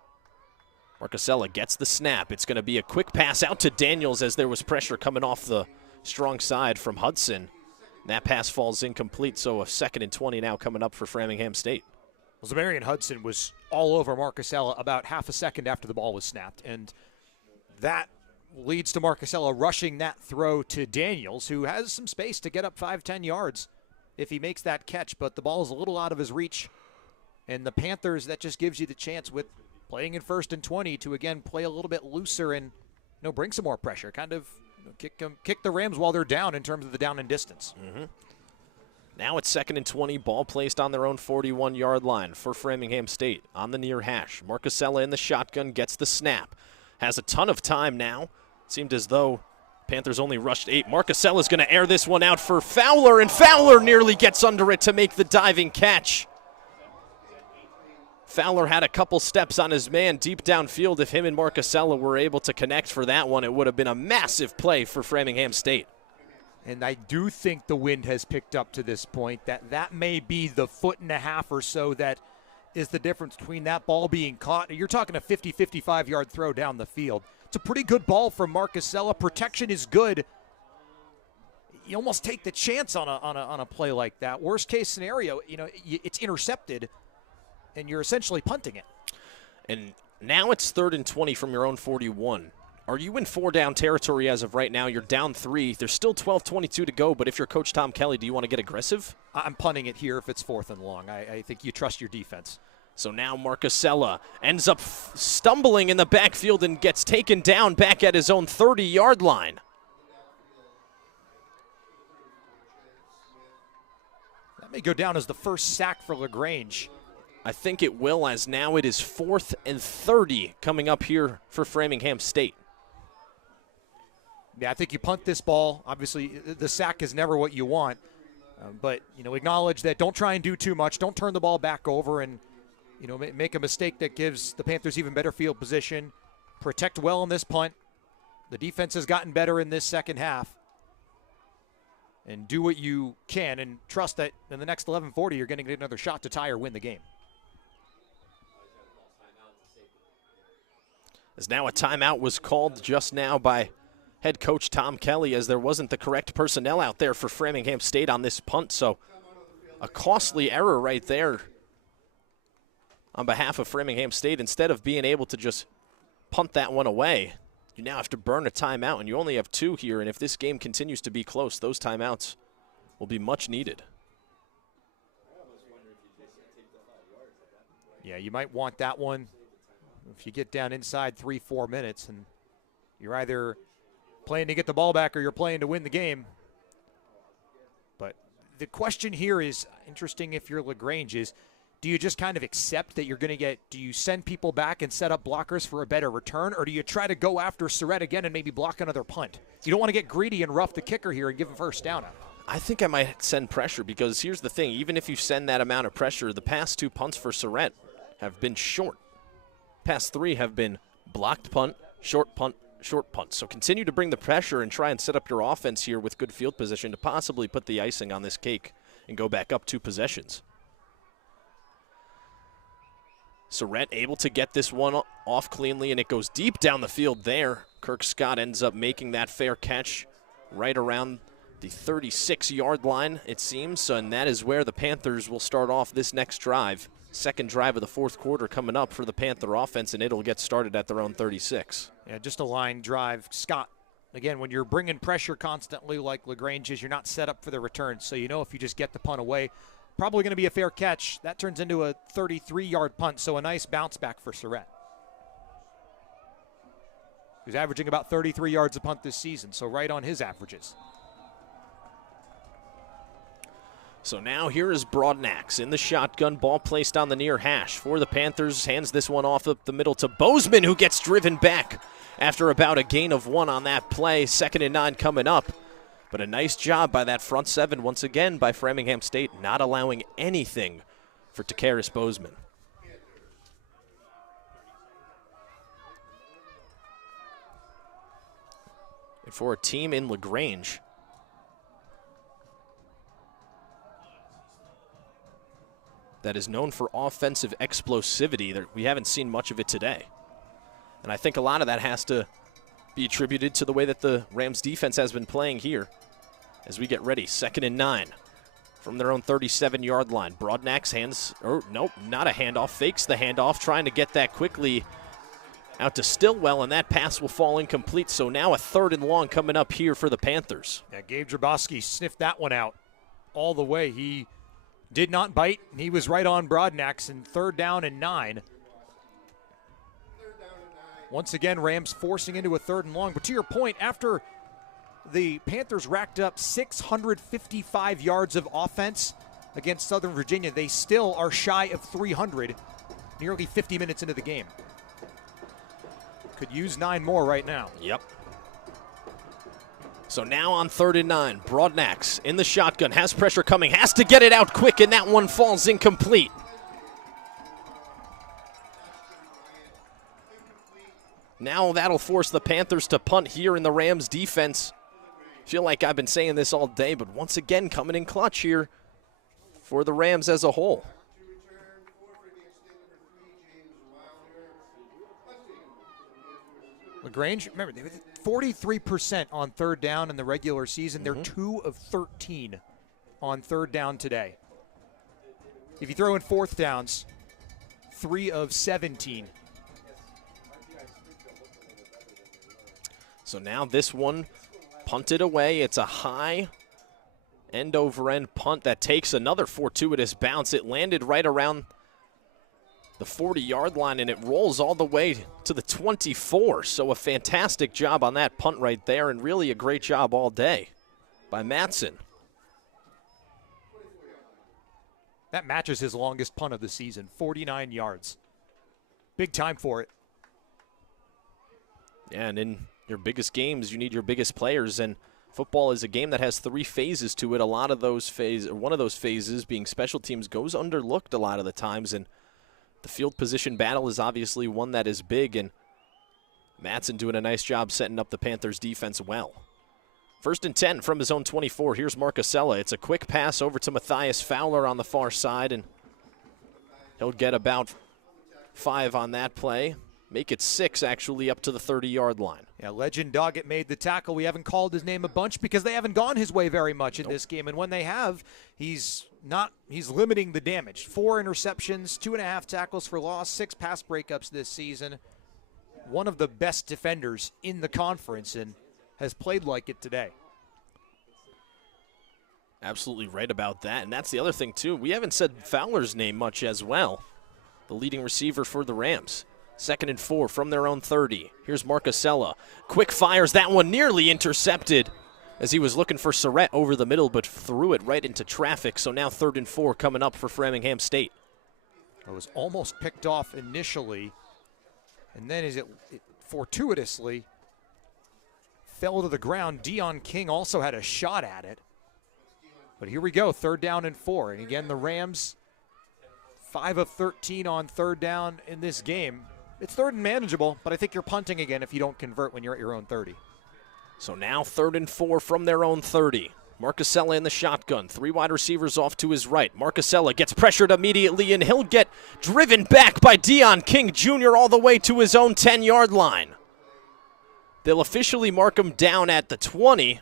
Marcusella gets the snap. It's going to be a quick pass out to Daniels as there was pressure coming off the strong side from Hudson. That pass falls incomplete, so a 2nd and 20 now coming up for Framingham State. Well, Zamarian Hudson was all over Marcusella about half a second after the ball was snapped, and that leads to Marcusella rushing that throw to Daniels, who has some space to get up 5-10 yards if he makes that catch, but the ball is a little out of his reach. And the Panthers, that just gives you the chance with playing in 1st and 20 to, again, play a little bit looser and bring some more pressure, kind of kick the Rams while they're down in terms of the down and distance. Mm-hmm. Now it's 2nd and 20, ball placed on their own 41-yard line for Framingham State on the near hash. Marcusella in the shotgun gets the snap. Has a ton of time now. It seemed as though Panthers only rushed 8. Marcusella's going to air this one out for Fowler, and Fowler nearly gets under it to make the diving catch. Fowler had a couple steps on his man deep downfield. If him and Marcusella were able to connect for that one, it would have been a massive play for Framingham State. And I do think the wind has picked up to this point. That may be the 1.5 feet or so that is the difference between that ball being caught. You're talking a 50, 55-yard throw down the field. It's a pretty good ball from Marcusella. Protection is good. You almost take the chance on a play like that. Worst case scenario, it's intercepted, and you're essentially punting it. And now it's 3rd and 20 from your own 41. Are you in 4-down territory as of right now? You're down 3. There's still 12:22 to go, but if you're Coach Tom Kelly, do you want to get aggressive? I'm punting it here if it's 4th and long. I think you trust your defense. So now Marcusella ends up stumbling in the backfield and gets taken down back at his own 30-yard line. That may go down as the first sack for LaGrange. I think it will, as now it is 4th and 30 coming up here for Framingham State. Yeah, I think you punt this ball. Obviously, the sack is never what you want. But, acknowledge that. Don't try and do too much. Don't turn the ball back over and, make a mistake that gives the Panthers even better field position. Protect well in this punt. The defense has gotten better in this second half. And do what you can and trust that in the next 11:40 you're going to get another shot to tie or win the game. As now a timeout was called just now by head coach Tom Kelly, as there wasn't the correct personnel out there for Framingham State on this punt. So a costly error right there on behalf of Framingham State. Instead of being able to just punt that one away, you now have to burn a timeout, and you only have 2 here. And if this game continues to be close, those timeouts will be much needed. Yeah, you might want that one if you get down inside 3-4 minutes, and you're either playing to get the ball back or you're playing to win the game. But the question here is interesting if you're LaGrange is, do you just kind of accept that you're going to get, do you send people back and set up blockers for a better return, or do you try to go after Surratt again and maybe block another punt? You don't want to get greedy and rough the kicker here and give him first down. I think I might send pressure, because here's the thing. Even if you send that amount of pressure, the past 2 punts for Surratt have been short. Past 3 have been blocked punt, short punt, short punt. So continue to bring the pressure and try and set up your offense here with good field position to possibly put the icing on this cake and go back up 2 possessions. Surratt able to get this one off cleanly, and it goes deep down the field there. Kirk Scott ends up making that fair catch right around the 36-yard line, it seems, and that is where the Panthers will start off this next drive. Second drive of the 4th quarter coming up for the Panther offense, and it'll get started at their own 36. Yeah, just a line drive. Scott, again, when you're bringing pressure constantly like LaGrange is, you're not set up for the return. So if you just get the punt away, probably going to be a fair catch. That turns into a 33-yard punt, so a nice bounce back for Surratt. He's averaging about 33 yards a punt this season, so right on his averages. So now here is Broadnax in the shotgun, ball placed on the near hash for the Panthers. Hands this one off up the middle to Bozeman, who gets driven back after about a gain of 1 on that play. 2nd and 9 coming up. But a nice job by that front 7 once again by Framingham State, not allowing anything for Takaris Bozeman. And for a team in LaGrange that is known for offensive explosivity, we haven't seen much of it today. And I think a lot of that has to be attributed to the way that the Rams defense has been playing here as we get ready. 2nd and 9 from their own 37-yard line. Broadnax nope, not a handoff, fakes the handoff, trying to get that quickly out to Stillwell, and that pass will fall incomplete. So now a 3rd and long coming up here for the Panthers. Yeah, Gabe Drabowski sniffed that one out all the way. He did not bite, and he was right on Broadnax in 3rd down and 9. Once again, Rams forcing into a 3rd and long. But to your point, after the Panthers racked up 655 yards of offense against Southern Virginia, they still are shy of 300, nearly 50 minutes into the game. Could use 9 more right now. Yep. So now on 3rd and 9, Broadnax in the shotgun, has pressure coming, has to get it out quick, and that one falls incomplete. Now that'll force the Panthers to punt here, and the Rams defense feel like I've been saying this all day, but once again coming in clutch here for the Rams as a whole. LaGrange, remember, they were 43% on third down in the regular season. They're 2 of 13 on third down today. If you throw in fourth downs, 3 of 17. So now this one punted away. It's a high end-over-end punt that takes another fortuitous bounce. It landed right around the 40-yard line, and it rolls all the way to the 24. So a fantastic job on that punt right there, and really a great job all day by Matson. That matches his longest punt of the season, 49 yards. Big time for it. Yeah, and in your biggest games, you need your biggest players, and football is a game that has 3 phases to it. A lot of those phases, one of those phases being special teams, goes underlooked a lot of the times, and the field position battle is obviously one that is big, and Matson doing a nice job setting up the Panthers defense well. 1st and 10 from his own 24. Here's Marcusella. It's a quick pass over to Matthias Fowler on the far side, and he'll get about 5 on that play. Make it 6, actually, up to the 30-yard line. Yeah, Legend Doggett made the tackle. We haven't called his name a bunch because they haven't gone his way very much in this game. And when they have, he's limiting the damage. 4 interceptions, 2.5 tackles for loss, 6 pass breakups this season. One of the best defenders in the conference and has played like it today. Absolutely right about that. And that's the other thing, too. We haven't said Fowler's name much as well, the leading receiver for the Rams. 2nd and 4 from their own 30. Here's Marcusella. Quick fires. That one nearly intercepted as he was looking for Surratt over the middle, but threw it right into traffic. So now 3rd and 4 coming up for Framingham State. It was almost picked off initially, and then as it fortuitously fell to the ground. Deion King also had a shot at it. But here we go, 3rd down and 4. And again, the Rams, 5 of 13 on 3rd down in this game. It's 3rd and manageable, but I think you're punting again if you don't convert when you're at your own 30. So now 3rd and 4 from their own 30. Marcusella in the shotgun. 3 wide receivers off to his right. Marcusella gets pressured immediately, and he'll get driven back by Deion King Jr. all the way to his own 10-yard line. They'll officially mark him down at the 20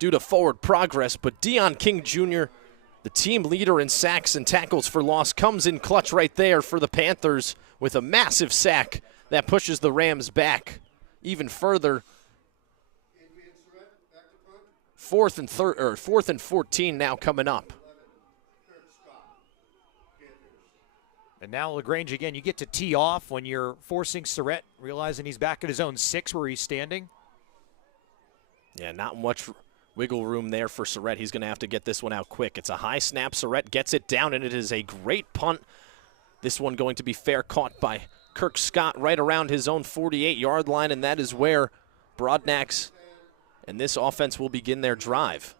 due to forward progress, but Deion King Jr., the team leader in sacks and tackles for loss, comes in clutch right there for the Panthers with a massive sack that pushes the Rams back even further. 4th and 14 now coming up. And now LaGrange again, you get to tee off when you're forcing Surratt, realizing he's back at his own 6 where he's standing. Yeah, not much wiggle room there for Surratt. He's going to have to get this one out quick. It's a high snap. Surratt gets it down, and it is a great punt. This one going to be fair caught by Kirk Scott right around his own 48-yard line, and that is where Broadnax and this offense will begin their drive.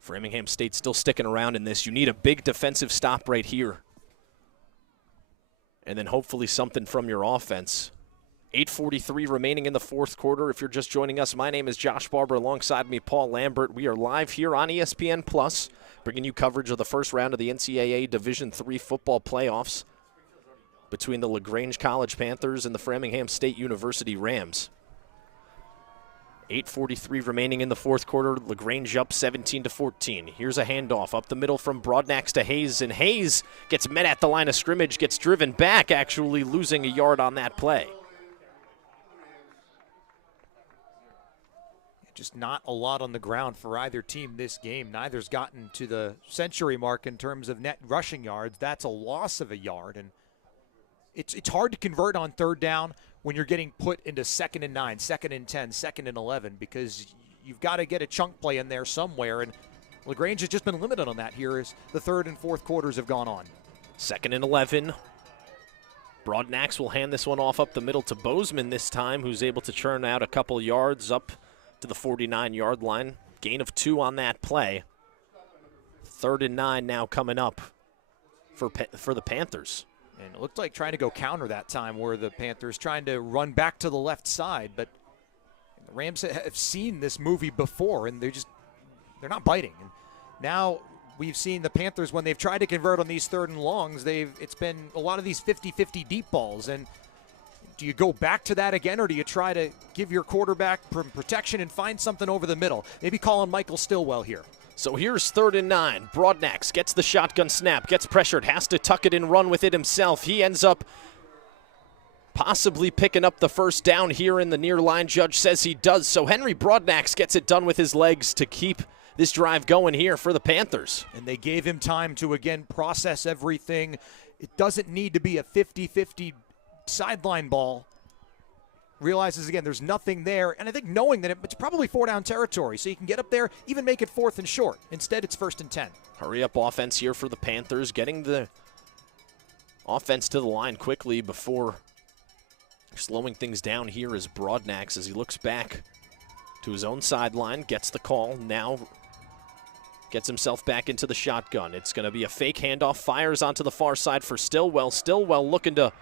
Framingham State still sticking around in this. You need a big defensive stop right here. And then hopefully something from your offense. 8:43 remaining in the 4th quarter. If you're just joining us, my name is Josh Barber. Alongside me, Paul Lambert. We are live here on ESPN Plus, bringing you coverage of the first round of the NCAA Division III football playoffs between the LaGrange College Panthers and the Framingham State University Rams. 8:43 remaining in the 4th quarter. LaGrange up 17-14. Here's a handoff up the middle from Broadnax to Hayes, and Hayes gets met at the line of scrimmage, gets driven back, actually losing a yard on that play. Just not a lot on the ground for either team this game. Neither's gotten to the century mark in terms of net rushing yards. That's a loss of a yard, and it's hard to convert on 3rd down when you're getting put into 2nd and 9, 2nd and 10, 2nd and 11, because you've got to get a chunk play in there somewhere, and LaGrange has just been limited on that here as the 3rd and 4th quarters have gone on. 2nd and 11. Broadnax will hand this one off up the middle to Bozeman this time, who's able to churn out a couple yards up to the 49-yard line. Gain of 2 on that play. 3rd and 9 now coming up for the Panthers. And it looked like trying to go counter that time where the Panthers trying to run back to the left side, but the Rams have seen this movie before, and they're not biting. And now we've seen the Panthers, when they've tried to convert on these 3rd and longs, it's been a lot of these 50-50 deep balls. And do you go back to that again, or do you try to give your quarterback protection and find something over the middle? Maybe call on Michael Stillwell here. So here's 3rd and 9. Broadnax gets the shotgun snap, gets pressured, has to tuck it and run with it himself. He ends up possibly picking up the first down here in the near line. Judge says he does. So Henry Broadnax gets it done with his legs to keep this drive going here for the Panthers. And they gave him time to, again, process everything. It doesn't need to be a 50-50 sideline ball. Realizes, again, there's nothing there. And I think knowing that it's probably 4-down territory, so you can get up there, even make it 4th and short. Instead, it's 1st and 10. Hurry up offense here for the Panthers, getting the offense to the line quickly before slowing things down here is Broadnax as he looks back to his own sideline, gets the call, now gets himself back into the shotgun. It's going to be a fake handoff, fires onto the far side for Stillwell. Stillwell looking to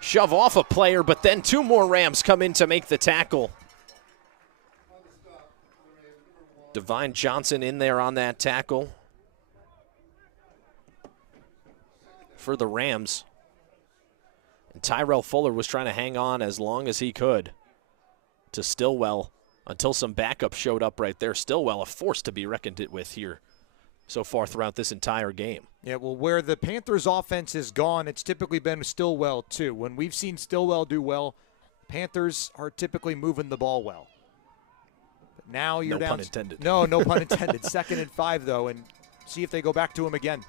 shove off a player, but then 2 more Rams come in to make the tackle. Devine Johnson in there on that tackle for the Rams. And Tyrell Fuller was trying to hang on as long as he could to Stillwell until some backup showed up right there. Stillwell, a force to be reckoned with here so far throughout this entire game. Yeah, well, where the Panthers' offense has gone, it's typically been Stillwell, too. When we've seen Stillwell do well, Panthers are typically moving the ball well. But now you're down. No pun intended. No pun intended. 2nd and 5, though, and see if they go back to him again.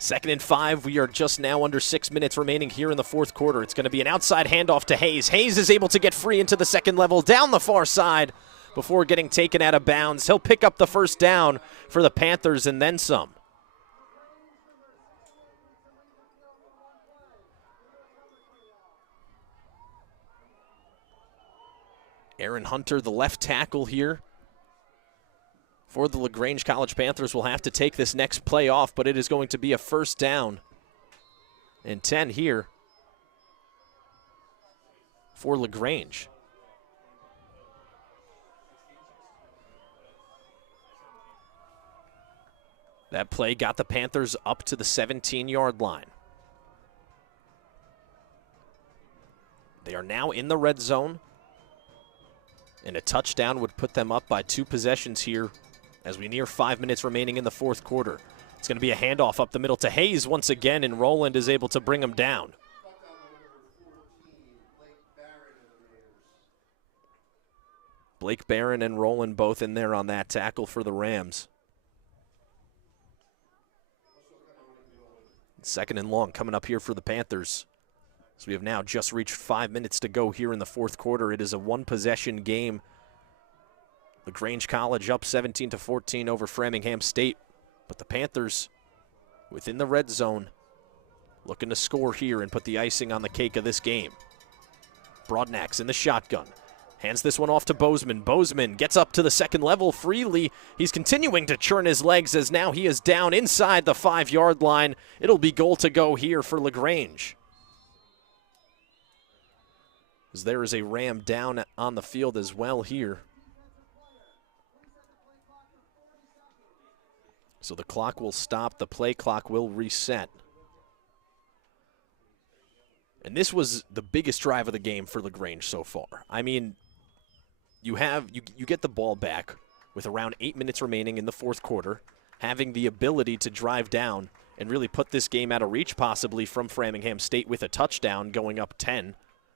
2nd and 5. We are just now under 6 minutes remaining here in the 4th quarter. It's going to be an outside handoff to Hayes. Hayes is able to get free into the second level down the far side before getting taken out of bounds. He'll pick up the first down for the Panthers and then some. Aaron Hunter, the left tackle here for the LaGrange College Panthers, will have to take this next play off, but it is going to be a 1st down and 10 here for LaGrange. That play got the Panthers up to the 17-yard line. They are now in the red zone, and a touchdown would put them up by 2 possessions here as we near 5 minutes remaining in the 4th quarter. It's going to be a handoff up the middle to Hayes once again, and Rowland is able to bring him down. Blake Barron and Rowland both in there on that tackle for the Rams. 2nd and long coming up here for the Panthers. So we have now just reached 5 minutes to go here in the 4th quarter. It is a 1-possession game. LaGrange College up 17-14 over Framingham State. But the Panthers within the red zone looking to score here and put the icing on the cake of this game. Broadnax in the shotgun. Hands this one off to Bozeman. Bozeman gets up to the second level freely. He's continuing to churn his legs as now he is down inside the 5-yard line. It'll be goal to go here for LaGrange. As there is a Ram down on the field as well here. So the clock will stop. The play clock will reset. And this was the biggest drive of the game for LaGrange so far. I mean, you get the ball back with around 8 minutes remaining in the 4th quarter, having the ability to drive down and really put this game out of reach possibly from Framingham State with a touchdown going up 10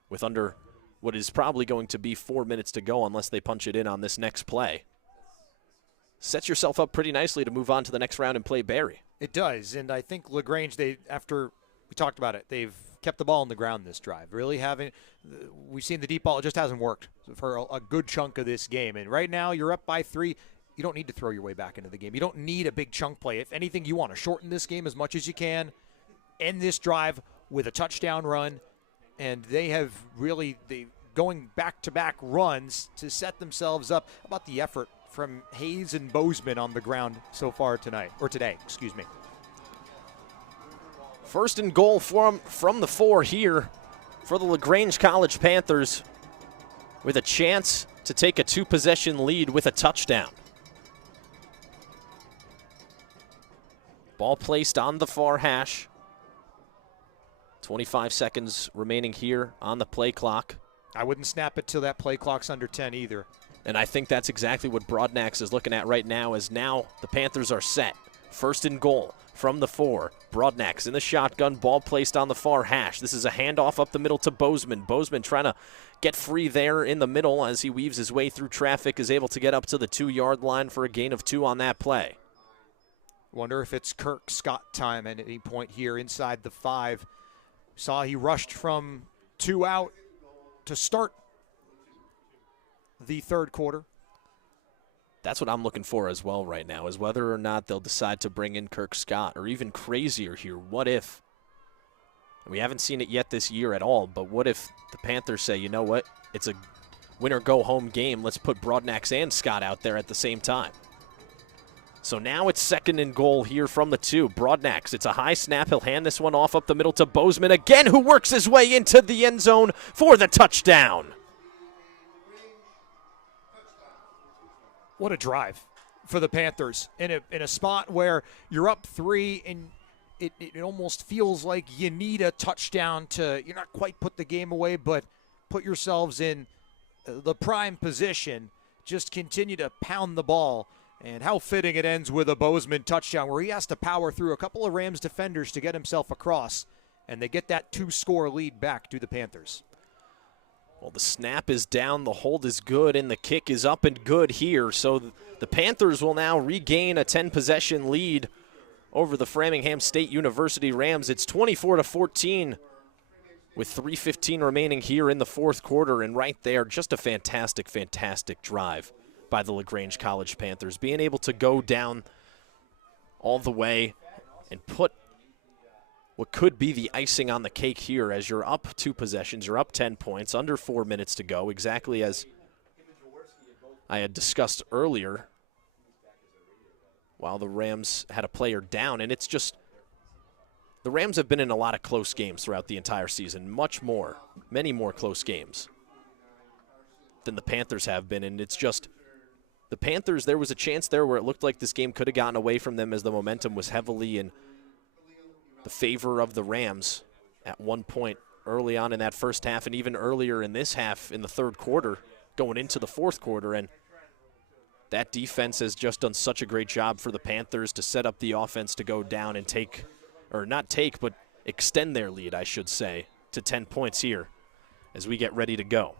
with under what is probably going to be 4 minutes to go unless they punch it in on this next play. Sets yourself up pretty nicely to move on to the next round and play Barry. It does, and I think LaGrange, after we talked about it, they've kept the ball on the ground this drive. We've seen the deep ball, it just hasn't worked for a good chunk of this game. And right now, you're up by 3. You don't need to throw your way back into the game. You don't need a big chunk play. If anything, you want to shorten this game as much as you can, end this drive with a touchdown run, and they have really going back-to-back runs to set themselves up. How about the effort from Hayes and Bozeman on the ground so far today. First and goal from the 4 here for the LaGrange College Panthers, with a chance to take a 2-possession lead with a touchdown. Ball placed on the far hash. 25 seconds remaining here on the play clock. I wouldn't snap it till that play clock's under 10 either. And I think that's exactly what Broadnax is looking at right now, as now the Panthers are set. First and goal from the 4. Broadnax in the shotgun, ball placed on the far hash. This is a handoff up the middle to Bozeman. Bozeman trying to get free there in the middle as he weaves his way through traffic, is able to get up to the 2-yard line for a gain of 2 on that play. Wonder if it's Kirk Scott time at any point here inside the 5. Saw he rushed from 2 out to start the third quarter. That's what I'm looking for as well right now, is whether or not they'll decide to bring in Kirk Scott, or even crazier here, what if, we haven't seen it yet this year at all, but what if the Panthers say, you know what, it's a win-or-go-home game, let's put Broadnax and Scott out there at the same time. So now it's second and goal here from the 2. Broadnax, it's a high snap. He'll hand this one off up the middle to Bozeman again, who works his way into the end zone for the touchdown. What a drive for the Panthers in a spot where you're up 3 and it almost feels like you need a touchdown to, you're not quite put the game away, but put yourselves in the prime position. Just continue to pound the ball. And how fitting it ends with a Bozeman touchdown where he has to power through a couple of Rams defenders to get himself across. And they get that 2-score lead back to the Panthers. Well, the snap is down, the hold is good, and the kick is up and good here. So the Panthers will now regain a 10-possession lead over the Framingham State University Rams. It's 24-14 with 3:15 remaining here in the fourth quarter. And right there, just a fantastic, fantastic drive by the LaGrange College Panthers, being able to go down all the way and put what could be the icing on the cake here, as you're up 2 possessions, you're up 10 points, under 4 minutes to go, exactly as I had discussed earlier, while the Rams had a player down. And it's just, the Rams have been in a lot of close games throughout the entire season, many more close games than the Panthers have been, and it's just, the Panthers, there was a chance there where it looked like this game could have gotten away from them, as the momentum was heavily in the favor of the Rams at one point early on in that first half, and even earlier in this half in the third quarter going into the fourth quarter. And that defense has just done such a great job for the Panthers to set up the offense to go down and but extend their lead, I should say, to 10 points here as we get ready to go.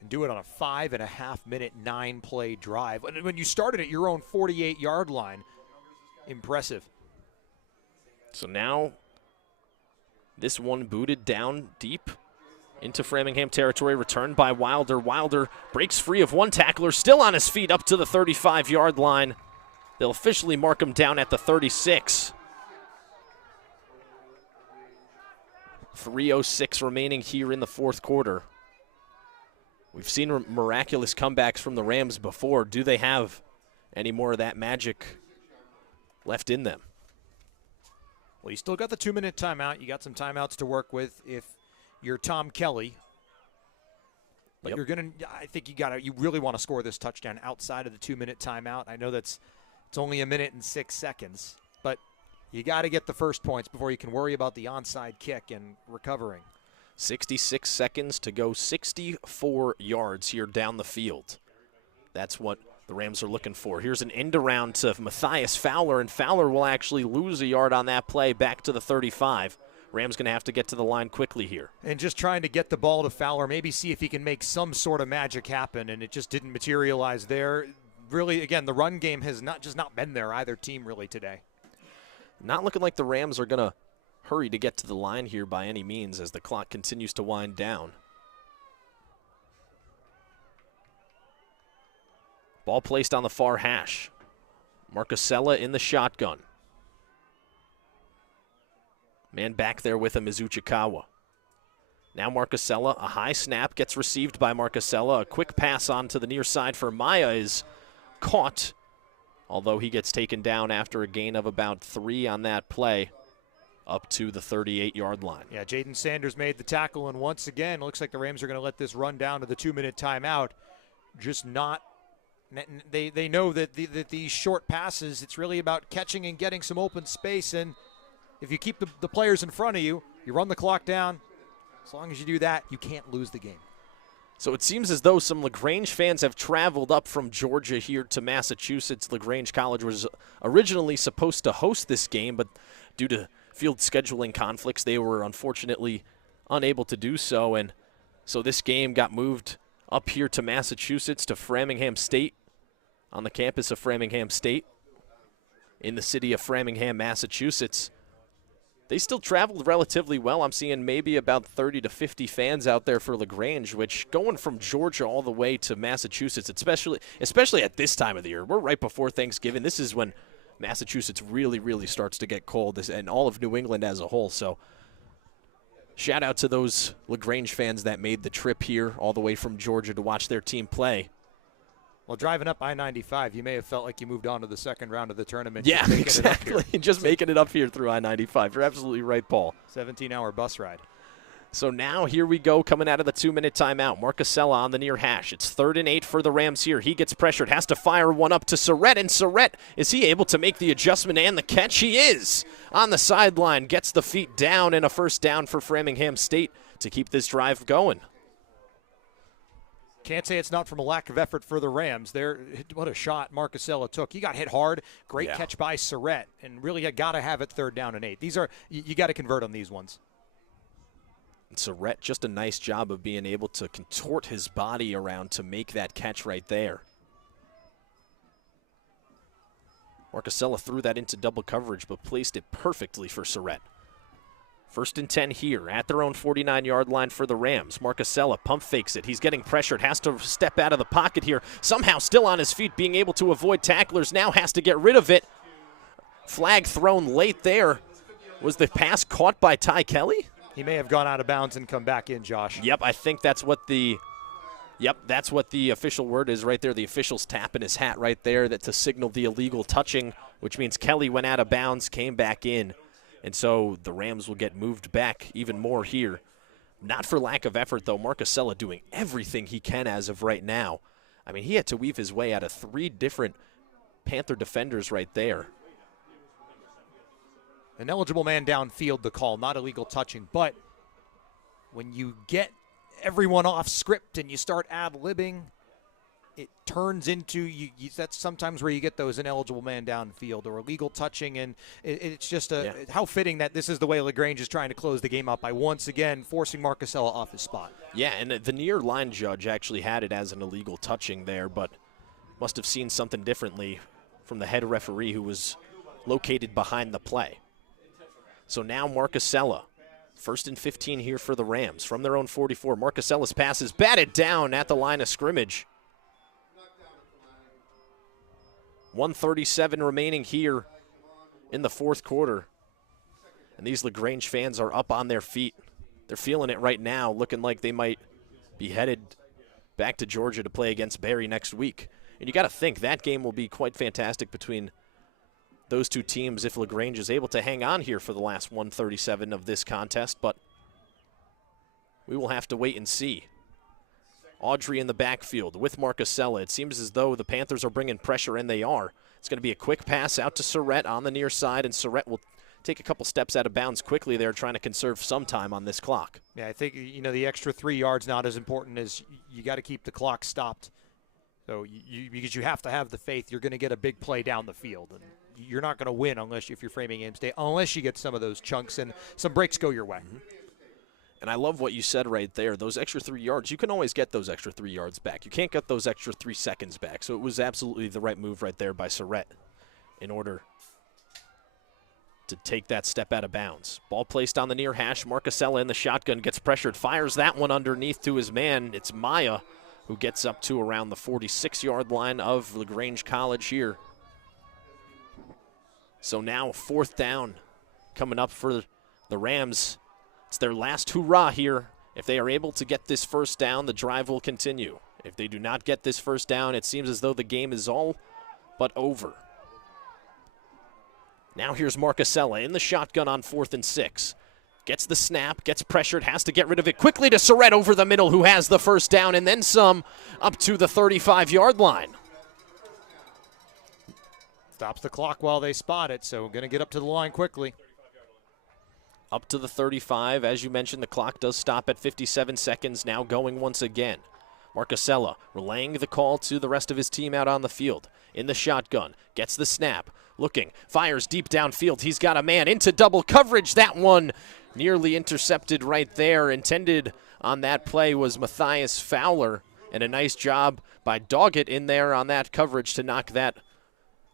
And do it on a 5.5-minute, 9-play drive. When you started at your own 48-yard line, impressive. So now this one booted down deep into Framingham territory, returned by Wilder. Wilder breaks free of one tackler, still on his feet up to the 35-yard line. They'll officially mark him down at the 36. 3:06 remaining here in the fourth quarter. We've seen miraculous comebacks from the Rams before. Do they have any more of that magic left in them? Well, you still got the 2-minute timeout. You got some timeouts to work with if you're Tom Kelly. But I think you really want to score this touchdown outside of the 2-minute timeout. I know it's only 1 minute and 6 seconds, but you got to get the first points before you can worry about the onside kick and recovering. 66 seconds to go, 64 yards here down the field. That's what the Rams are looking for. Here's an end around to Matthias Fowler, and Fowler will actually lose a yard on that play back to the 35. Rams going to have to get to the line quickly here. And just trying to get the ball to Fowler, maybe see if he can make some sort of magic happen, and it just didn't materialize there. Really, again, the run game has not been there either team really today. Not looking like the Rams are going to hurry to get to the line here by any means as the clock continues to wind down. Ball placed on the far hash. Marcusella in the shotgun. Man back there with him is Uchikawa. Now Marcusella, a high snap, gets received by Marcusella. A quick pass on to the near side for Maya is caught, although he gets taken down after a gain of about 3 on that play. up to the 38-yard line. Yeah, Jaden Sanders made the tackle, and once again, it looks like the Rams are going to let this run down to the 2-minute timeout. Just not – they know that these short passes, it's really about catching and getting some open space, and if you keep the players in front of you, you run the clock down. As long as you do that, you can't lose the game. So it seems as though some LaGrange fans have traveled up from Georgia here to Massachusetts. LaGrange College was originally supposed to host this game, but due to field scheduling conflicts, they were unfortunately unable to do so. And so this game got moved up here to Massachusetts, to Framingham State, on the campus of Framingham State, in the city of Framingham, Massachusetts. They still traveled relatively well. I'm seeing maybe about 30 to 50 fans out there for LaGrange, which going from Georgia all the way to Massachusetts, especially at this time of the year, we're right before Thanksgiving. This is when Massachusetts really, really starts to get cold, and all of New England as a whole. So shout out to those LaGrange fans that made the trip here all the way from Georgia to watch their team play. Well, driving up I-95, you may have felt like you moved on to the second round of the tournament. Yeah, exactly. Just making it up here through I-95. You're absolutely right, Paul. 17-hour bus ride. So now here we go, coming out of the 2-minute timeout. Marcusella on the near hash. It's 3rd and 8 for the Rams here. He gets pressured, has to fire one up to Surrett, and Surrett, is he able to make the adjustment and the catch? He is on the sideline, gets the feet down, and a first down for Framingham State to keep this drive going. Can't say it's not from a lack of effort for the Rams. What a shot Marcusella took. He got hit hard. Great catch by Surrett, and really you got to have it 3rd down and 8. These are you got to convert on these ones. And Surrett, just a nice job of being able to contort his body around to make that catch right there. Marcusella threw that into double coverage, but placed it perfectly for Surrett. 1st and 10 here at their own 49-yard line for the Rams. Marcusella pump fakes it. He's getting pressured, has to step out of the pocket here. Somehow still on his feet, being able to avoid tacklers. Now has to get rid of it. Flag thrown late there. Was the pass caught by Ty Kelly? He may have gone out of bounds and come back in, Josh. Yep, I think that's what the official word is right there. The official's tapping his hat right there to signal the illegal touching, which means Kelly went out of bounds, came back in. And so the Rams will get moved back even more here. Not for lack of effort, though. Marcusella doing everything he can as of right now. I mean, he had to weave his way out of 3 different Panther defenders right there. An eligible man downfield, the call, not illegal touching. But when you get everyone off script and you start ad-libbing, it turns into that's sometimes where you get those ineligible man downfield or illegal touching, and it's just how fitting that this is the way LaGrange is trying to close the game out by once again forcing Marcusella off his spot. Yeah, and the near line judge actually had it as an illegal touching there, but must have seen something differently from the head referee who was located behind the play. So now Marcusella, 1st and 15 here for the Rams from their own 44. Marcusella's pass is batted down at the line of scrimmage. 1:37 remaining here in the 4th quarter. And these LaGrange fans are up on their feet. They're feeling it right now, looking like they might be headed back to Georgia to play against Barry next week. And you got to think that game will be quite fantastic between those two teams if LaGrange is able to hang on here for the last 1:37 of this contest. But we will have to wait and see. Audrey in the backfield with Marcusella. It seems as though the Panthers are bringing pressure, and they are. It's going to be a quick pass out to Surrett on the near side, and Surrett will take a couple steps out of bounds quickly there, trying to conserve some time on this clock. Yeah, I think, the extra 3 yards not as important as you got to keep the clock stopped. So because you have to have the faith, you're going to get a big play down the field. And you're not going to win if you're Framingham State, unless you get some of those chunks and some breaks go your way. Mm-hmm. And I love what you said right there. Those extra 3 yards, you can always get those extra 3 yards back. You can't get those extra 3 seconds back. So it was absolutely the right move right there by Surrett in order to take that step out of bounds. Ball placed on the near hash. Marcusella in the shotgun, gets pressured, fires that one underneath to his man. It's Maya who gets up to around the 46-yard line of LaGrange College here. So now 4th down coming up for the Rams. It's their last hurrah here. If they are able to get this first down, the drive will continue. If they do not get this first down, it seems as though the game is all but over. Now here's Marcusella in the shotgun on 4th and 6. Gets the snap, gets pressured, has to get rid of it quickly to Surratt over the middle, who has the first down and then some up to the 35-yard line. Stops the clock while they spot it, so going to get up to the line quickly. Up to the 35. As you mentioned, the clock does stop at 57 seconds, now going once again. Marcusella relaying the call to the rest of his team out on the field. In the shotgun, gets the snap, looking, fires deep downfield. He's got a man into double coverage. That one nearly intercepted right there. Intended on that play was Matthias Fowler, and a nice job by Doggett in there on that coverage to knock that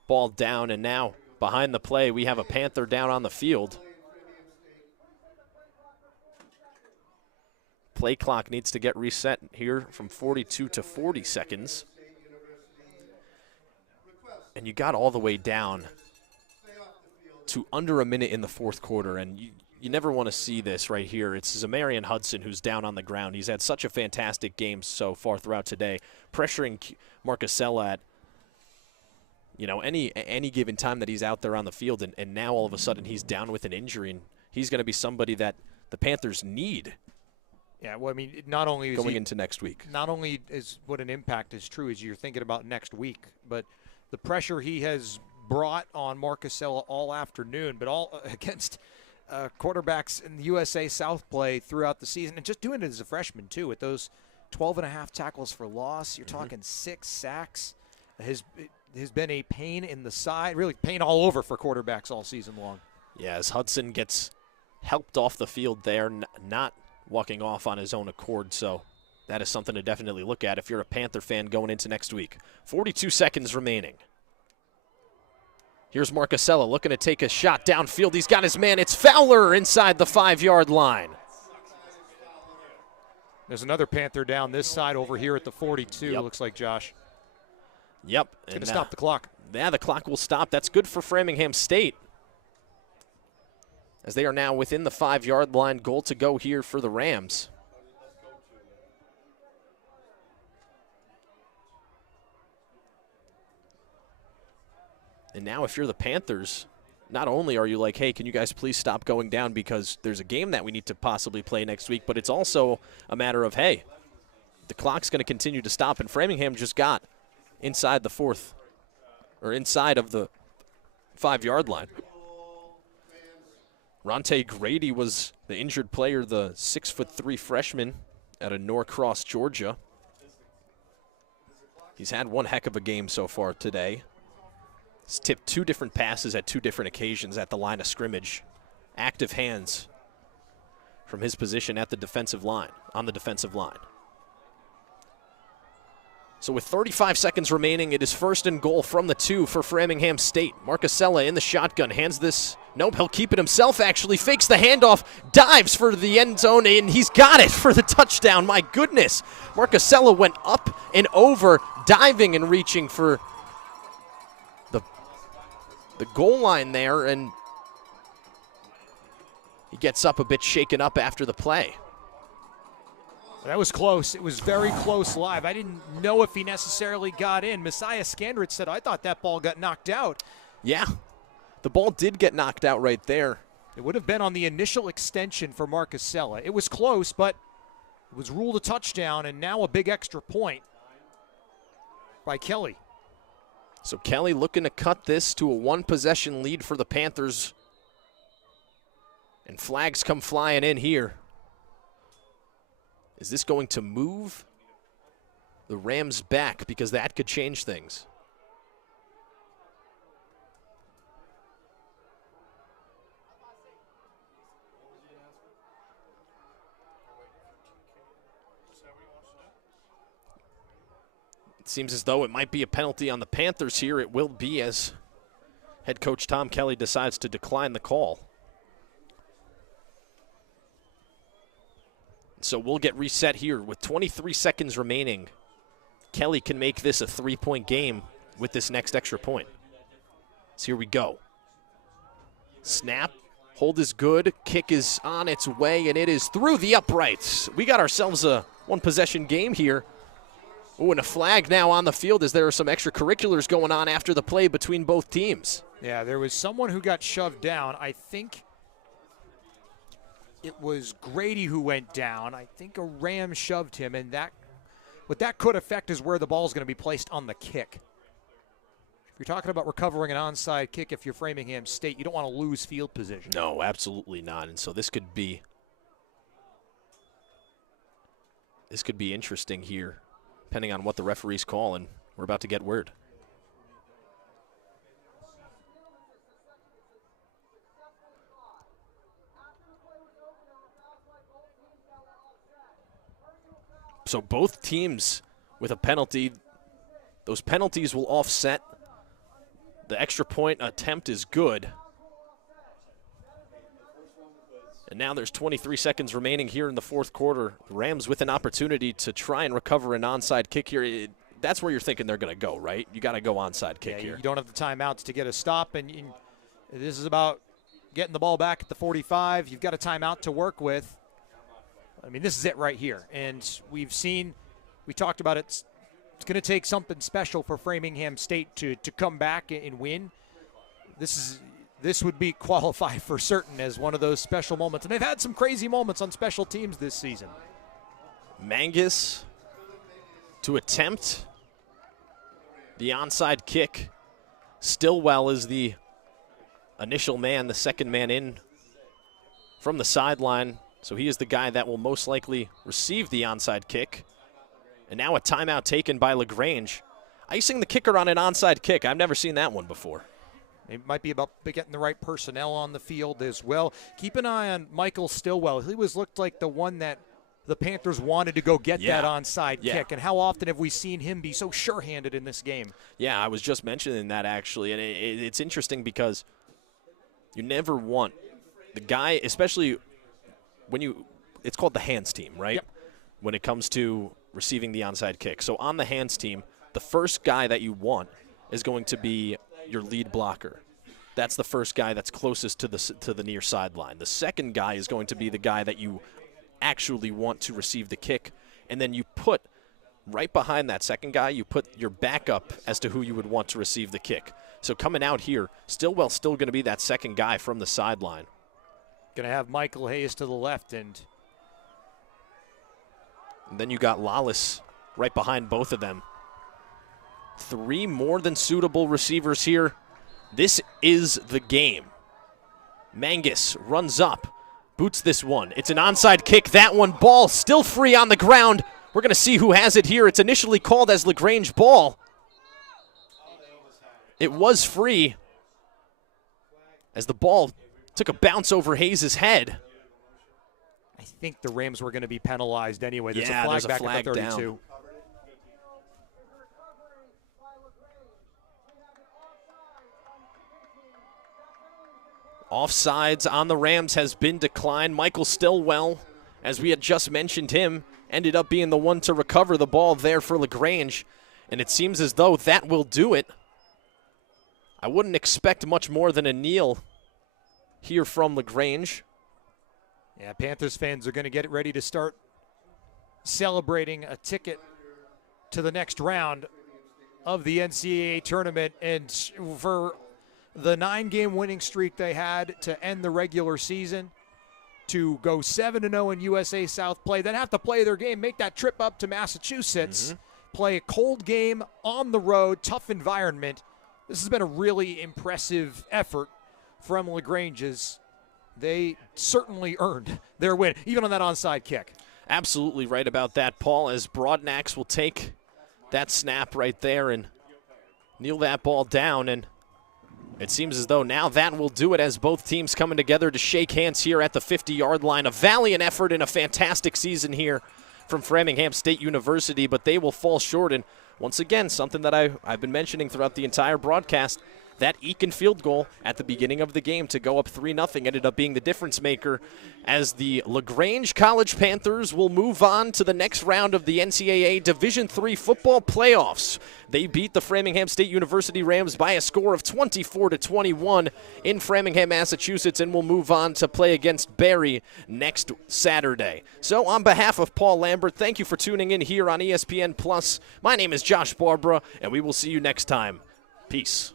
ball down. And now behind the play, we have a Panther down on the field. Play clock needs to get reset here from 42 to 40 seconds. And you got all the way down to under a minute in the 4th quarter, and you never want to see this right here. It's Zamarian Hudson who's down on the ground. He's had such a fantastic game so far throughout today, pressuring Marcusella at any given time that he's out there on the field, and now all of a sudden he's down with an injury, and he's going to be somebody that the Panthers need. Yeah, well, I mean, not only is going into next week. Not only is what an impact is true as you're thinking about next week, but the pressure he has brought on Marcusella all afternoon, but all against quarterbacks in the USA South play throughout the season, and just doing it as a freshman too, with those 12.5 tackles for loss. You're talking 6 sacks. Has been a pain in the side, really pain all over for quarterbacks all season long. Yeah, as Hudson gets helped off the field there, not walking off on his own accord, so that is something to definitely look at if you're a Panther fan going into next week. 42 seconds remaining. Here's Marcusella looking to take a shot downfield. He's got his man. It's Fowler inside the 5-yard line. There's another Panther down this side over here at the 42, Yep. Looks like, Josh. Yep. It's going to stop the clock. Yeah, the clock will stop. That's good for Framingham State, as they are now within the 5-yard line. Goal to go here for the Rams. And now if you're the Panthers, not only are you like, hey, can you guys please stop going down because there's a game that we need to possibly play next week, but it's also a matter of, hey, the clock's going to continue to stop, and Framingham just got inside the 4th, or inside of the 5-yard line. Ronte Grady was the injured player, the 6'3" freshman out of Norcross, Georgia. He's had one heck of a game so far today. He's tipped 2 different passes at 2 different occasions at the line of scrimmage. Active hands from his position at the defensive line, on the defensive line. So with 35 seconds remaining, it is 1st and goal from the 2 for Framingham State. Marcusella in the shotgun, hands this. Nope, he'll keep it himself, actually. Fakes the handoff, dives for the end zone, and he's got it for the touchdown. My goodness. Marcusella went up and over, diving and reaching for the goal line there, and he gets up a bit shaken up after the play. That was close. It was very close live. I didn't know if he necessarily got in. Messiah Skandrich said, I thought that ball got knocked out. Yeah, the ball did get knocked out right there. It would have been on the initial extension for Marcusella. It was close, but it was ruled a touchdown, and now a big extra point by Kelly. So Kelly looking to cut this to a 1-possession lead for the Panthers. And flags come flying in here. Is this going to move the Rams back? Because that could change things. It seems as though it might be a penalty on the Panthers here. It will be, as head coach Tom Kelly decides to decline the call. So we'll get reset here with 23 seconds remaining. Kelly can make this a 3-point game with this next extra point. So here we go. Snap, hold is good, kick is on its way, and it is through the uprights. We got ourselves a 1-possession game here. Oh, and a flag now on the field as there are some extracurriculars going on after the play between both teams. Yeah, there was someone who got shoved down. I think it was Grady who went down. I think a Ram shoved him, and what that could affect is where the ball is going to be placed on the kick. If you're talking about recovering an onside kick, if you're Framingham State, you don't want to lose field position. No, absolutely not. And so this could be interesting here, depending on what the referees call, and we're about to get word. So both teams with a penalty, those penalties will offset. The extra point attempt is good. And now there's 23 seconds remaining here in the fourth quarter. The Rams with an opportunity to try and recover an onside kick here. That's where you're thinking they're going to go, right? You got to go onside kick here. You don't have the timeouts to get a stop, and this is about getting the ball back at the 45. You've got a timeout to work with. I mean, this is it right here. And we talked about it. It's going to take something special for Framingham State to come back and win. This would be qualified for certain as one of those special moments. And they've had some crazy moments on special teams this season. Mangus to attempt the onside kick. Stillwell is the initial man, the second man in from the sideline. So he is the guy that will most likely receive the onside kick. And now a timeout taken by LaGrange. Icing the kicker on an onside kick. I've never seen that one before. It might be about getting the right personnel on the field as well. Keep an eye on Michael Stillwell. He looked like the one that the Panthers wanted to go get that onside kick. And how often have we seen him be so sure-handed in this game? Yeah, I was just mentioning that actually. And it's interesting because you never want the guy, especially it's called the hands team, right? Yep. When it comes to receiving the onside kick. So on the hands team, the first guy that you want is going to be your lead blocker. That's the first guy that's closest to the near sideline. The second guy is going to be the guy that you actually want to receive the kick. And then you put right behind that second guy, you put your backup as to who you would want to receive the kick. So coming out here, Stillwell's still going to be that second guy from the sideline. Going to have Michael Hayes to the left, and then you got Lawless right behind both of them. Three more than suitable receivers here. This is the game. Mangus runs up, boots this one. It's an onside kick. That one, ball still free on the ground. We're going to see who has it here. It's initially called as LaGrange ball. It was free as the ball took a bounce over Hayes' head. I think the Rams were going to be penalized anyway. There's Yeah, a flag back at the 32. down. Offsides on the Rams has been declined. Michael Stillwell, as we had just mentioned him, ended up being the one to recover the ball there for LaGrange. And it seems as though that will do it. I wouldn't expect much more than a kneel here from LaGrange. Yeah, Panthers fans are going to get ready to start celebrating a ticket to the next round of the NCAA tournament. And for the 9-game winning streak they had to end the regular season, to go 7-0 in USA South play, then have to play their game, make that trip up to Massachusetts, play a cold game on the road, tough environment. This has been a really impressive effort from LaGrange's. They certainly earned their win, even on that onside kick. Absolutely right about that, Paul, as Broadnax will take that snap right there and kneel that ball down. And it seems as though now that will do it, as both teams coming together to shake hands here at the 50-yard line. A valiant effort and a fantastic season here from Framingham State University, but they will fall short. And once again, something that I've been mentioning throughout the entire broadcast, that Eakin field goal at the beginning of the game to go up 3-0 ended up being the difference maker, as the LaGrange College Panthers will move on to the next round of the NCAA Division III football playoffs. They beat the Framingham State University Rams by a score of 24-21 in Framingham, Massachusetts, and will move on to play against Barry next Saturday. So on behalf of Paul Lambert, thank you for tuning in here on ESPN Plus. My name is Josh Barbara, and we will see you next time. Peace.